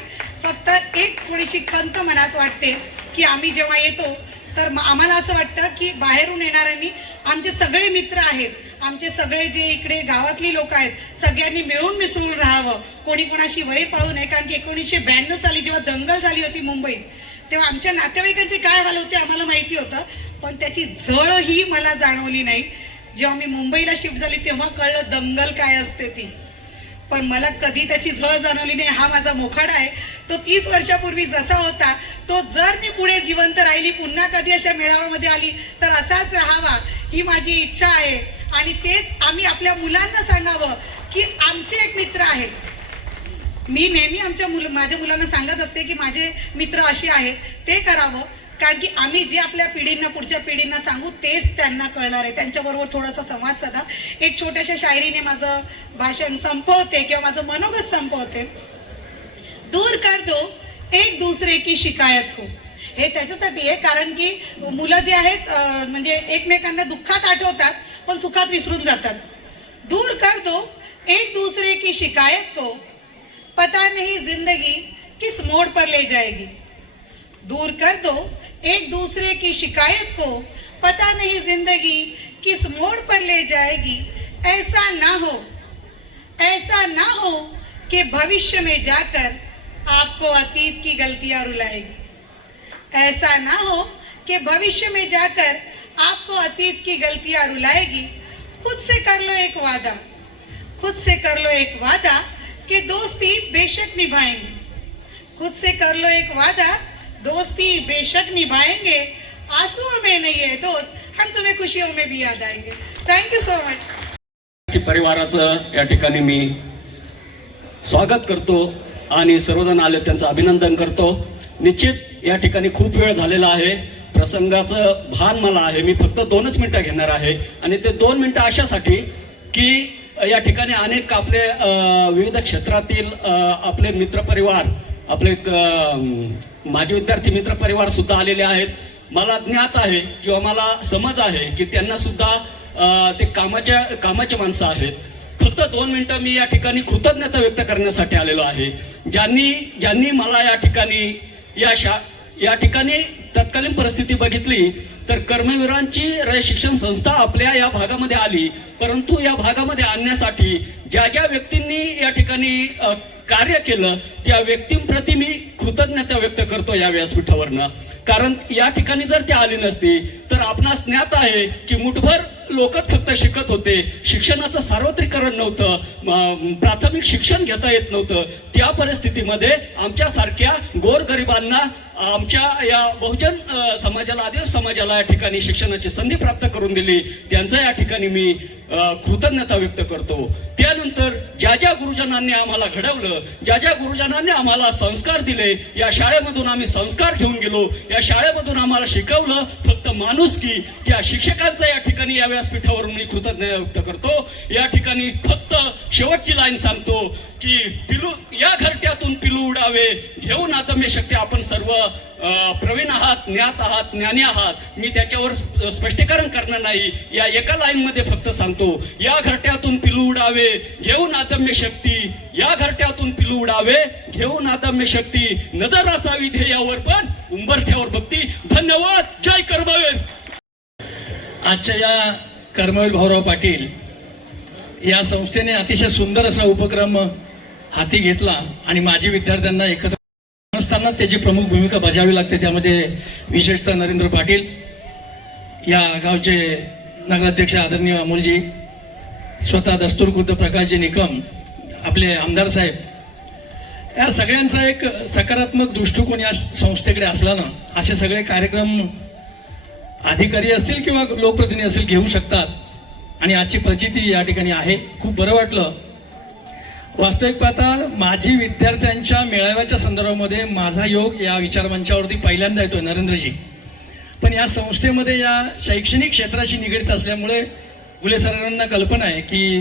फक्त एक थोडीशी खंत मनात वाटते की आम्ही जेव्हा येतो तर आम्हाला असं वाटतं की बाहेरून येणाऱ्यांनी आमचे सगळे मित्र आहेत, आमचे सगळे जे इकडे गावातली लोक आहेत सगळ्यांनी मिळून मिसळून राहावं, कोणी कोणाशी वैर पाळू नये. कारण की 1992 साली जेव्हा दंगल झाली होती मुंबईत तेव्हा आमच्या नातेवाईकांचे काय हाल होते आम्हाला माहिती होतं, पण त्याची झळही मला जाणवली नाही. जेव्हा मी मुंबईला शिफ्ट झाली तेव्हा कळलं दंगल काय असते ती, पण मला कधी त्याची झळ जाणवली नाही. हा माझा मोखाडा आहे, तो 30 वर्षापूर्वी जसा होता तो जर मी पुढे जिवंत राहिली, पुन्हा कधी अशा मेळाव्यामध्ये आली तर असाच राहावा ही माझी इच्छा आहे. आणि तेच आम्ही आपल्या मुलांना सांगावं की आमचे एक मित्र आहेत. मी नेहमी माझ्या मुलांना सांगत असते की माझे मित्र असे आहेत, ते करावं. कारण की आम्ही जे आपल्या पिढींना पुढच्या पिढींना सांगू तेच त्यांना कळणार आहे. त्यांच्याबरोबर थोडासा संवाद साधा. एक छोट्याशा शायरीने माझं भाषण संपवते किंवा माझं मनोगत संपवते. दूर कर दो एक दूसरे की शिकायत को. हे त्याच्यासाठी आहे कारण की मुलं जे आहेत म्हणजे एकमेकांना दुःखात आठवतात पण सुखात विसरून जातात. दूर कर दो एक दूसरे की शिकायत को, पता नहीं जिंदगी किस मोड़ पर ले जाएगी. दूर कर दो एक दूसरे की शिकायत को, पता नहीं जिंदगी किस मोड़ पर ले जाएगी. ऐसा ना हो कि भविष्य में जाकर आपको अतीत की गलतियां रुलाएगी. ऐसा ना हो कि भविष्य में जाकर आपको अतीत की गलतियां रुलाएगी. खुद से कर लो एक वादा कि दोस्ती बेशक निभाएंगे. खुद से कर लो एक वादा दोस्ती बेशक निभाएंगे. आंसुओं में नहीं है दोस्त, हम तुम्हें खुशियों में भी याद आएंगे. Thank you so much. परिवाराचं या ठिकाणी मी स्वागत करतो आणि सर्वजण आले त्यांचं अभिनंदन करतो. निश्चित या ठिकाणी खूप वेळ झालेला आहे, प्रसंगाचं भान मला आहे. मी फक्त 2च मिनिटं घेणार आहे आणि ते 2 मिनिटं अशासाठी की या ठिकाणी अनेक आपले विविध क्षेत्रातील आपले मित्रपरिवार, आपले माजी विद्यार्थी मित्रपरिवार सुद्धा आलेले आहेत. मला ज्ञात आहे किंवा मला समज आहे की त्यांना सुद्धा ते कामाचे माणसं आहेत. फक्त 2 मिनिटं मी या ठिकाणी कृतज्ञता व्यक्त करण्यासाठी आलेलो आहे. ज्यांनी मला या ठिकाणी तत्कालीन परिस्थिती बघितली तर कर्मवीरांची शिक्षण संस्था आपल्या या भागामध्ये आली, परंतु या भागामध्ये आणण्यासाठी ज्या ज्या व्यक्तींनी या ठिकाणी कार्य केलं त्या व्यक्तींप्रती मी कृतज्ञता व्यक्त करतो या व्यासपीठावरनं. कारण या ठिकाणी जर ते आली नसती तर आपणास ज्ञात आहे की मुठभर लोकच फक्त शिकत होते, शिक्षणाचं सार्वत्रिकरण नव्हतं, प्राथमिक शिक्षण घेता येत नव्हतं. त्या परिस्थितीमध्ये आमच्यासारख्या गोरगरिबांना, आमच्या या बहुजन समाजाला, आदिवासी समाजाला या ठिकाणी शिक्षणाची संधी प्राप्त करून दिली. त्यांचं या ठिकाणी मी कृतज्ञता व्यक्त करतो. त्यानंतर ज्या ज्या गुरुजनांनी आम्हाला घडवलं, ज्या ज्या गुरुजनांनी आम्हाला संस्कार दिले, या शाळेमधून आम्ही संस्कार घेऊन गेलो, या शाळेमधून आम्हाला शिकवलं फक्त माणुसकी, त्या शिक्षकांचा या ठिकाणी या व्यासपीठावरून मी कृतज्ञता व्यक्त करतो. या ठिकाणी फक्त शेवटची लाईन सांगतो की पिलू या घरट्यातून पिलू उडावे घेऊन अदम्य शक्ती. आपण सर्व प्रवीण आहात, ज्ञात आहात, ज्ञानी आहात. मी त्याच्यावर स्पष्टीकरण करणार नाही. या एका लाईन मध्ये फक्त सांगतो, या घरट्यातून पिलू उडावे घेऊन अदम्य शक्ती. या घरट्यातून पिलू उडावे घेऊन अदम्य शक्ती. नजर असावी ध्येयावर पण उंबरठ्यावर भक्ती. धन्यवाद. जय कर्मवीर. आजच्या या कर्मवीर भाऊराव पाटील या संस्थेने अतिशय सुंदर असा उपक्रम हाती घेतला आणि माजी विद्यार्थ्यांना एकत्र असताना त्याची प्रमुख भूमिका बजावी लागते. त्यामध्ये विशेषतः नरेंद्र पाटील, या गावचे नगराध्यक्ष आदरणीय अमोलजी, स्वतः दस्तूरखुद्द प्रकाशजी निकम, आपले आमदार साहेब, या सगळ्यांचा एक सकारात्मक दृष्टिकोन या संस्थेकडे असल्यानं असे सगळे कार्यक्रम अधिकारी असतील किंवा लोकप्रतिनिधी असतील घेऊ शकतात आणि आजची प्रचिती या ठिकाणी आहे. खूप बरं वाटलं. वास्तविक पाहता माजी विद्यार्थ्यांच्या मेळाव्याच्या संदर्भामध्ये माझा योग या विचारमंचावरती पहिल्यांदा येतोय नरेंद्रजी. पण या संस्थेमध्ये या शैक्षणिक क्षेत्राशी निगडीत असल्यामुळे गुले सरांना कल्पना आहे की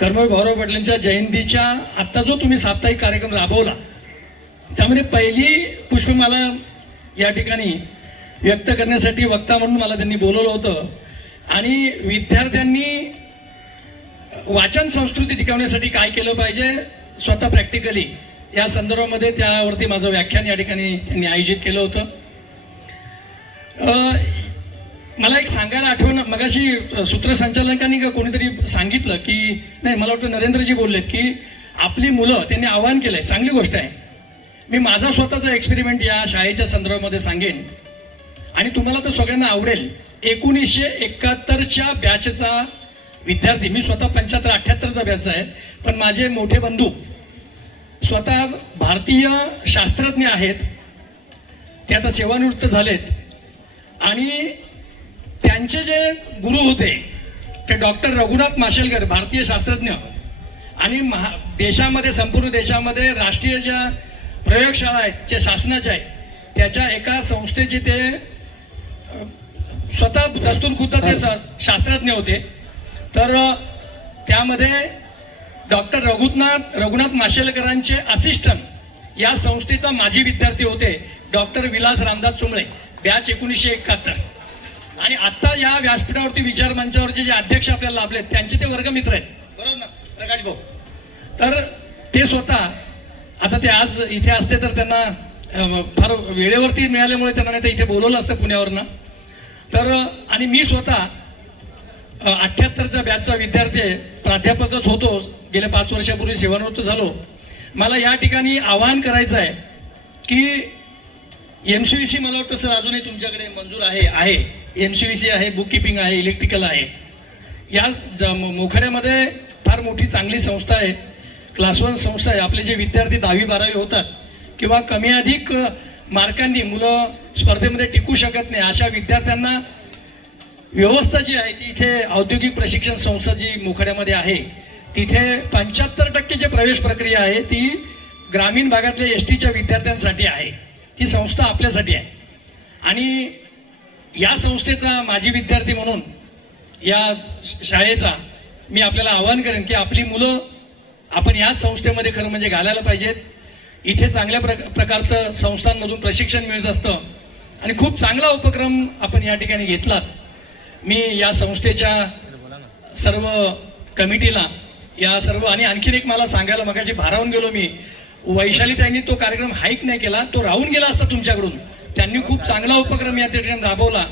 कर्मवीर भाऊराव पाटलांच्या जयंतीच्या आत्ता जो तुम्ही साप्ताहिक कार्यक्रम राबवला त्यामध्ये पहिली पुष्पमाला या ठिकाणी व्यक्त करण्यासाठी वक्ता म्हणून मला त्यांनी बोलवलं होतं आणि विद्यार्थ्यांनी वाचन संस्कृती टिकवण्यासाठी काय केलं पाहिजे स्वतः प्रॅक्टिकली या संदर्भामध्ये त्यावरती माझं व्याख्यान या ठिकाणी त्यांनी आयोजित केलं होतं. मला एक सांगायला आठवण, मगाशी सूत्रसंचालकांनी का कोणीतरी सांगितलं की, नाही मला वाटतं नरेंद्रजी बोललेत की आपली मुलं, त्यांनी आवाहन केलंय, चांगली गोष्ट आहे. मी माझा स्वतःचा एक्सपेरिमेंट या शाळेच्या संदर्भामध्ये सांगेन आणि तुम्हाला तर सगळ्यांना आवडेल. 1971च्या बॅचचा विद्यार्थी, मी स्वतः 75-78चा बॅच आहे, पण माझे मोठे बंधू स्वतः भारतीय शास्त्रज्ञ आहेत, ते आता सेवानिवृत्त झालेत आणि त्यांचे जे गुरु होते ते डॉक्टर रघुनाथ माशेलकर, भारतीय शास्त्रज्ञ, आणि देशामध्ये, संपूर्ण देशामध्ये राष्ट्रीय ज्या प्रयोगशाळा आहेत ज्या शासनाच्या आहेत त्याच्या एका संस्थेचे ते स्वतः दस्तूरखुद्द ते शास्त्रज्ञ होते. तर त्यामध्ये डॉक्टर रघुनाथ माशेलकरांचे असिस्टंट या संस्थेचा माजी विद्यार्थी होते डॉक्टर विलास रामदास चुंबळे, बॅच 1971. आणि आता या व्यासपीठावरती विचार मंचावरचे जे अध्यक्ष आपल्याला लाभलेत त्यांचे ते वर्गमित्र आहेत, बरोबर ना प्रकाश भाऊ? तर ते स्वतः, आता ते आज इथे असते तर त्यांना फार वेळेवरती मिळाल्यामुळे त्यांना नाही तर इथे बोलवलं असतं पुण्यावरनं. तर आणि मी स्वतः 78चा बॅचचा विद्यार्थी आहे, प्राध्यापकच होतो, गेल्या 5 वर्षापूर्वी सेवानिवृत्त झालो. मला या ठिकाणी आवाहन करायचं आहे की MCVC मला वाटतं सर अजूनही तुमच्याकडे मंजूर आहे. MCVC आहे, बुक किपिंग आहे, इलेक्ट्रिकल आहे. या मोखाड्यामध्ये फार मोठी चांगली संस्था आहे, क्लास 1 संस्था आहे. आपले जे विद्यार्थी 10वी-12वी होतात किंवा कमी अधिक मार्कांनी मुलं स्पर्धेमध्ये टिकू शकत नाही अशा विद्यार्थ्यांना व्यवस्था जी आहे ती इथे औद्योगिक प्रशिक्षण संस्था जी मोखाड्यामध्ये आहे तिथे 75% जे प्रवेश प्रक्रिया आहे ती ग्रामीण भागातल्या STच्या विद्यार्थ्यांसाठी आहे. ती संस्था आपल्यासाठी आहे आणि या संस्थेचा माजी विद्यार्थी म्हणून या शाळेचा मी आपल्याला आवाहन करेन की आपली मुलं आपण याच संस्थेमध्ये खरं म्हणजे घालायला पाहिजेत. इथे चांगल्या प्रकारचं संस्थांमधून प्रशिक्षण मिळत असतं आणि खूप चांगला उपक्रम आपण या ठिकाणी घेतलात. मी या संस्थेच्या सर्व कमिटीला या सर्व, आणि आणखीन एक मला सांगायला मगाशी भारावून गेलो मी, वैशाली त्यांनी तो कार्यक्रम हाईक नाही केला, तो राहून गेला असता तुमच्याकडून. त्यांनी खूप चांगला उपक्रम या ठिकाणी राबवला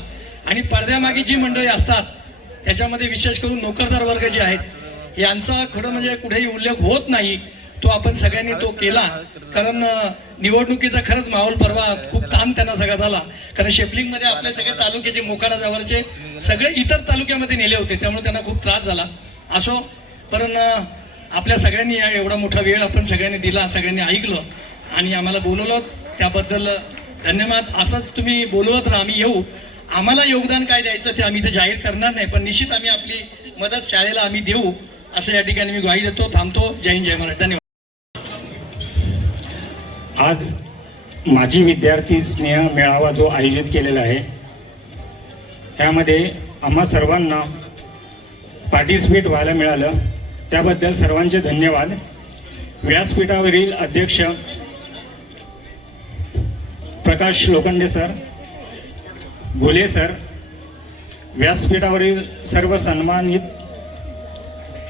आणि पडद्यामागे जी मंडळी असतात त्याच्यामध्ये विशेष करून नोकरदार वर्ग जे आहेत यांचा खरं म्हणजे कुठेही उल्लेख होत नाही, तो आपण सगळ्यांनी तो केला. कारण निवडणुकीचा खरंच माहोल परवा खूप ताण त्यांना सगळा झाला, कारण शेपलिंगमध्ये आपले सगळे तालुक्याचे मोखाडा जवळचे सगळे इतर तालुक्यामध्ये नेले होते, त्यामुळे त्यांना खूप त्रास झाला. असो, पण आपल्या सगळ्यांनी एवढा मोठा वेळ आपण सगळ्यांनी दिला, सगळ्यांनी ऐकलं आणि आम्हाला बोलवलं, त्याबद्दल धन्यवाद. असंच तुम्ही बोलवत राहा, आम्ही येऊ. आम्हाला योगदान काय द्यायचं ते आम्ही इथे जाहीर करणार नाही, पण निश्चित आम्ही आपली मदत शाळेला आम्ही देऊ असं या ठिकाणी मी ग्वाही देतो. थांबतो. जय हिंद, जय महाराष्ट्र. धन्यवाद. आज माजी विद्यार्थी स्नेह मेळावा जो आयोजित केलेला आहे त्यामध्ये आम्हा सर्वांना पार्टिसिपेट व्हायला मिळालं, त्याबद्दल सर्वांचे धन्यवाद. व्यासपीठावरील अध्यक्ष प्रकाश लोखंडे सर, घोले सर, व्यासपीठावरील सर्व सन्मानित,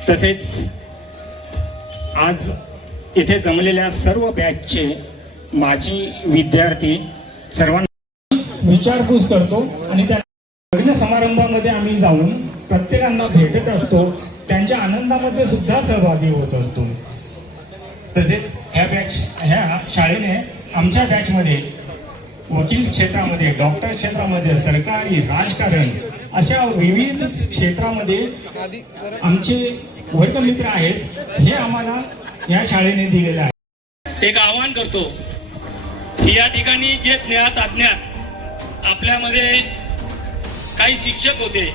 तसेच आज इथे जमलेल्या सर्व बॅचचे माजी विद्यार्थी सर्वांना विचारपूस करतो आणि त्या लग्न समारंभामध्ये आम्ही जाऊन प्रत्येकांना भेटत असतो, त्यांच्या आनंदामध्ये सुद्धा सहभागी होत असतो. तसेच ह्या शाळेने आमच्या बॅचमध्ये वकील क्षेत्रामध्ये, डॉक्टर क्षेत्रामध्ये, सरकारी, राजकारण अशा विविध क्षेत्रामध्ये आमचे वर्गमित्र आहेत, हे आम्हाला या शाळेने दिलेलं आहे. एक आवाहन करतो की या ठिकाणी जे ज्ञात अज्ञात आपल्यामध्ये काही शिक्षक होते,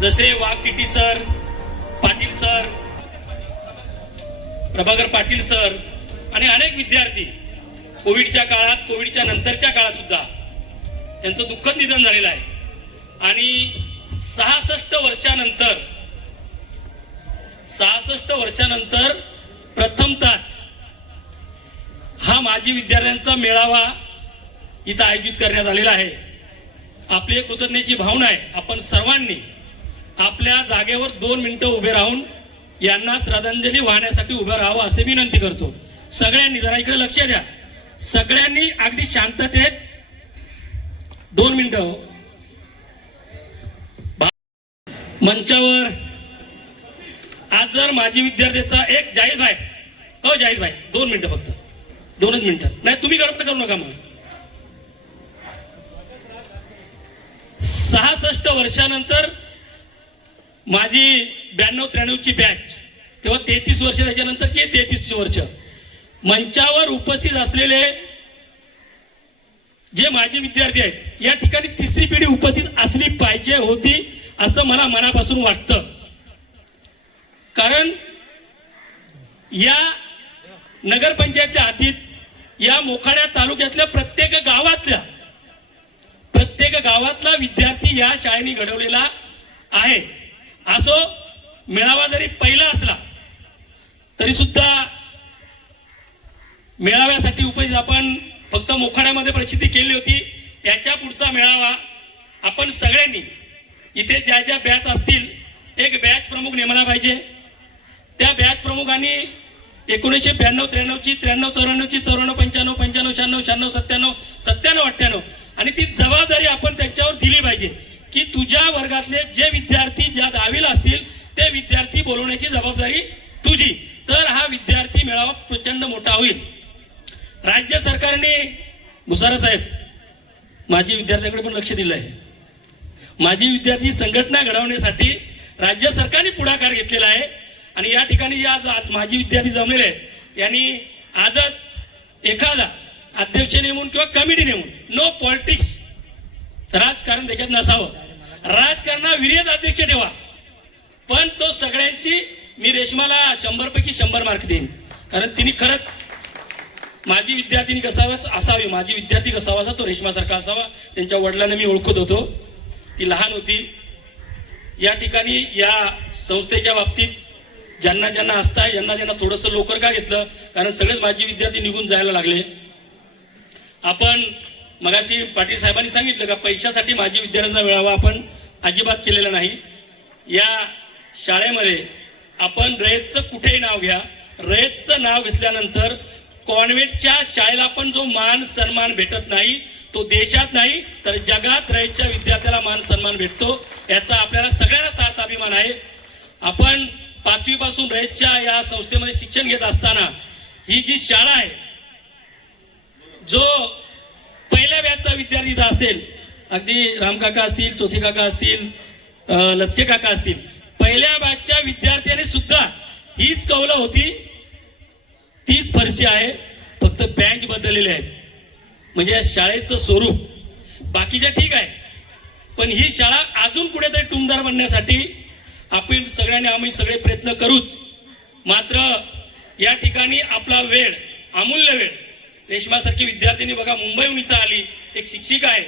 जसे Waghkiti sir, Patil sir, Prabhakar Patil sir आणि अनेक विद्यार्थी कोविडच्या काळात, कोविडच्या नंतरच्या काळात सुद्धा त्यांचं दुःखद निधन झालेलं आहे. आणि 66 वर्षानंतर प्रथमतःच हा माजी विद्यार्थ्यांचा मेळावा इथं आयोजित करण्यात आलेला आहे. आपली कृतज्ञतेची भावना आहे. आपण सर्वांनी आपल्या जागेवर 2 मिनिटं उभे राहून यांना श्रद्धांजली वाहण्यासाठी उभं राहावं असे विनंती करतो. सगळ्यांनी जरा इकडे लक्ष द्या, सगळ्यांनी अगदी शांततेत 2 मिनिटं मंचावर आज जर माजी विद्यार्थ्याचा एक जाहीद भाई, हो जाहीद भाई 2 मिनिटं फक्त, 2च मिनिटं, नाही तुम्ही गडबड करू नका. मग 66 वर्षानंतर माझी 92-93 बॅच, तेव्हा 33 वर्ष, त्याच्यानंतरची 33 वर्ष, मंचावर उपस्थित असलेले जे माजी विद्यार्थी आहेत या ठिकाणी तिसरी पिढी उपस्थित असली पाहिजे होती असं मला मनापासून वाटतं. कारण या नगरपंचायतच्या हातीत या मोखाड्या तालुक्यातल्या प्रत्येक गावातला विद्यार्थी या शाळेने घडवलेला आहे. असो मेळावा जरी पहिला असला तरी सुद्धा मेळाव्यासाठी उपस्थित आपण फक्त मोखाड्यामध्ये प्रसिद्धी केली होती. याच्या पुढचा मेळावा आपण सगळ्यांनी इथे ज्या ज्या बॅच असतील एक बॅच प्रमुख नेमला पाहिजे. त्या बॅच प्रमुखांनी 1992-93 ची, 93-94 ची, 94-95, 95-96, 96-97, 97-98 आणि ती जबाबदारी आपण त्यांच्यावर दिली पाहिजे की तुझ्या वर्गातले जे विद्यार्थी ज्या 10वीला असतील ते विद्यार्थी बोलवण्याची जबाबदारी तुझी. तर हा विद्यार्थी मेळावा प्रचंड मोठा होईल. राज्य सरकारने भुसारा साहेब माजी विद्यार्थ्यांकडे पण लक्ष दिलं आहे. माजी विद्यार्थी संघटना घडवण्यासाठी राज्य सरकारने पुढाकार घेतलेला आहे आणि या ठिकाणी आज माजी विद्यार्थी जमलेले आहेत यांनी आजच एखादा अध्यक्ष नेमून किंवा कमिटी नेमून, नो पॉलिटिक्स, राजकारण त्याच्यात नसावं, राजकारणा विरोध अध्यक्ष ठेवा, पण तो सगळ्यांची, मी रेश्माला 100 पैकी 100 मार्क देईन कारण तिने खरंच माझी विद्यार्थिनी असावी, माझी विद्यार्थी कसावा असा तो रेश्मासारखा असावा. त्यांच्या वडिलांना मी ओळखत होतो, ती लहान होती. या ठिकाणी या संस्थेच्या बाबतीत ज्यांना ज्यांना असताय ज्यांना थोडंसं लवकर का घेतलं कारण सगळेच माझी विद्यार्थी निघून जायला लागले. आपण मगाशी पाटील साहेबांनी सांगितलं का पैशासाठी माझी विद्यार्थ्यांचा मेळावा आपण अजिबात केलेला नाही. या शाळेमध्ये आपण रयतचं कुठेही नाव घ्या, रयतचं नाव घेतल्यानंतर कॉन्व्हेंटच्या शाळेला पण जो मान सन्मान भेटत नाही तो देशात नाही तर जगात रयतच्या विद्यार्थ्याला मान सन्मान भेटतो, याचा आपल्याला सगळ्यांना सार्थ अभिमान आहे. आपण 5वी पासून रयतच्या या संस्थेमध्ये शिक्षण घेत असताना ही जी शाळा आहे, जो पहिल्या बॅचचा विद्यार्थी असेल, अगदी रामकाका असतील, चौथे काका असतील, लचके काका असतील, पहिल्या बॅचच्या विद्यार्थ्याने सुद्धा हीच कौलं होती, तीच फरशी आहे, फक्त बेंच बदललेले आहेत. म्हणजे या शाळेचं स्वरूप बाकीच्या ठीक आहे, पण ही शाळा अजून कुठेतरी टुमदार बनण्यासाठी आपण सगळ्यांनी, आम्ही सगळे प्रयत्न करूच. मात्र या ठिकाणी आपला वेळ, अमूल्य वेळ, रेश्मासारखी विद्यार्थिनी बघा मुंबईहून इथं आली, एक शिक्षिका आहे,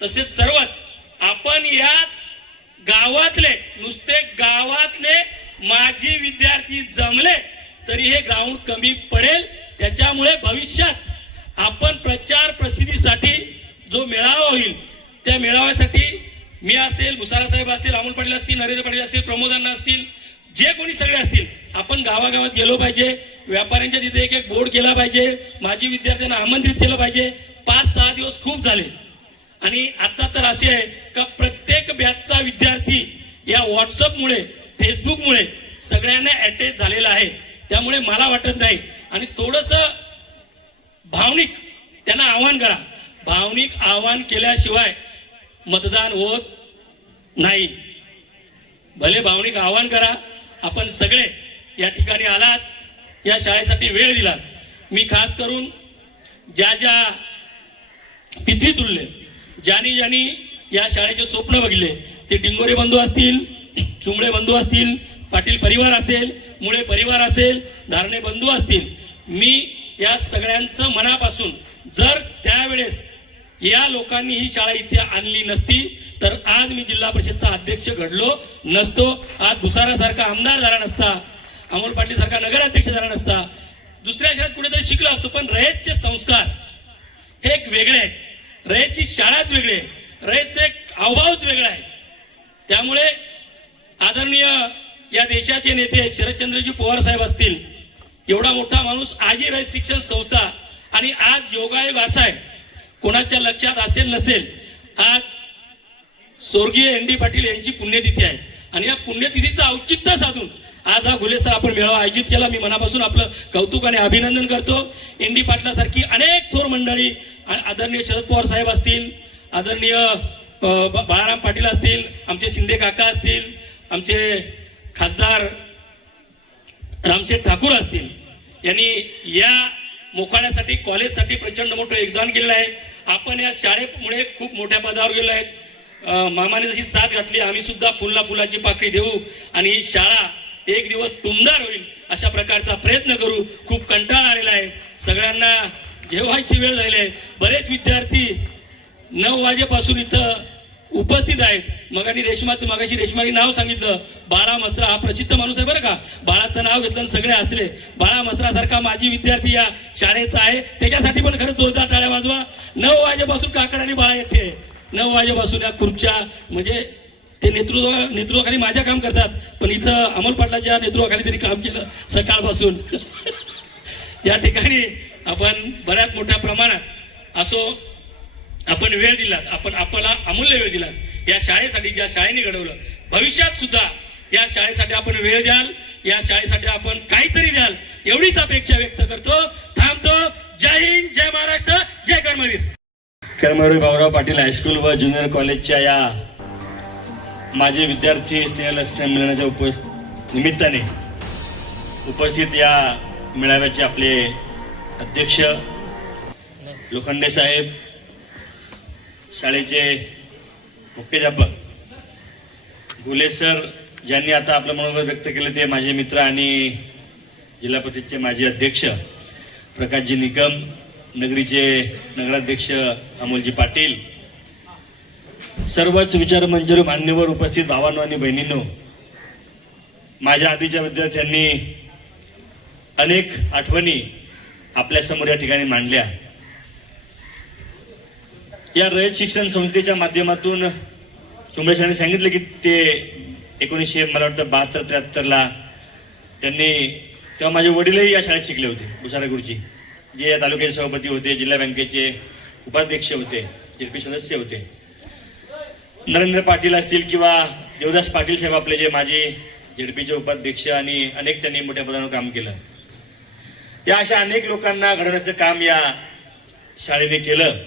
तसेच सर्वच आपण याच गावातले, नुसते गावातले माजी विद्यार्थी जमले तरी हे ग्राउंड कमी पडेल. त्याच्यामुळे भविष्यात आपण प्रचार प्रसिद्धीसाठी जो मेळावा होईल त्या मेळाव्यासाठी मी असेल, भुसारा साहेब असतील, अमोल पाटील असतील, नरेंद्र पाटील असतील, प्रमोदांना असतील, जे कोणी सगळे असतील, आपण गावागावात गेलो पाहिजे. व्यापाऱ्यांच्या तिथे एक बोर्ड केला पाहिजे, माजी विद्यार्थ्यांना आमंत्रित केलं पाहिजे. 5-6 दिवस खूप झाले आणि आता तर असे आहे का प्रत्येक बॅचचा विद्यार्थी या व्हॉट्सअपमुळे, फेसबुकमुळे सगळ्यांना अटॅच झालेला आहे. त्यामुळे मला वाटत नाही आणि थोडंसं भावनिक त्यांना आवाहन करा. भावनिक आवाहन केल्याशिवाय मतदान होत नाही. भले भावनिक आवाहन करा. आपण सगळे या ठिकाणी आलात, या शाळेसाठी वेळ दिलात. मी खास करून ज्या ज्या पितृतुल्य, ज्यांनी या शाळेचे स्वप्न बघितले, ते डिंगोरे बंधू असतील, चुंबळे बंधू असतील, पाटील परिवार असेल, मुळे परिवार असेल, धारणे बंधू असतील, मी या सगळ्यांचं मनापासून, जर त्यावेळेस या लोकांनी ही शाळा इथे आणली नसती तर आज मी जिल्हा परिषदचा अध्यक्ष घडलो नसतो. आज भुसारा सारखा आमदार झाला नसता, अमोल पाटील सारखा नगराध्यक्ष झाला नसता, दुसऱ्या शाळेत कुठेतरी शिकलो असतो. पण रयतचे संस्कार हे एक वेगळे आहेत, रयतची शाळाच वेगळी आहे, रयतचे एक हावभावच वेगळा आहे. त्यामुळे आदरणीय या देशाचे नेते शरदचंद्रजी पवार साहेब असतील, एवढा मोठा माणूस आजही रयत शिक्षण संस्था आणि आज योगायोग असा आहे, कोणाच्या लक्षात असेल नसेल, आज स्वर्गीय एन डी पाटील यांची पुण्यतिथी आहे आणि या पुण्यतिथीचं औचित्य साधून आज हा घुले सर आपण मेळावा आयोजित केला. मी मनापासून आपलं कौतुक आणि अभिनंदन करतो. एन डी पाटलासारखी अनेक थोर मंडळी, आदरणीय शरद पवार साहेब असतील, आदरणीय बाळाराम पाटील असतील, आमचे शिंदे काका असतील, आमचे खासदार रामशेठ ठाकूर असतील, यांनी या मोखाड्यासाठी कॉलेजसाठी प्रचंड मोठं योगदान केलेलं आहे. आपण या शाळेमुळे खूप मोठ्या पदावर गेलो आहेत. मामाने जशी साथ घातली, आम्ही सुद्धा फुलला फुलाची पाकळी देऊ आणि ही शाळा एक दिवस टुमदार होईल अशा प्रकारचा प्रयत्न करू. खूप कंटाळा आलेला आहे, सगळ्यांना जेवायची वेळ झालेली आहे. बरेच विद्यार्थी 9 वाजेपासून इथं उपस्थित आहेत. मगाशी रेश्माने नाव सांगितलं, बाळा मसरा हा प्रसिद्ध माणूस आहे बरं का. बाळाचं नाव घेतलं सगळे हसले. बाळा मसरासारखा माजी विद्यार्थी या शाळेचा आहे, त्याच्यासाठी पण खरंच जोरदार टाळ्या वाजवा. 9 वाजेपासून काकड आणि बाळा येते. 9 वाजेपासून या खुर्च्या, म्हणजे ते नेतृत्वाखाली माझ्या काम करतात, पण इथं अमोल पाटलाच्या नेतृत्वाखाली त्यांनी काम केलं सकाळपासून. या ठिकाणी आपण बऱ्याच मोठ्या प्रमाणात असो आपण वेळ दिलात, आपण आपल्याला अमूल्य वेळ दिलात या शाळेसाठी, ज्या शाळेने घडवलं. भविष्यात सुद्धा या शाळेसाठी आपण वेळ द्याल, या शाळेसाठी आपण काहीतरी द्याल एवढीच अपेक्षा व्यक्त करतो. थांबतो. जय हिंद, जय महाराष्ट्र, जय कर्मवीर. कर्मवीर भाऊराव पाटील हायस्कूल व ज्युनियर कॉलेजच्या या माजी विद्यार्थी स्नेह संमेलनाच्या निमित्ताने उपस्थित या मेळाव्याचे आपले अध्यक्ष लोखंडे साहेब, शाळेचे मुख्याध्यापक घुले सर, ज्यांनी आता आपलं मनोगत व्यक्त केलं ते माझे मित्र आणि जिल्हा परिषदेचे माजी अध्यक्ष प्रकाशजी निकम, नगरीचे नगराध्यक्ष अमोलजी पाटील, सर्वच विचार मंजूर मान्यवर उपस्थित भावांनो आणि बहिणींनो, माझ्या आधीच्या विद्यार्थ्यांनी अनेक आठवणी आपल्या समोर या ठिकाणी मांडल्या. या रयत शिक्षण संस्थेच्या माध्यमातून चुंबळे सरांनी सांगितलं की ते 1972-73 त्यांनी, तेव्हा माझे वडीलही या शाळेत शिकले होते. भुसारा गुरुजी जे या तालुक्याचे सभापती होते, जिल्हा बँकेचे उपाध्यक्ष होते, जेडपी सदस्य होते. नरेंद्र पाटील असतील किंवा देवदास पाटील साहेब आपले जे माझे जेडपीचे उपाध्यक्ष, आणि अनेक त्यांनी मोठ्या पदावर काम केलं. त्या अशा अनेक लोकांना घडवण्याचं काम या शाळेने केलं.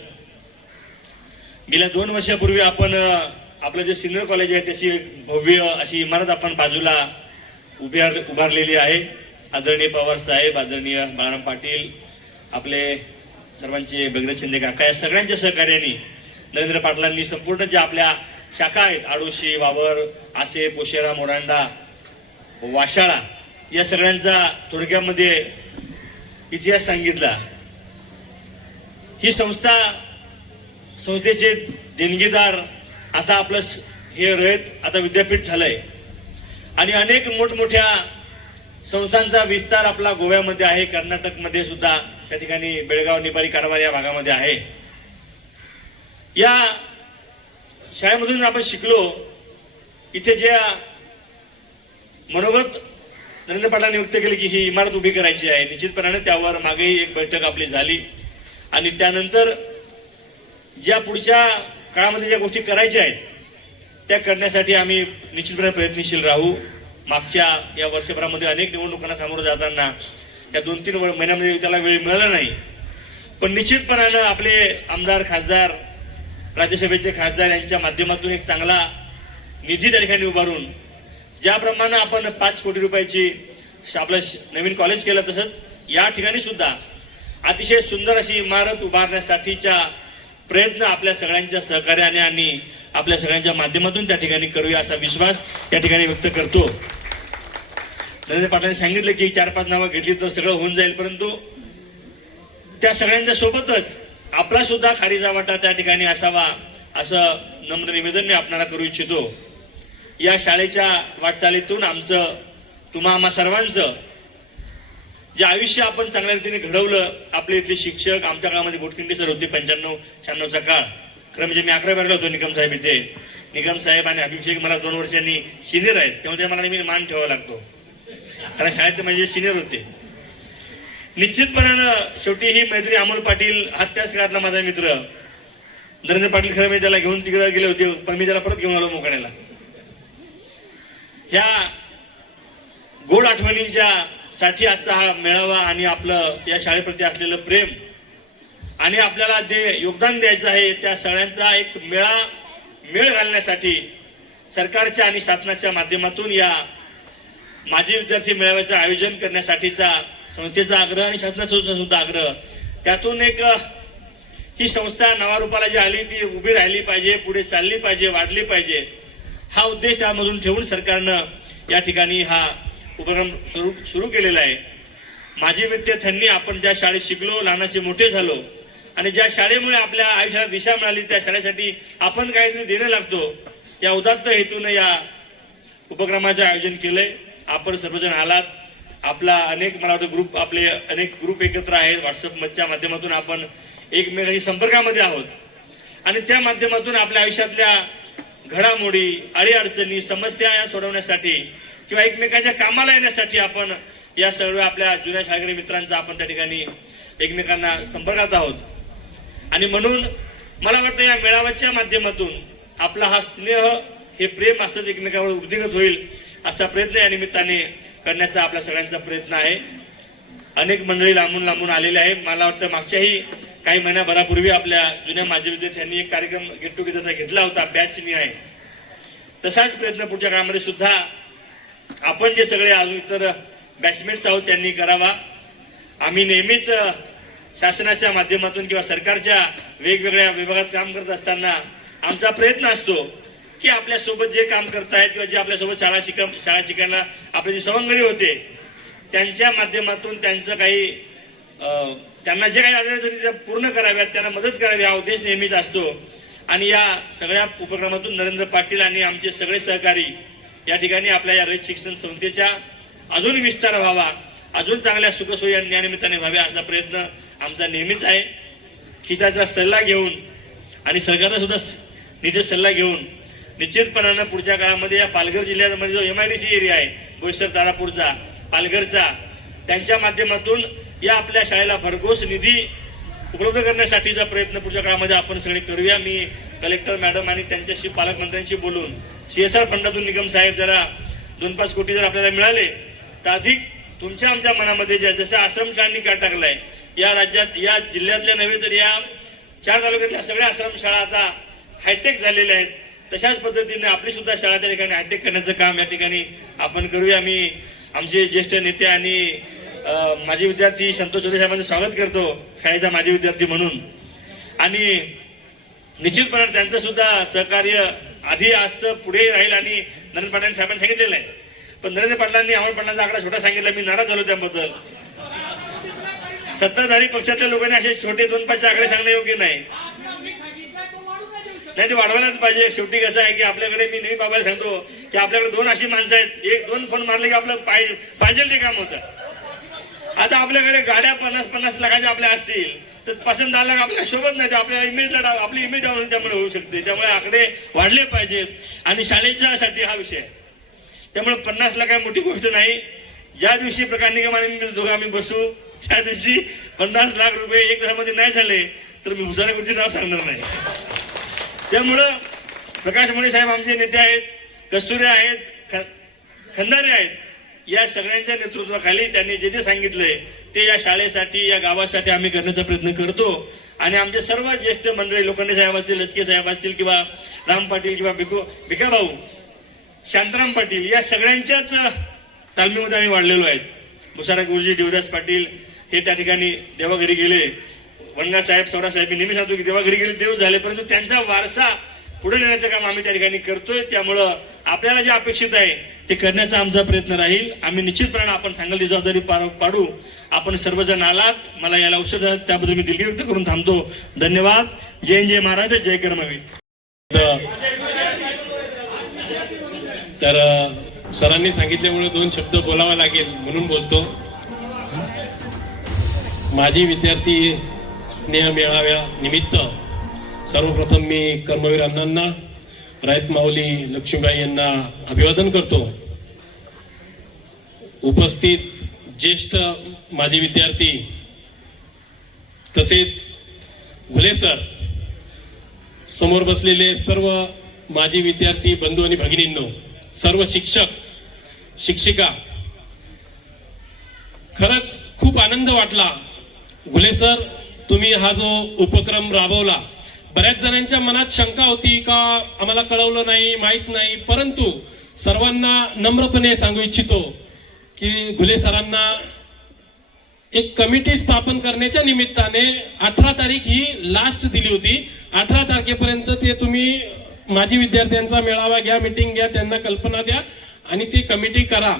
गेल्या 2 वर्षापूर्वी आपण आपलं जे सिनियर कॉलेज आहे त्याची भव्य अशी इमारत आपण बाजूला उभारलेली आहे. आदरणीय पवार साहेब, आदरणीय बाळाराम पाटील, आपले सर्वांचे भगीरथ शिंदे काका, या सगळ्यांच्या सहकार्याने नरेंद्र पाटलांनी संपूर्ण ज्या आपल्या शाखा आहेत, आडोशी, वावर, आसे, पोशेरा, मोरांडा, वाशाळा, या सगळ्यांचा थोडक्यामध्ये इतिहास सांगितला. ही संस्थेचे देणगीदार आता आपलं हे रयत आता विद्यापीठ झालंय आणि अनेक मोठमोठ्या संस्थांचा विस्तार आपला गोव्यामध्ये आहे, कर्नाटकमध्ये सुद्धा, त्या ठिकाणी बेळगाव, निपाणी, कारवार या भागामध्ये आहे. या शाळेमधून आपण शिकलो. इथे ज्या मनोगत नरेंद्र पाटलांनी व्यक्त केले की ही इमारत उभी करायची आहे, निश्चितपणाने त्यावर मागेही एक बैठक आपली झाली आणि त्यानंतर ज्या पुढच्या काळामध्ये ज्या गोष्टी करायच्या आहेत त्या करण्यासाठी आम्ही निश्चितपणे प्रयत्नशील राहू. मागच्या या वर्षभरामध्ये अनेक निवडणुकांना सामोरं जाताना या 2-3 महिन्यामध्ये त्याला वेळ मिळाला नाही, पण निश्चितपणानं आपले आमदार, खासदार, राज्यसभेचे खासदार यांच्या माध्यमातून एक चांगला निधी त्या ठिकाणी उभारून, ज्याप्रमाणे आपण 5 कोटी रुपयाची आपलं नवीन कॉलेज केलं, तसंच या ठिकाणी सुद्धा अतिशय सुंदर अशी इमारत उभारण्यासाठीच्या प्रयत्न आपल्या सगळ्यांच्या सहकार्याने आणि आपल्या सगळ्यांच्या माध्यमातून त्या ठिकाणी करूया असा विश्वास या ठिकाणी व्यक्त करतो. नरेंद्र पाटलांनी सांगितलं की 4-5 नावं घेतली तर सगळं होऊन जाईल, परंतु त्या सगळ्यांच्या सोबतच आपला सुद्धा खारीचा वाटा त्या ठिकाणी असावा असं नम्र निवेदन मी आपल्याला करू इच्छितो. या शाळेच्या वाटचालीतून आमचं, तुम्हा आम्हा सर्वांचं जे आयुष्य आपण चांगल्या रीतीने घडवलं, आपले इथले शिक्षक, आमच्या काळामध्ये गोटखिंडी सर होते 95-96चा काळ, खरं म्हणजे मी 11वीला होतो निकम साहेब इथे. निकम साहेब आणि अभिषेक मला 2 वर्षांनी सिनियर आहेत, त्यामुळे मला नेहमी मान ठेवावा लागतो, कारण शाळेत ते माझे सिनियर होते. निश्चितपणानं शेवटी ही मैत्री अमोल पाटील हा त्याच काळातला माझा मित्र नरेंद्र पाटील खरं मी त्याला घेऊन तिकडे गेले होते पण मी त्याला परत घेऊन आलो मोकण्याला. ह्या गोड आठवणींच्या साठी आजचा हा मेळावा आणि आपलं या शाळेप्रती असलेलं प्रेम आणि आपल्याला जे योगदान द्यायचं आहे त्या सगळ्यांचा एक मेळ घालण्यासाठी सरकारच्या आणि शासनाच्या माध्यमातून या माजी विद्यार्थी मेळाव्याचं आयोजन करण्यासाठीचा संस्थेचा आग्रह आणि शासनाचा सुद्धा आग्रह, त्यातून एक ही संस्था नावारूपाला जी आली ती उभी राहिली पाहिजे, पुढे चालली पाहिजे, वाढली पाहिजे, हा उद्देश त्यामधून ठेवून सरकारनं या ठिकाणी हा उपक्रम सुरू केलेला आहे. माजी विद्यार्थ्यांनी आपण ज्या शाळेत शिकलो, लहानाचे मोठे झालो आणि ज्या शाळेमुळे आपल्या आयुष्याला दिशा मिळाली त्या शाळेसाठी आपण काहीतरी देणं लागतो, या उदात्त हेतून या उपक्रमाचं आयोजन केलंय. आपण सर्वजण आलात. आपला अनेक मला वाटतं ग्रुप आपले अनेक ग्रुप एकत्र आहेत. व्हॉट्सअपच्या माध्यमातून आपण एकमेकांशी संपर्कामध्ये आहोत आणि त्या माध्यमातून आपल्या आयुष्यातल्या घडामोडी, अडीअडचणी, समस्या या सोडवण्यासाठी किंवा एकमेकांच्या कामाला येण्यासाठी आपण या सर्व आपल्या जुन्या शाळकरी मित्रांचा आपण त्या ठिकाणी एकमेकांना संपर्कात आहोत. आणि म्हणून मला वाटतं या मेळाव्याच्या माध्यमातून आपला हा स्नेह, हे प्रेम असंच एकमेकांवर वृद्धिंगत होईल असा प्रयत्न या निमित्ताने करण्याचा आपला सगळ्यांचा प्रयत्न आहे. अनेक मंडळी लांबून लांबून आलेले आहे. मला वाटतं मागच्याही काही महिन्याभरापूर्वी आपल्या जुन्या माजी विद्यार्थ्यांनी एक कार्यक्रम गेट टुगेदरचा घेतला होता बॅच निहाय. तसाच प्रयत्न पुढच्या काळामध्ये सुद्धा आपण जे सगळे अजून इतर बॅचमेट्स आहोत त्यांनी करावा. आम्ही नेहमीच शासनाच्या माध्यमातून किंवा सरकारच्या वेगवेगळ्या विभागात काम करत असताना आमचा प्रयत्न असतो की आपल्यासोबत जे काम करतायत किंवा जे आपल्यासोबत शाळा शिकायला आपले जे सवंगडी होते त्यांच्या माध्यमातून त्यांचं काही त्यांना जे काही अडचणी त्या पूर्ण कराव्यात, त्यांना मदत करावी, हा उद्देश नेहमीच असतो. आणि या सगळ्या उपक्रमातून नरेंद्र पाटील आणि आमचे सगळे सहकारी या ठिकाणी आपल्या या रयत शिक्षण संस्थेच्या अजून विस्तार व्हावा, अजून चांगल्या सुखसोयी या निमित्ताने व्हाव्या असा प्रयत्न आमचा नेहमीच आहे. खिचाचा सल्ला घेऊन आणि सरकारचा सुद्धा निधी सल्ला घेऊन निश्चितपणानं पुढच्या काळामध्ये या पालघर जिल्ह्यामध्ये जो MIDC एरिया आहे बोईसर, तारापूरचा, पालघरचा, त्यांच्या माध्यमातून या आपल्या शाळेला भरघोस निधी उपलब्ध करण्यासाठीचा प्रयत्न पुढच्या काळामध्ये आपण सगळे करूया. मी कलेक्टर मॅडम आणि त्यांच्याशी पालकमंत्र्यांशी बोलून CSR फंडातून निगम साहेब जरा 2-5 कोटी जर आपल्याला मिळाले तर अधिक तुमच्या आमच्या मनामध्ये जसं आश्रमशाळांनी काढ टाकलाय या राज्यात, या जिल्ह्यातल्या नव्हे तर या 4 तालुक्यातल्या सगळ्या आश्रमशाळा आता हायटेक झालेल्या आहेत, तशाच पद्धतीने आपली सुद्धा शाळा त्या ठिकाणी हायटेक करण्याचं काम या ठिकाणी आपण करूया. मी आमचे ज्येष्ठ नेते आणि माजी विद्यार्थी संतोष चौधरी साहेबांचं स्वागत करतो शाळेचा माजी विद्यार्थी म्हणून. आणि निश्चितपणे त्यांचं सुद्धा सहकार्य आधी असतं, पुढे राहील. आणि नरेंद्र पाटील साहेबांनी सांगितलेलं आहे, पण नरेंद्र पाटलांनी अमोल पाटलांचा आकडा छोटा सांगितला, मी नाराज झालो त्याबद्दल. सत्ताधारी पक्षातल्या लोकांनी असे छोटे 2-5 आकडे सांगणं योग्य नाही. नाही, ते वाढवायलाच पाहिजे. शेवटी कसं आहे की आपल्याकडे, मी नेहमी बाबाला सांगतो की आपल्याकडे 2 अशी माणसं आहेत, 1-2 फोन मारले की आपलं पाहिजे ते काम होतं. आता आपल्याकडे गाड्या 50-50 लाखाच्या आपल्या असतील तर 5-10 लाख आपल्याला शोभत नाही, आपल्या इमेजला, आपली इमेज डाऊन त्यामुळे होऊ शकते. त्यामुळे आकडे वाढले पाहिजेत आणि शाळेच्यासाठी हा विषय आहे. त्यामुळे 50 लाख काही मोठी गोष्ट नाही. ज्या दिवशी प्रकाश निगम आणि मी दोघं आम्ही बसू त्या दिवशी 50 लाख रुपये 1 दिवसामध्ये नाही झाले तर मी भुसारा गुरुजी नाव सांगणार नाही. त्यामुळं प्रकाश मोरे साहेब आमचे नेते आहेत, कस्तुरे आहेत, खंदारे आहेत, या सगळ्यांच्या नेतृत्वाखाली त्यांनी जे जे सांगितलंय ते या शाळेसाठी, या गावासाठी आम्ही करण्याचा प्रयत्न करतो. आणि आमचे सर्व ज्येष्ठ मंडळी, लोखंडे साहेब असतील, लचके साहेब असतील किंवा राम पाटील किंवा भिकाभाऊ, शांताराम पाटील, या सगळ्यांच्याच तालमीमध्ये आम्ही वाढलेलो आहेत. भुसारा गुरुजी, देवदास पाटील हे त्या ठिकाणी देवाघरी गेले. वनगा साहेब, सौरा साहेब, मी नेहमी सांगतो की देवाघरी गेले देव झाले, परंतु त्यांचा वारसा पुढे नेण्याचं काम आम्ही त्या ठिकाणी करतोय. त्यामुळं आपल्याला जे अपेक्षित आहे ते करण्याचा आमचा प्रयत्न राहील. आम्ही निश्चितपणे आपण सांगाल ती जबाबदारी पाडू. आपण सर्वजण आलात, मला याला औषध द्या, त्याबद्दल मी दिलगिरी व्यक्त करून थांबतो. धन्यवाद. जय जय महाराष्ट्र, जय कर्मवीर. तर सरांनी सांगितल्यामुळे 2 शब्द बोलावा लागेल म्हणून बोलतो. माजी विद्यार्थी स्नेह मेळाव्या निमित्त सर्वप्रथम मी कर्मवीर अण्णांना, रयत माऊली लक्ष्मीबाई यांना अभिवादन करतो. उपस्थित ज्येष्ठ माजी विद्यार्थी तसेच घुले सर, समोर बसलेले सर्व माजी विद्यार्थी बंधू आणि भगिनींनो, सर्व शिक्षक शिक्षिका, खरंच खूप आनंद वाटला. घुले सर, तुम्ही हा जो उपक्रम राबवला, बऱ्याच जणांच्या मनात शंका होती का आम्हाला कळवलं नाही, माहित नाही, परंतु सर्वांना नम्रपणे सांगू इच्छितो की घुले सरांना एक कमिटी स्थापन करण्याच्या निमित्ताने 18 तारीख ही लास्ट दिली होती. 18 तारखेपर्यंत ते तुम्ही माजी विद्यार्थ्यांचा मेळावा घ्या, मीटिंग घ्या, त्यांना कल्पना द्या आणि ती कमिटी करा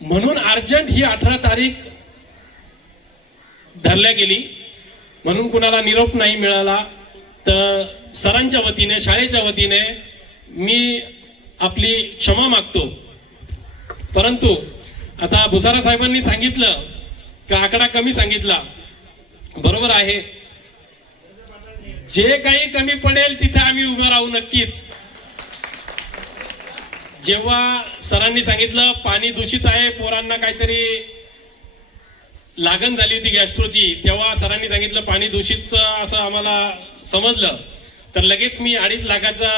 म्हणून अर्जंट ही 18 तारीख धरल्या गेली. म्हणून कुणाला निरोप नाही मिळाला. तर सरांच्या वतीने, शाळेच्या वतीने मी आपली क्षमा मागतो. परंतु आता भुसारा साहेबांनी सांगितलं का आकडा कमी सांगितला, बरोबर आहे. जे काही कमी पडेल तिथे आम्ही उभं राहू नक्कीच. जेव्हा सरांनी सांगितलं पाणी दूषित आहे, पोरांना काहीतरी लागण झाली होती गॅस्ट्रोची, तेव्हा सरांनी सांगितलं पाणी दूषितचं असं आम्हाला समजलं. तर लगेच मी 2.5 लाखाचा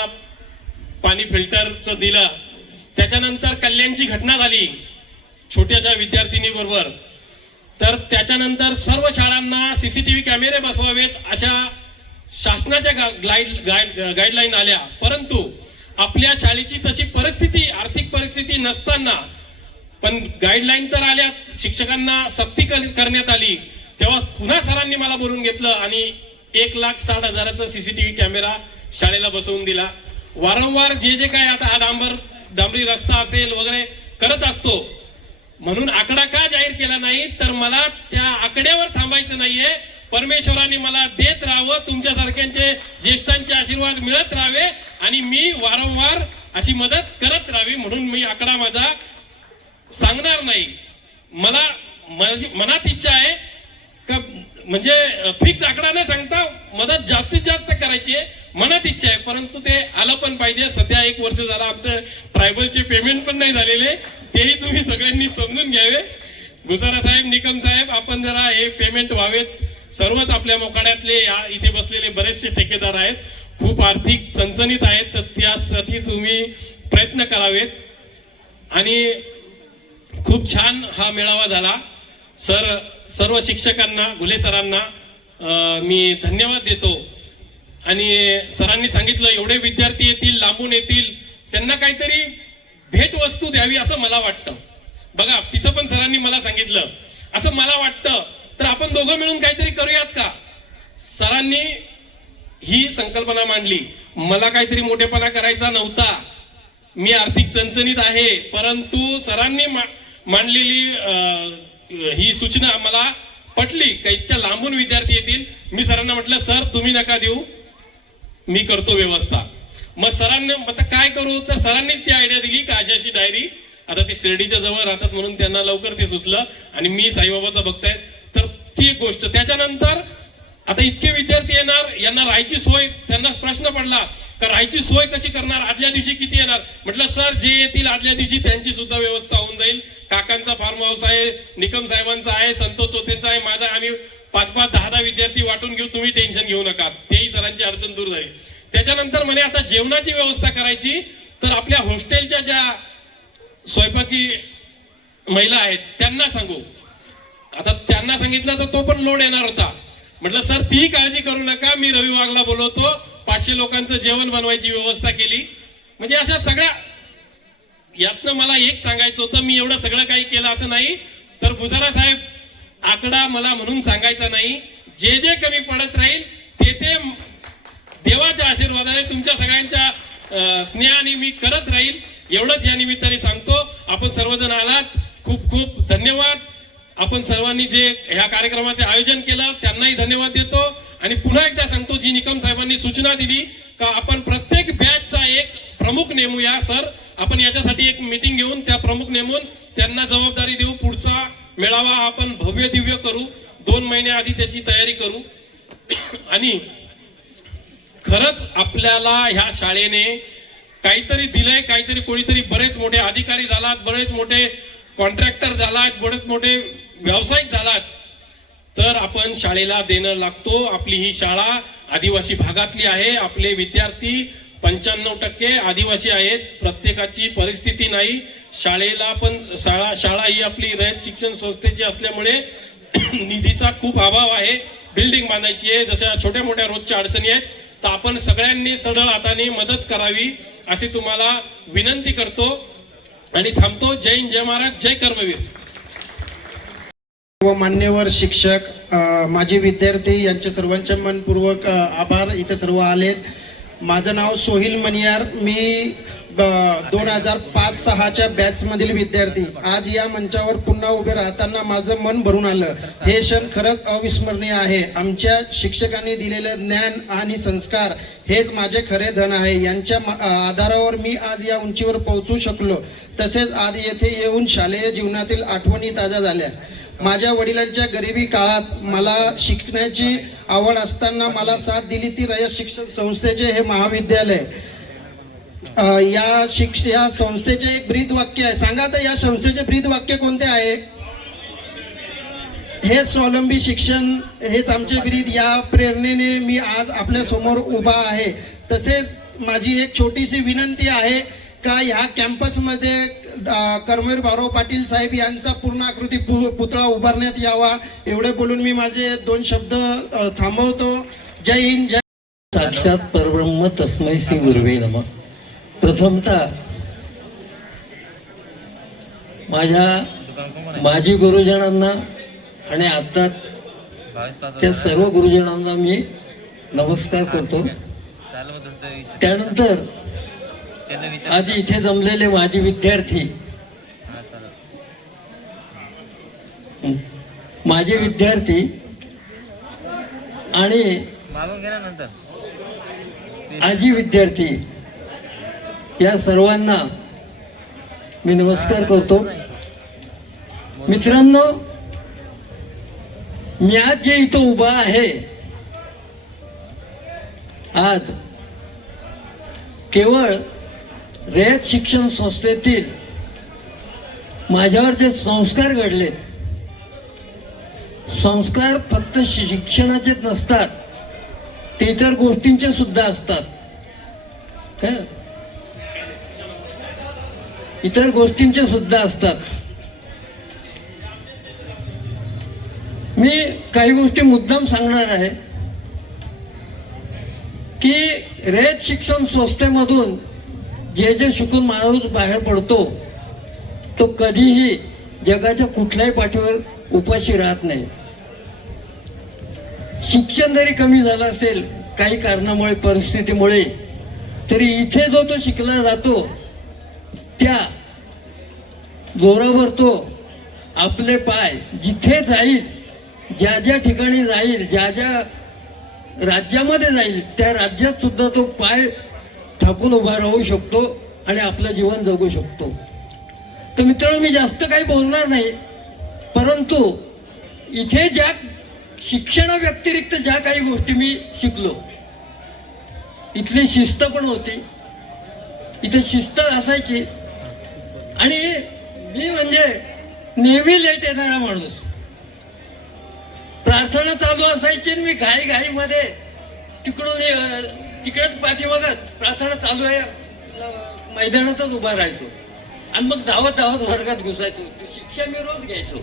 पाणी फिल्टरचं दिलं. त्याच्यानंतर कल्याणची घटना झाली छोट्याशा विद्यार्थिनी बरोबर. तर त्याच्यानंतर सर्व शाळांना सीसीटीव्ही कॅमेरे बसवावेत अशा शासनाच्या गाईडलाईन आल्या. परंतु आपल्या शाळेची तशी परिस्थिती, आर्थिक परिस्थिती नसताना पण गाईडलाईन तर आल्या, शिक्षकांना सक्ती करण्यात आली. तेव्हा पुन्हा सरांनी मला बोलून घेतलं आणि 1,60,000चा सीसीटीव्ही कॅमेरा शाळेला बसवून दिला. वारंवार जे काय आता हा डांबरी रस्ता असेल वगैरे करत असतो. म्हणून आकडा का जाहीर केला नाही, तर मला त्या आकड्यावर थांबायचं नाहीये. परमेश्वराने मला देत राहावं, तुमच्यासारख्यांचे ज्येष्ठांचे आशीर्वाद मिळत राहावे आणि मी वारंवार अशी मदत करत राहावी. म्हणून मी आकडा माझा सांगणार नाही. मला मनात इच्छा आहे का म्हणजे फिक्स आकडा न सांगता मदत जास्तीत जास्त करायची आहे, मनात इच्छा आहे. परंतु ते आलं पण पाहिजे. सध्या 1 वर्ष झालं आमच्या ट्रायबलचे पेमेंट पण नाही झालेले, तेही तुम्ही सगळ्यांनी समजून घ्यावे. भुसारा साहेब, निकम साहेब, आपण जरा हे पेमेंट व्हावेत. सर्वच आपल्या मोखाड्यातले इथे बसलेले बरेचसे ठेकेदार आहेत, खूप आर्थिक चणचणीत आहेत, तर त्यासाठी तुम्ही प्रयत्न करावेत. आणि खूप छान हा मेळावा झाला. सर्व शिक्षकांना, घुले सरांना मी धन्यवाद देतो. आणि सरांनी सांगितलं एवढे विद्यार्थी येतील, लांबून येतील, त्यांना काहीतरी भेटवस्तू द्यावी असं मला वाटतं. बघा तिथं पण सरांनी मला सांगितलं असं मला वाटतं, तर आपण दोघं मिळून काहीतरी करूयात का. सरांनी ही संकल्पना मांडली. मला काहीतरी मोठेपणा करायचा नव्हता, मी आर्थिक चणचणीत आहे, परंतु सरांनी मांडलेली ही सूचना मला पटली का इतक्या लांबून विद्यार्थी येतील. मी सरांना म्हटलं सर तुम्ही नका देऊ, मी करतो व्यवस्था. मग सरांनी आता काय करू, तर सरांनीच ती आयडिया दिली का अशी डायरी, आता ते शिर्डीच्या जवळ राहतात म्हणून त्यांना लवकर ते सुचलं आणि मी साईबाबाचा भक्त आहे, तर ती एक गोष्ट. त्याच्यानंतर आता इतके विद्यार्थी येणार, यांना राहायची सोय, त्यांना प्रश्न पडला का राहायची सोय कशी करणार, आदल्या दिवशी किती येणार. म्हटलं सर जे येतील आदल्या दिवशी त्यांची सुद्धा व्यवस्था होऊन जाईल. काकांचा फार्म हाऊस आहे, निकम साहेबांचा आहे, संतोष चोतेचा आहे, माझा, आम्ही 5-5, 10-10 विद्यार्थी वाटून घेऊ, तुम्ही टेन्शन घेऊ नका. तेही सरांची अडचण दूर झाली. त्याच्यानंतर म्हणे आता जेवणाची व्यवस्था करायची, तर आपल्या हॉस्टेलच्या ज्या स्वयंपाकी महिला आहेत त्यांना सांगू. आता त्यांना सांगितलं तर तो पण लोड येणार होता. म्हटलं सर ती काळजी करू नका, मी रवी वाघला बोलवतो, 500 लोकांचं जेवण बनवायची व्यवस्था केली. म्हणजे अशा सगळ्या यातनं मला एक सांगायचं होतं, मी एवढं सगळं काही केलं असं नाही. तर भुसारा साहेब आकडा मला म्हणून सांगायचा नाही, जे जे कमी पडत राहील ते ते देवाच्या आशीर्वादाने तुमच्या सगळ्यांच्या स्नेहाने मी करत राहील, एवढंच या निमित्ताने सांगतो. आपण सर्वजण आलात, खूप खूप धन्यवाद. आपण सर्वांनी जे ह्या कार्यक्रमाचे आयोजन केलं त्यांनाही धन्यवाद देतो. आणि पुन्हा एकदा सांगतो, जी निकम साहेबांनी सूचना दिली का आपण प्रत्येक बॅचचा एक प्रमुख नेमूया. सर आपण याच्यासाठी एक मीटिंग घेऊन त्या प्रमुख नेमून त्यांना जबाबदारी देऊ. पुढचा मेळावा आपण भव्य दिव्य करू, 2 महिने आधी त्याची तयारी करू. आणि खरंच आपल्याला ह्या शाळेने काहीतरी दिलंय, काहीतरी कोणीतरी, बरेच मोठे अधिकारी झालात, बरेच मोठे कॉन्ट्रॅक्टर झालात, मोठे मोठे व्यावसायिक झालात, तर आपण शाळेला देणं लागतो. आपली ही शाळा आदिवासी भागातली आहे. आपले विद्यार्थी 95% आदिवासी आहेत. प्रत्येकाची परिस्थिती नाही. शाळेला पण शाळा ही आपली रयत शिक्षण संस्थेची असल्यामुळे निधीचा खूप अभाव आहे. बिल्डिंग बांधायची आहे, जशा छोट्या मोठ्या रोजच्या अडचणी आहेत, तर आपण सगळ्यांनी सरळ हाताने मदत करावी अशी तुम्हाला विनंती करतो आणि थांबतो. जय हिंद, जय महाराज, जय कर्मवीर. व मान्यवर शिक्षक, माजी विद्यार्थी यांचे सर्वांचे मनपूर्वक आभार. इथे सर्व आलेत. माझं नाव सोहिल मनियार. मी 2005-06च्या बॅचमधील विद्यार्थी. आज या मंचावर पुन्हा उभे राहताना माझं मन भरून आलं. हे क्षण खरंच अविस्मरणीय आहे. आमच्या शिक्षकांनी दिलेले ज्ञान आणि संस्कार हेच माझे खरे धन आहे. यांच्या आधारावर मी आज या उंचीवर पोहोचू शकलो. तसेच आज येथे येऊन शालेय जीवनातील आठवणी ताज्या झाल्या. माझ्या वडिलांच्या गरिबी काळात मला शिकण्याची आवड असताना मला साथ दिली ती रयत शिक्षण संस्थेचे हे महाविद्यालय. या संस्थेचे एक ब्रीद वाक्य आहे. सांगा तर या संस्थेचे ब्रीद वाक्य कोणते आहे? हे स्वावलंबी शिक्षण हेच आमचे ब्रीद. या प्रेरणेने मी आज आपल्या समोर उभा आहे. तसेच माझी एक छोटीशी विनंती आहे का ह्या कॅम्पसमध्ये कर्मवीर भाऊराव पाटील साहेब यांचा पूर्णाकृती पुतळा उभारण्यात यावा. एवढे बोलून मी माझे 2 शब्द थांबवतो. जय हिंद, जय. साक्षात परब्रह्म तस्मै श्री गुरुवे नमः. प्रथमतः माझ्या माजी गुरुजनांना आणि आता त्या सर्व गुरुजनांना मी नमस्कार करतो. त्यानंतर आज इथे जमलेले माजी विद्यार्थी, आणि आजी विद्यार्थी या सर्वांना मी नमस्कार करतो. मित्रांनो, मी आज जे इथं उभा आहे आज केवळ रयत शिक्षण संस्थेतील माझ्यावर जे संस्कार घडले, संस्कार फक्त शिक्षणाचेच नसतात, ते इतर गोष्टींचे सुद्धा असतात. काय इतर गोष्टींचे सुद्धा असतात. मी काही गोष्टी मुद्दाम सांगणार आहे की रयत शिक्षण संस्थेमधून जे जे शिकून माणूस बाहेर पडतो तो कधीही जगाच्या कुठल्याही पाठीवर उपाशी राहत नाही. शिक्षण जरी कमी झालं असेल काही कारणामुळे, परिस्थितीमुळे, तरी इथे जो तो शिकला जातो त्या जोरावर तो आपले पाय जिथे जाईल, ज्या ज्या ठिकाणी जाईल, ज्या ज्या राज्यामध्ये जाईल, त्या राज्यात सुद्धा तो पाय ठाकून उभा राहू शकतो आणि आपलं जीवन जगू शकतो. तर मित्रांनो, मी जास्त काही बोलणार नाही, परंतु इथे ज्या शिक्षणा व्यतिरिक्त ज्या काही गोष्टी मी शिकलो, इथली शिस्त पण होती, इथे शिस्त असायची. आणि मी म्हणजे नेहमी लेट येणारा माणूस. प्रार्थना चालू असायची, मी घाईमध्ये तिकडेच पाठीमागत प्रार्थना चालू आहे मैदानातच उभा राहायचो आणि मग धावत वर्गात घुसायचो. शिक्षा मी रोज घ्यायचो.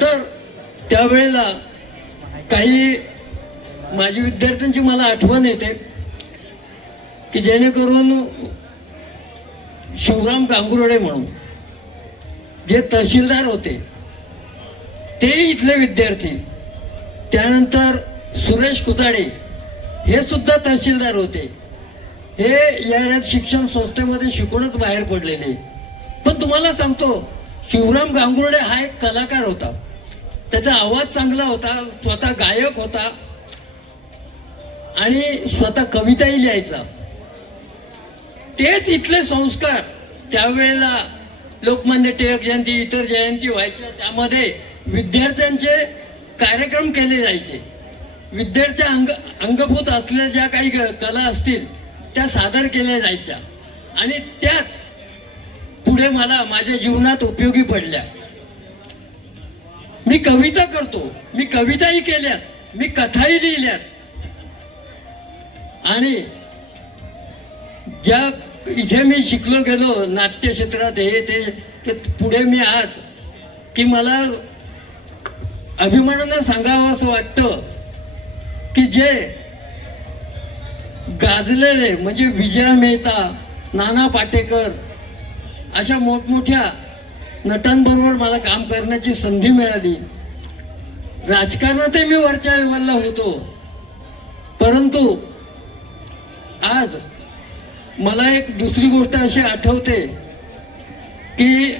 तर त्यावेळेला काही माझी विद्यार्थ्यांची मला आठवण येते की जेणेकरून शिवराम गांगुर्डे म्हणून जे तहसीलदार होते ते इथले विद्यार्थी, त्यानंतर सुरेश कुताडे हे सुद्धा तहसीलदार होते. हे या शिक्षण संस्थेमध्ये शिकूनच बाहेर पडलेले. पण तुम्हाला सांगतो, शिवराम गांगुर्डे हा एक कलाकार होता. त्याचा आवाज चांगला होता, स्वतः गायक होता आणि स्वतः कविताही लिहायचा. तेच इथले संस्कार त्यावेळेला लोकमान्य टिळक जयंती, इतर जयंती व्हायच्या, त्यामध्ये विद्यार्थ्यांचे कार्यक्रम केले जायचे. विद्यार्थ्या अंगभूत असलेल्या ज्या काही कला असतील त्या सादर केल्या जायच्या आणि त्याच पुढे पुढे मला माझ्या जीवनात उपयोगी पडल्या. मी कविता करतो, मी कविताही केल्यात, मी कथाही लिहिल्यात. आणि ज्या इथे मी शिकलो गेलो नाट्य क्षेत्रात हे ते पुढे मी आज की मला अभिमानानं सांगावं असं वाटतं की जे गाजलेले म्हणजे विजय मेहता, नाना पाटेकर अशा मोठमोठ्या नटांबरोबर मला काम करण्याची संधी मिळाली. राजकारणातही मी वरच्या लेवलला होतो, परंतु आज मला एक दुसरी गोष्ट अशी आठवते की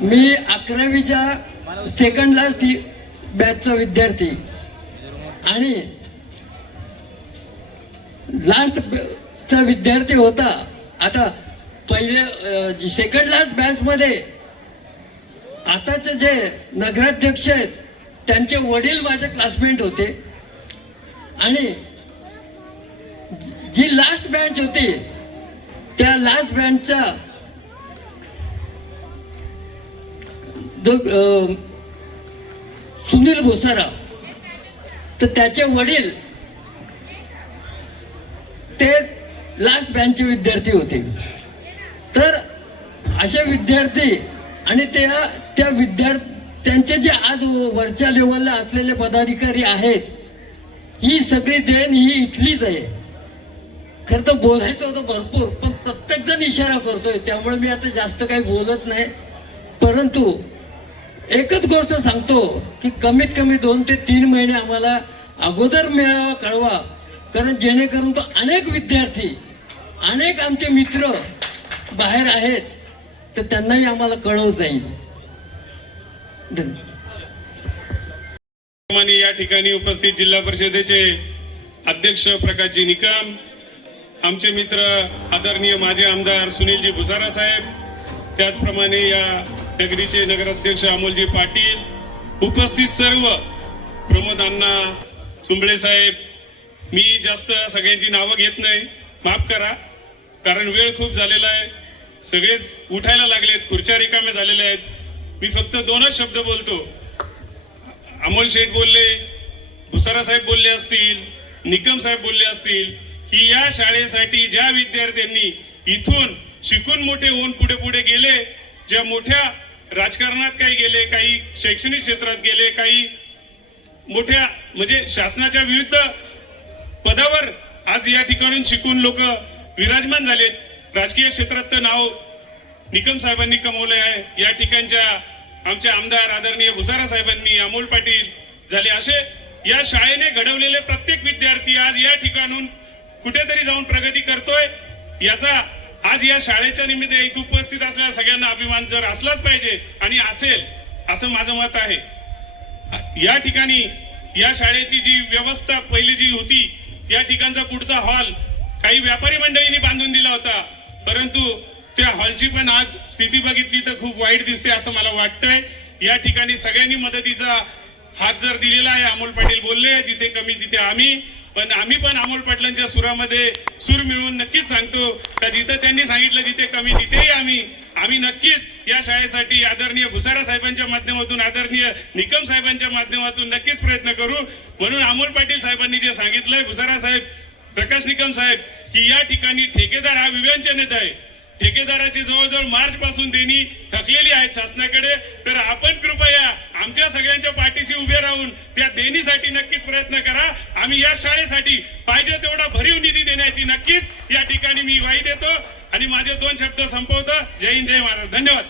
मी 11वीच्या सेकंड लास्ट बॅचचा विद्यार्थी आणि लास्ट चा विद्यार्थी होता. आता पहिले सेकंड लास्ट बॅच मध्ये आताचे जे नगराध्यक्ष आहेत त्यांचे वडील माझे क्लासमेट होते आणि जी लास्ट बँच होती त्या लास्ट बँचचा सुनील भोसाराव, तर त्याचे वडील ते लास्ट बँचचे विद्यार्थी होते. तर असे विद्यार्थी आणि त्या विद्यार्थ्यांचे जे आज वरच्या लेवलला असलेले पदाधिकारी आहेत, ही सगळी देण ही इथलीच आहे. खरं तर बोलायचं होतं भरपूर, पण प्रत्येक जण इशारा करतोय, त्यामुळे मी आता जास्त काही बोलत नाही. परंतु एकच गोष्ट सांगतो की कमीत कमी 2 ते 3 महिने आम्हाला अगोदर मेळावा कळवा, कारण जेणेकरून तो अनेक विद्यार्थी, अनेक आमचे मित्र बाहेर आहेत, तर त्यांनाही आम्हाला कळवत जाईल. या ठिकाणी उपस्थित जिल्हा परिषदेचे अध्यक्ष प्रकाशजी निकम, आमचे मित्र आदरणीय माजी आमदार सुनीलजी भुसारा साहेब, त्याचप्रमाणे या नगरीचे नगराध्यक्ष अमोलजी पाटील, उपस्थित सर्व प्रमोद अण्णा चुंबळे साहेब. मी जास्त सगळ्यांची नावं घेत नाही, माफ करा, कारण वेळ खूप झालेला आहे, सगळेच उठायला लागलेत, खुर्च्या रिकाम्या झालेल्या आहेत. मी फक्त 2च शब्द बोलतो. अमोल शेठ बोलले, भुसारा साहेब बोलले असतील, निकम साहेब बोलले असतील की या शाळेसाठी ज्या विद्यार्थ्यांनी इथून शिकून मोठे होऊन पुढे पुढे गेले, ज्या मोठ्या राजकारणात काही गेले, काही शैक्षणिक क्षेत्रात गेले, काही मोठ्या म्हणजे शासनाच्या विविध पदावर आज या ठिकाणून शिकून लोक विराजमान झालेत. राजकीय क्षेत्रात तर नाव निकम साहेबांनी कमवले आहे. या ठिकाणच्या आमचे आमदार आदरणीय भुसारा साहेबांनी, अमोल पाटील झाले, असे या शाळेने घडवलेले प्रत्येक विद्यार्थी आज या ठिकाणून कुठेतरी जाऊन प्रगती करतोय. याचा आज या शाळेच्या निमित्त इथे उपस्थित असलेल्या सगळ्यांना अभिमान जर असलाच पाहिजे आणि असेल असं माझं मत आहे. या ठिकाणी या शाळेची जी व्यवस्था पहिली जी होती, त्या ठिकाणचा पुढचा हॉल काही व्यापारी मंडळींनी बांधून दिला होता, परंतु त्या हॉलची पण आज स्थिती बघितली तर खूप वाईट दिसते असं मला वाटतंय. या ठिकाणी सगळ्यांनी मदतीचा हात जर दिलेला आहे. अमोल पाटील बोलले जिथे कमी तिथे आम्ही, पण आम्ही पण अमोल पाटलांच्या सुरामध्ये सूर मिळवून नक्कीच सांगतो का जिथं त्यांनी सांगितलं जिथे कमी तिथेही आम्ही नक्कीच या शाळेसाठी आदरणीय भुसारा साहेबांच्या माध्यमातून, आदरणीय निकम साहेबांच्या माध्यमातून नक्कीच प्रयत्न करू. म्हणून अमोल पाटील साहेबांनी जे सांगितलंय, भुसारा साहेब, प्रकाश निकम साहेब, की या ठिकाणी ठेकेदार हा विवेचन येत आहे. ठेकेदाराची जवळजवळ मार्च पासून देणी थकलेली आहेत शासनाकडे, तर आपण कृपया आमच्या सगळ्यांच्या पाठीशी उभे राहून त्या देणीसाठी नक्कीच प्रयत्न करा. आम्ही या शाळेसाठी पाहिजे तेवढा भरीव निधी देण्याची नक्कीच या ठिकाणी मी ग्वाही देतो आणि माझे 2 शब्द संपवतो. जय हिंद, जय महाराज, धन्यवाद.